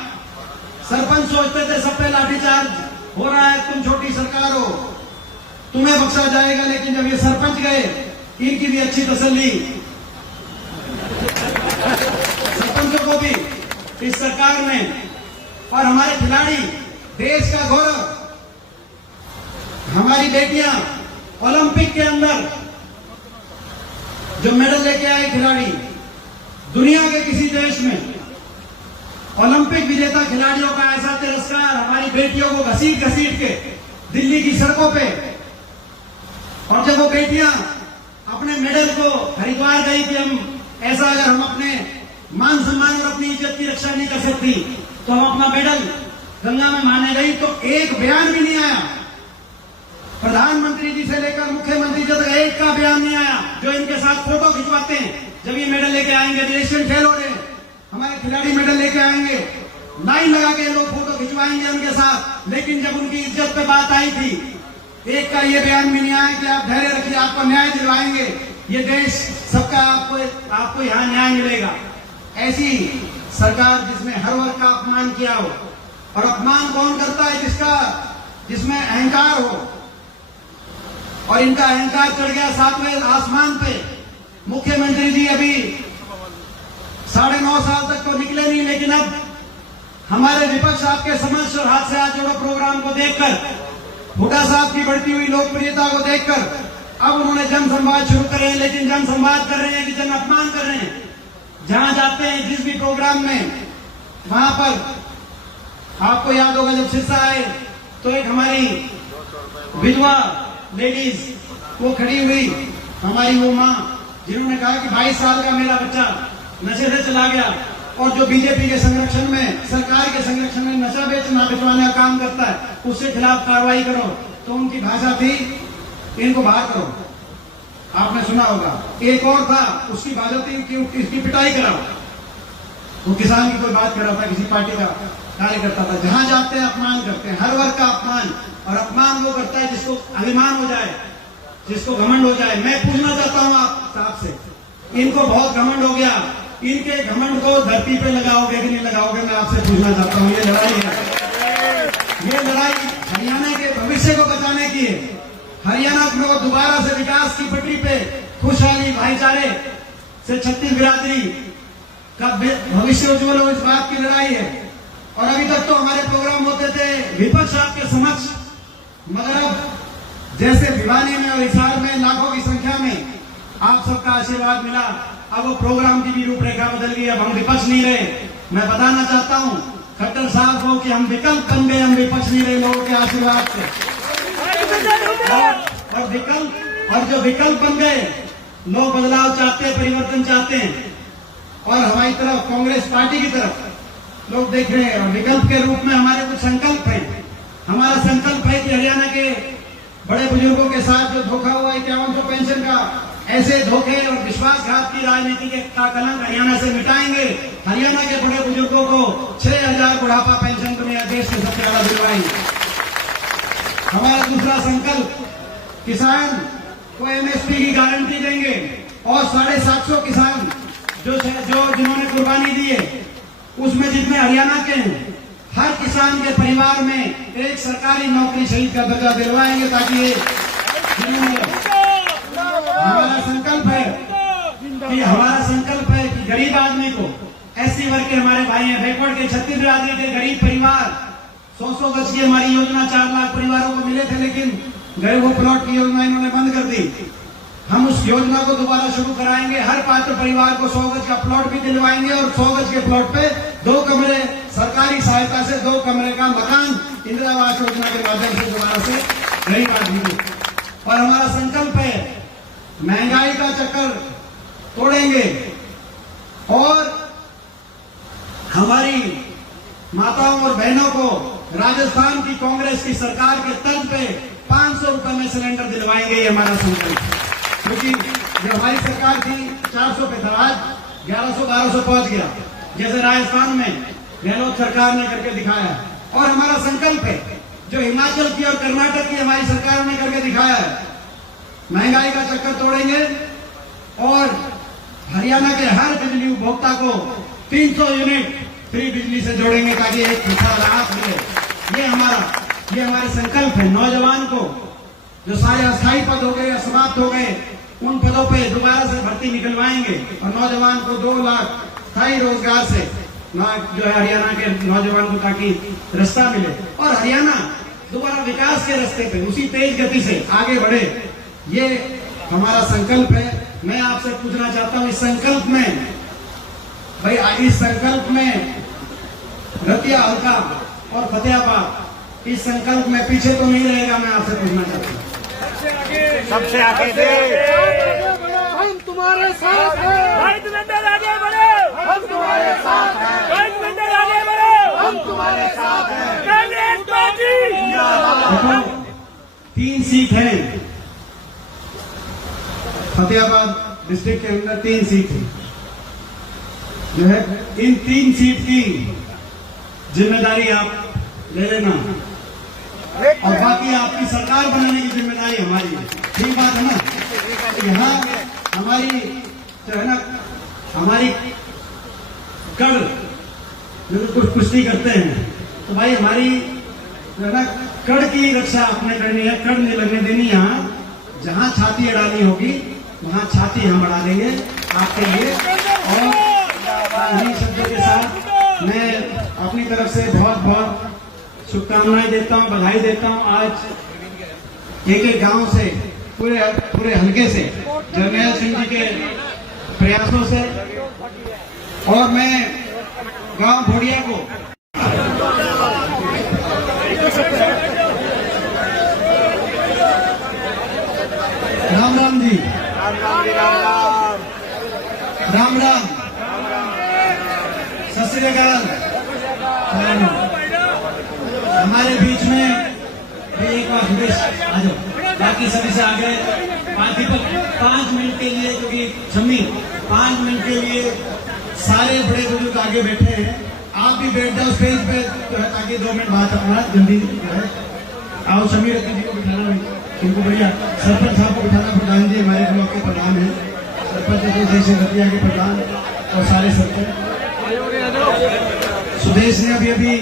सरपंच सोचते थे सब पे लाठीचार्ज हो रहा है, तुम छोटी सरकार हो, तुम्हें बख्शा जाएगा। लेकिन जब ये सरपंच गए, इनकी भी अच्छी तसल्ली, सरपंचों को भी इस सरकार में। और हमारे खिलाड़ी, देश का गौरव, हमारी बेटियां ओलंपिक के अंदर जो मेडल लेके आए खिलाड़ी, दुनिया के किसी देश में ओलंपिक विजेता खिलाड़ियों का ऐसा तिरस्कार, हमारी बेटियों को घसीट के दिल्ली की सड़कों पे, और जब वो बेटियां अपने मेडल को हरिद्वार गई कि हम ऐसा, अगर हम अपने मान सम्मान और अपनी इज्जत की रक्षा नहीं कर सकती तो हम अपना मेडल गंगा में माने गई, तो एक बयान भी नहीं आया। प्रधानमंत्री जी से लेकर मुख्यमंत्री तक एक का बयान नहीं आया जो इनके साथ फोटो खिंचवाते हैं। जब ये मेडल लेके आएंगे, एशियन खेल हो रहे हैं, हमारे खिलाड़ी मेडल लेके आएंगे, लाइन लगा के लोग फोटो खिंचवाएंगे उनके साथ। लेकिन जब उनकी इज्जत पे बात आई थी, एक का ये बयान भी नहीं आया कि आप धैर्य रखिए, आपको न्याय दिलवाएंगे, ये देश सबका, आपको यहाँ न्याय मिलेगा। ऐसी सरकार जिसमें हर वर्ग का अपमान किया हो, और अपमान कौन करता है? जिसमें अहंकार हो, और इनका अहंकार चढ़ गया 7वें आसमान पे। मुख्यमंत्री जी अभी 9.5 साल तक तो निकले नहीं, लेकिन अब हमारे विपक्ष आपके समक्ष और हाथ से हाथ जोड़ो प्रोग्राम को देखकर, हुड्डा साहब की बढ़ती हुई लोकप्रियता को देखकर अब उन्होंने जन संवाद शुरू करे हैं, लेकिन जन संवाद कर रहे हैं कि जन अपमान कर रहे हैं। जहां जाते हैं जिस भी प्रोग्राम में, वहां पर आपको याद होगा जब सिरसा आए तो एक हमारी विधवा लेडीज वो खड़ी हुई, हमारी वो माँ, जिन्होंने कहा कि 22 साल का मेरा बच्चा नशे से चला गया, और जो बीजेपी के संरक्षण में, सरकार के संरक्षण में नशा बेचवाने का काम करता है, उसके खिलाफ कार्रवाई करो। तो उनकी भाषा थी इनको बाहर करो। आपने सुना होगा। एक और था, उसकी भाषा थी कि इसकी पिटाई कराओ। वो किसान की कोई बात कर रहा था, किसी पार्टी का कार्यकर्ता था। जहां जाते हैं अपमान करते हैं, हर वर्ग का अपमान, और अपमान वो करता है जिसको अभिमान हो जाए, जिसको घमंड हो जाए। मैं पूछना चाहता हूं आप साहब से, इनको बहुत घमंड हो गया, इनके घमंड को धरती पे लगाओगे कि नहीं लगाओगे? मैं आपसे पूछना चाहता हूं। ये लड़ाई है, ये लड़ाई हरियाणा के भविष्य को बचाने की है। हरियाणा को दोबारा से विकास की पटरी पे, खुशहाली, भाईचारे से छत्तीस बिरादरी का भविष्य उज्जवल हो, इस बात की लड़ाई है। और अभी तक तो हमारे प्रोग्राम होते थे विपक्ष आपके समक्ष, मगर अब जैसे भिवानी में और हिसार में लाखों की संख्या में आप सबका आशीर्वाद मिला, अब वो प्रोग्राम की भी रूपरेखा बदल गई। अब हम विपक्ष नहीं रहे। मैं बताना चाहता हूं खट्टर साहब को कि हम विकल्प बन गए, हम विपक्ष नहीं रहे लोगों के आशीर्वाद से। और जो विकल्प बन गए, लोग बदलाव चाहते हैं, परिवर्तन चाहते हैं, और हमारी तरफ कांग्रेस पार्टी की तरफ लोग देख रहे हैं। और विकल्प के रूप में हमारे कुछ संकल्प है। हमारा संकल्प है कि हरियाणा के बड़े बुजुर्गों के साथ जो धोखा हुआ 5100 पेंशन का, ऐसे धोखे और विश्वासघात की राजनीति का कलंक हरियाणा से मिटाएंगे। हरियाणा के बड़े बुजुर्गों को 6000 बुढ़ापा पेंशन दुनिया देश के सबसे ज्यादा दिलवाएंगे। हमारा दूसरा संकल्प, किसान को एमएसपी की गारंटी देंगे, और 750 किसान जिन्होंने कुर्बानी दी है, उसमें जितने हरियाणा के हैं, हर किसान के परिवार में एक सरकारी नौकरी शहीद का दर्जा दिलवाएंगे, ताकि ये हमारा संकल्प है कि गरीब आदमी को, एससी वर्ग के हमारे भाई हैं, बैकवर्ड के, छत्तीस बिरादरी के गरीब परिवार, 100 गज की हमारी योजना 4 लाख परिवारों को मिले थे, लेकिन गरीबों प्लॉट की योजना इन्होंने बंद कर दी। हम उस योजना को दोबारा शुरू कराएंगे। हर पात्र परिवार को 100 गज का प्लॉट भी दिलवाएंगे, और 100 गज के प्लॉट पे 2 कमरे सरकारी सहायता से 2 कमरे का मकान इंदिरा आवास योजना के माध्यम से दोबारा से गरीब आदमी को। और हमारा संकल्प है महंगाई का चक्कर तोड़ेंगे, और हमारी माताओं और बहनों को राजस्थान की कांग्रेस की सरकार के तर्ज पे 500 रुपए में सिलेंडर दिलवाएंगे। ये हमारा संकल्प है, क्योंकि जो हमारी सरकार थी 400 पे था, आज 1100-1200 पहुंच गया, जैसे राजस्थान में गहलोत सरकार ने करके दिखाया। और हमारा संकल्प है जो हिमाचल की और कर्नाटक की हमारी सरकार ने करके दिखाया है, महंगाई का चक्कर तोड़ेंगे, और हरियाणा के हर बिजली उपभोक्ता को 300 यूनिट फ्री बिजली से जोड़ेंगे, ताकि एक राहत मिले। ये हमारे संकल्प है। नौजवान को जो सारे अस्थायी पद हो गए या समाप्त हो गए, उन पदों पे दोबारा से भर्ती निकलवाएंगे, और नौजवान को 2 लाख स्थायी रोजगार से जो है हरियाणा के नौजवान को, ताकि रास्ता मिले, और हरियाणा दोबारा विकास के रास्ते पे उसी तेज गति से आगे बढ़े। ये हमारा संकल्प है। मैं आपसे पूछना चाहता हूं, इस संकल्प में भाई, इस संकल्प में रतिया हल्का और फतेहाबाद, इस संकल्प में पीछे तो नहीं रहेगा? मैं आपसे पूछना चाहता हूँ। सबसे आगे दे, हम तुम्हारे साथ हैं। भाई तुमेंद्र आगे बढ़ो, हम तुम्हारे साथ हैं। भाई तुमेंद्र आगे बढ़ो, हम तुम्हारे साथ हैं। कांग्रेस पार्टी। 3 सीट है फतेहाबाद डिस्ट्रिक्ट के अंदर, 3 सीट है जो है। इन 3 सीट की जिम्मेदारी आप ले लेना, और बाकी आपकी सरकार बनाने की जिम्मेदारी हमारी है। ठीक बात है ना? यहाँ हमारी जो है ना, हमारी गढ़ जो कुछ कुश्ती करते हैं, तो भाई हमारी जो है ना कड़ की रक्षा अपने करनी है, कड़ नहीं लगने देनी। यहाँ जहाँ छाती अड़ानी होगी वहाँ छाती हम अड़ा देंगे आपके लिए। और इन्हीं शब्दों के साथ मैं अपनी तरफ से बहुत बहुत शुभकामनाएं देता हूँ, बधाई देता हूँ। आज एक गांव से पूरे हल्के से जरनैल सिंह जी के प्रयासों से, और मैं गांव भोड़िया को राम राम जी, राम राम, सत श्री अकाल। हमारे बीच में एक बार सुदेश आ जाओ, बाकी सभी से आगे 5 मिनट के लिए, क्योंकि छम्मी 5 मिनट के लिए सारे बड़े बुजुर्ग आगे बैठे हैं। आप भी बैठ जाओ स्टेज पे, ताकि 2 मिनट बाद अपना जल्दी जो है। आओ समीर रत्न जी को बिठाना, इनको बढ़िया। सरपंच साहब को बिठाना, प्रधान जी हमारे ब्लॉक के प्रधान हैं, सरपंच एसोसिएशन रतिया के प्रधान और सारे सरपंच। सुदेश ने अभी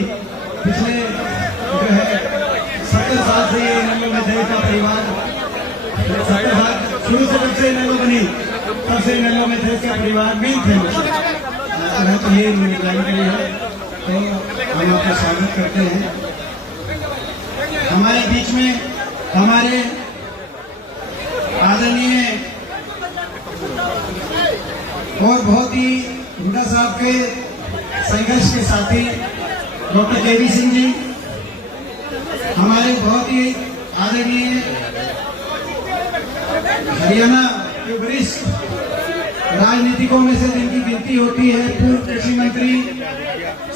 पिछले जो है 70 साल से ये नल्लो में देव का परिवार, 70 साल शुरू से जब से नल्लो बनी तब से नल्लो में देव का परिवार मेन थे। तो ये ज्वाइन करी है, तो हम आपका स्वागत करते हैं। हमारे बीच में हमारे आदरणीय और बहुत ही हुड्डा साहब के संघर्ष के साथी डॉक्टर केवी सिंह जी, हमारे बहुत ही आदरणीय हरियाणा के वरिष्ठ राजनीतिकों में से जिनकी गिनती होती है, पूर्व कृषि मंत्री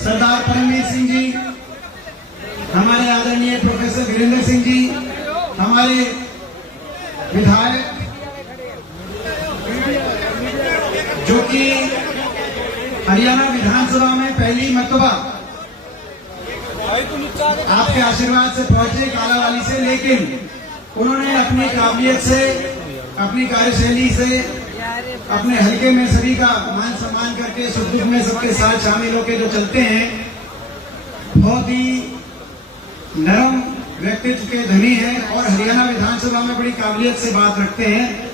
सरदार परमवीर सिंह जी, हमारे आदरणीय प्रोफेसर वीरेंद्र सिंह जी, हमारे विधायक जो कि हरियाणा विधानसभा में पहली मर्तबा आपके आशीर्वाद से पहुंचे कालावाली से, लेकिन उन्होंने अपनी काबिलियत से, अपनी कार्यशैली से, अपने हल्के में सभी का मान सम्मान करके, सुख दुख में सबके साथ शामिल होकर जो चलते हैं, बहुत ही नरम व्यक्तित्व के धनी हैं और हरियाणा विधानसभा में बड़ी काबिलियत से बात रखते हैं।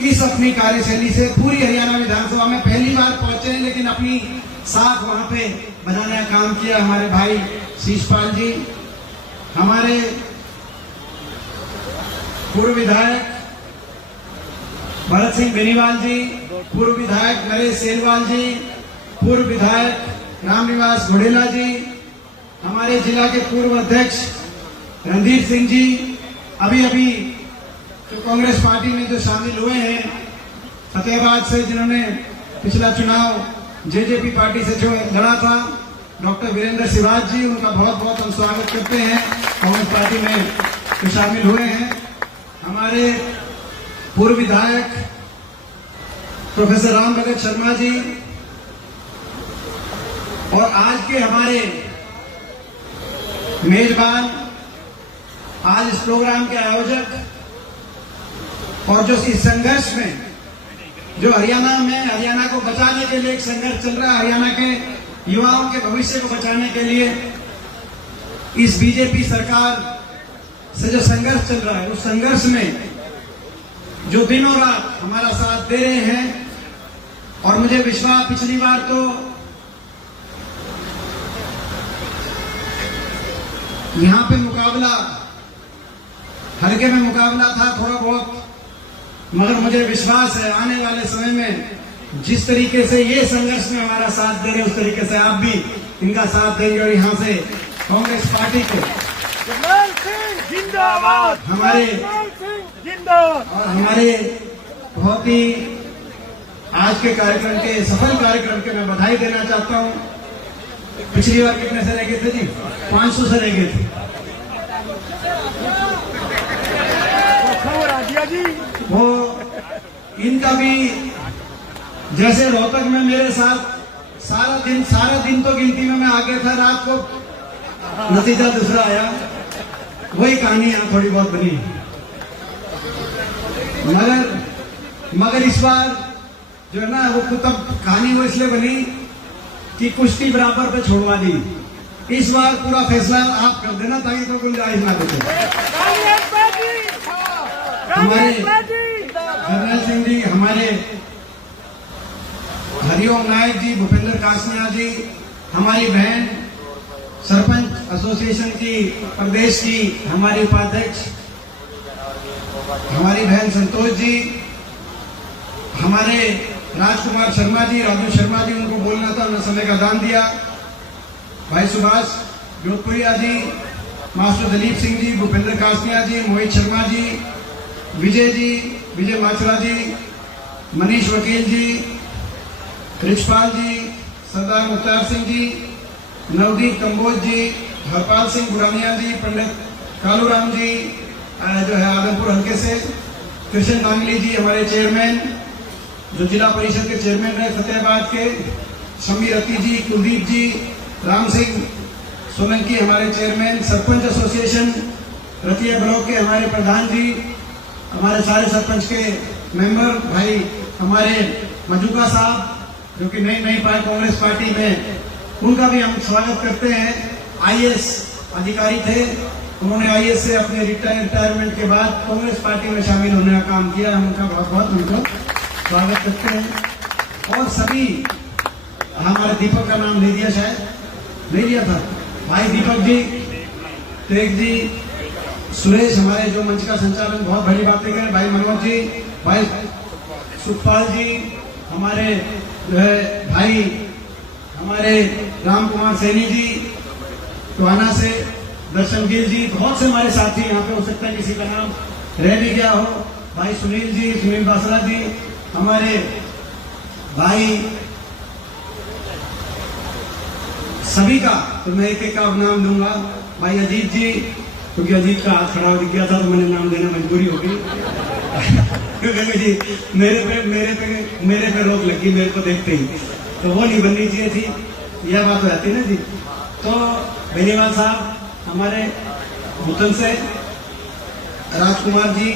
इस अपनी कार्यशैली से पूरी हरियाणा विधानसभा में पहली बार पहुंचे, लेकिन अपनी साख वहां पे बनाने का काम किया हमारे भाई शीशपाल जी, हमारे पूर्व विधायक भरत सिंह बेनीवाल जी, पूर्व विधायक नरेश सेलवाल जी, पूर्व विधायक रामनिवास घोड़ेला जी, हमारे जिला के पूर्व अध्यक्ष रणधीर सिंह जी, अभी जो कांग्रेस पार्टी में जो शामिल हुए हैं फतेहाबाद से, जिन्होंने पिछला चुनाव जेजेपी पार्टी से जो लड़ा था, डॉक्टर वीरेंद्र सिवाज जी, उनका बहुत बहुत हम स्वागत करते हैं, कांग्रेस पार्टी में जो शामिल हुए हैं। हमारे पूर्व विधायक प्रोफेसर राम भगत शर्मा जी, और आज के हमारे मेजबान, आज इस प्रोग्राम के आयोजक, और जो इस संघर्ष में जो हरियाणा को बचाने के लिए एक संघर्ष चल रहा है, हरियाणा के युवाओं के भविष्य को बचाने के लिए इस बीजेपी सरकार से जो संघर्ष चल रहा है, उस संघर्ष में जो दिनों रात हमारा साथ दे रहे हैं। और मुझे विश्वास, पिछली बार तो यहाँ पे मुकाबला, हल्के में मुकाबला था थोड़ा बहुत, मगर मुझे विश्वास है आने वाले समय में जिस तरीके से ये संघर्ष में हमारा साथ दे रहे, उस तरीके से आप भी इनका साथ देंगे। और यहाँ से कांग्रेस पार्टी को जिंदाबाद, हमारे जिंदाबाद, और हमारे बहुत ही आज के कार्यक्रम के सफल कार्यक्रम के मैं बधाई देना चाहता हूँ। पिछली बार कितने से रह गए थे जी? 500 से रह गए थे। वो इनका भी जैसे रोहतक में मेरे साथ सारा दिन तो गिनती में मैं आ गया था, रात को नतीजा दूसरा आया, वही कहानी यहाँ थोड़ी बहुत बनी। मगर इस बार जो है ना वो तब कहानी वो इसलिए बनी कि कुश्ती बराबर पे छोड़वा दी। इस बार पूरा फैसला आप कर देना ताकि कोई गुंजाइश ना बचे। कांग्रेस पार्टी, हमारे कांग्रेस पार्टी, जर्नल सिंह जी, हमारे हरिओम नायक जी, भूपेंद्र कासनिया जी, हमारी बहन सरपंच एसोसिएशन की प्रदेश की हमारी उपाध्यक्ष हमारी बहन संतोष जी, हमारे राजकुमार शर्मा जी, राजू शर्मा जी, उनको बोलना था, उन्होंने समय का दान दिया। भाई सुभाष जोधपुरिया जी, मास्टर दलीप सिंह जी, भूपेंद्र कासनिया जी, मोहित शर्मा जी, विजय जी, विजय माचरा जी, मनीष वकील जी, रिचपाल जी, सरदार मुख्तार सिंह जी, नवदीप कंबोज जी, हरपाल सिंह बुरानिया जी, पंडित कालूराम जी जो है आदमपुर हल्के से, कृष्ण नांगली जी हमारे चेयरमैन जो जिला परिषद के चेयरमैन रहे फतेहाबाद के, समीर रति जी, कुलदीप जी, राम सिंह सोलंकी हमारे chairman, sarpanch association Ratia block के हमारे प्रधान जी, हमारे सारे सरपंच के मेंबर भाई, हमारे मजुका साहब जो कि नई पार्टी कांग्रेस पार्टी में, उनका भी हम स्वागत करते हैं। आईएएस अधिकारी थे, उन्होंने आईएएस से अपने रिटायरमेंट के बाद कांग्रेस पार्टी में शामिल होने का काम किया, हम उनका बहुत बहुत उनको स्वागत करते हैं। और सभी, हमारे दीपक का नाम ले दिया, शायद नहीं लिया था, भाई दीपक जी, तेग जी, सुरेश हमारे जो मंच का संचालन बहुत बड़ी बातें करें, भाई मनोज जी, भाई सुखपाल जी, हमारे जो है भाई हमारे राम कुमार सैनी जी टोहाना से, दर्शन गिल जी, बहुत से हमारे साथी यहाँ पे, हो सकता है किसी का नाम रह भी गया हो, भाई सुनील जी, सुनील बासरा जी, हमारे भाई सभी का तो मैं एक एक का नाम दूंगा, भाई अजीत जी, क्योंकि अजीत का हाथ खड़ा दिख गया था तो मैंने नाम देना मजबूरी होगी क्योंकि जी मेरे पे रोक लगी मेरे को देखते ही, तो वो नहीं बननी चाहिए थी, यह बात हो जाती ना जी। तो बेनीवाल साहब हमारे भूतन से, राजकुमार जी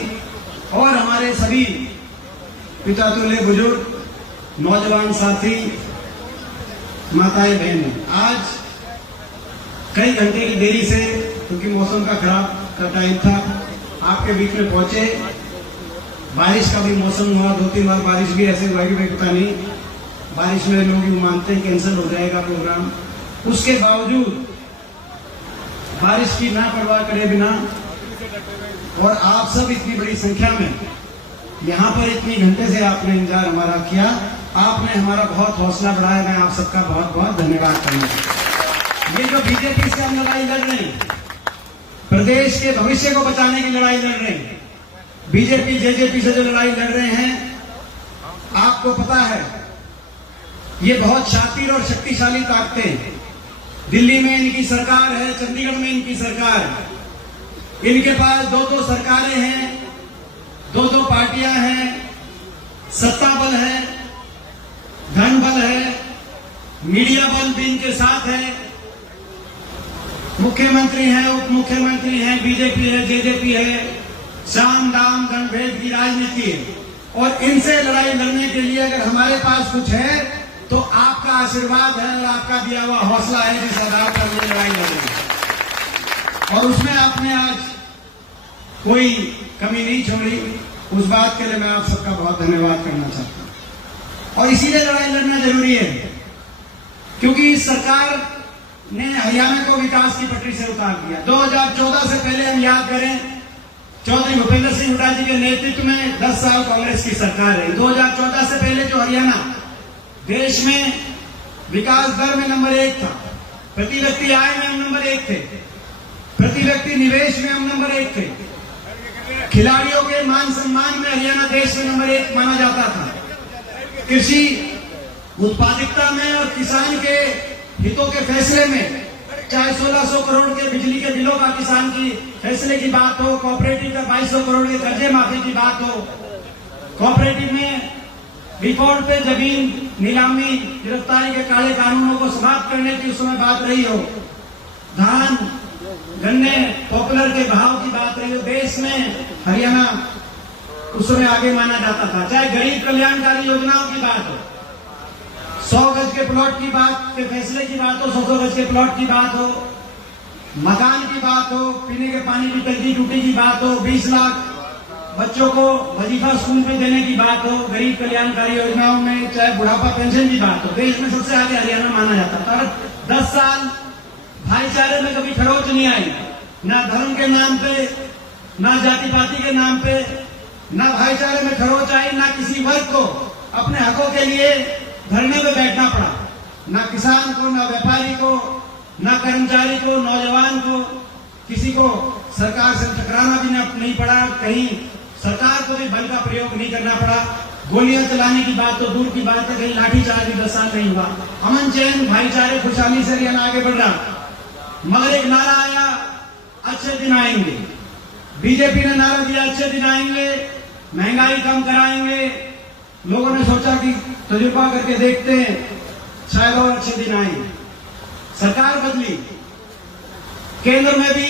और हमारे सभी पिता तुल्य बुजुर्ग, नौजवान साथी, माताएं बहनें, आज कई घंटे की देरी से, क्योंकि मौसम का खराब का टाइम था, आपके बीच में पहुंचे। बारिश का भी मौसम हुआ, 2-3 बार बारिश भी ऐसे हुआ कि पता नहीं, बारिश में लोग यूं मानते हैं कैंसिल हो जाएगा प्रोग्राम, उसके बावजूद बारिश की ना परवाह करे बिना, और आप सब इतनी बड़ी संख्या में यहाँ पर इतनी घंटे से आपने इंतजार हमारा किया, आपने हमारा बहुत हौसला बढ़ाया, मैं आप सबका बहुत बहुत धन्यवाद करूंगा। ये जो बीजेपी से हम लड़ाई लड़ रहे हैं, प्रदेश के भविष्य को बचाने की लड़ाई लड़ रहे हैं, बीजेपी जेजेपी से जो लड़ाई लड़ रहे हैं, आपको पता है ये बहुत शातिर और शक्तिशाली ताकतें, दिल्ली में इनकी सरकार है, चंडीगढ़ में इनकी सरकार है, इनके पास 2-2 सरकारें हैं, 2-2 पार्टियां हैं, सत्ता बल है, धन बल है, मीडिया बल भी इनके साथ है, मुख्यमंत्री हैं, उप मुख्यमंत्री हैं, बीजेपी है, जेजेपी है, साम दाम गणभेद की राजनीति है, और इनसे लड़ाई लड़ने के लिए अगर हमारे पास कुछ है तो आपका आशीर्वाद है और आपका दिया हुआ हौसला है, जिस आधार पर ये लड़ाई लड़ रही है, और उसमें आपने आज कोई कमी नहीं छोड़ी, उस बात के लिए मैं आप सबका बहुत धन्यवाद करना चाहता हूं। और इसीलिए लड़ाई लड़ना जरूरी है क्योंकि इस सरकार ने हरियाणा को विकास की पटरी से उतार दिया। 2014 से पहले हम याद करें, चौधरी भूपेंद्र सिंह हुड्डा जी के नेतृत्व में 10 साल कांग्रेस की सरकार है। 2014 से पहले जो हरियाणा देश में विकास दर में नंबर 1 था, प्रति व्यक्ति आय में हम नंबर 1 थे, प्रति व्यक्ति निवेश में हम नंबर 1 थे, खिलाड़ियों के मान सम्मान में हरियाणा देश में नंबर 1 माना जाता था, कृषि उत्पादकता में और किसान के हितों के फैसले में, चाहे 1600 करोड़ के बिजली के बिलों का किसान की फैसले की बात हो, कोऑपरेटिव का 2200 करोड़ के कर्जे माफी की बात हो, कोऑपरेटिव में रिकॉर्ड पे जमीन नीलामी गिरफ्तारी के काले कानूनों को समाप्त करने की उस समय बात रही हो, धान गन्ने पॉपुलर के भाव की बात रही हो, देश में हरियाणा उस समय आगे माना जाता था, चाहे गरीब कल्याणकारी योजनाओं की बात हो, 100 गज के प्लॉट की बात के फैसले की बात हो, 100 गज के प्लॉट की बात हो, मकान की बात हो, पीने के पानी की टंकी टूटी की बात हो, 20 लाख बच्चों को वजीफा स्कूल में देने की बात हो, गरीब कल्याणकारी योजनाओं में चाहे बुढ़ापा पेंशन की बात हो, देश में सबसे आगे हरियाणा माना जाता है। और 10 साल भाईचारे में कभी खरोच नहीं आई, ना धर्म के नाम पे, ना जाति पाति के नाम पे, ना भाईचारे में खरोच आई, ना किसी वर्ग को अपने हकों के लिए धरने में बैठना पड़ा, ना किसान को, ना व्यापारी को, ना कर्मचारी को, नौजवान को, किसी को सरकार से टकराना भी नहीं पड़ा, कहीं सरकार को भी बल का प्रयोग नहीं करना पड़ा। गोलियां चलाने की बात तो दूर की बात है, कहीं लाठीचार्ज भी 10 साल नहीं हुआ। अमन चैन भाईचारे खुशहाली से हरियाणा आगे बढ़ रहा। मगर एक नारा आया, अच्छे दिन आएंगे। बीजेपी ने नारा दिया, अच्छे दिन आएंगे, महंगाई कम कराएंगे। लोगों ने सोचा कि तजुर्बा करके देखते हैं, शायद और अच्छे दिन आएंगे। सरकार बदली, केंद्र में भी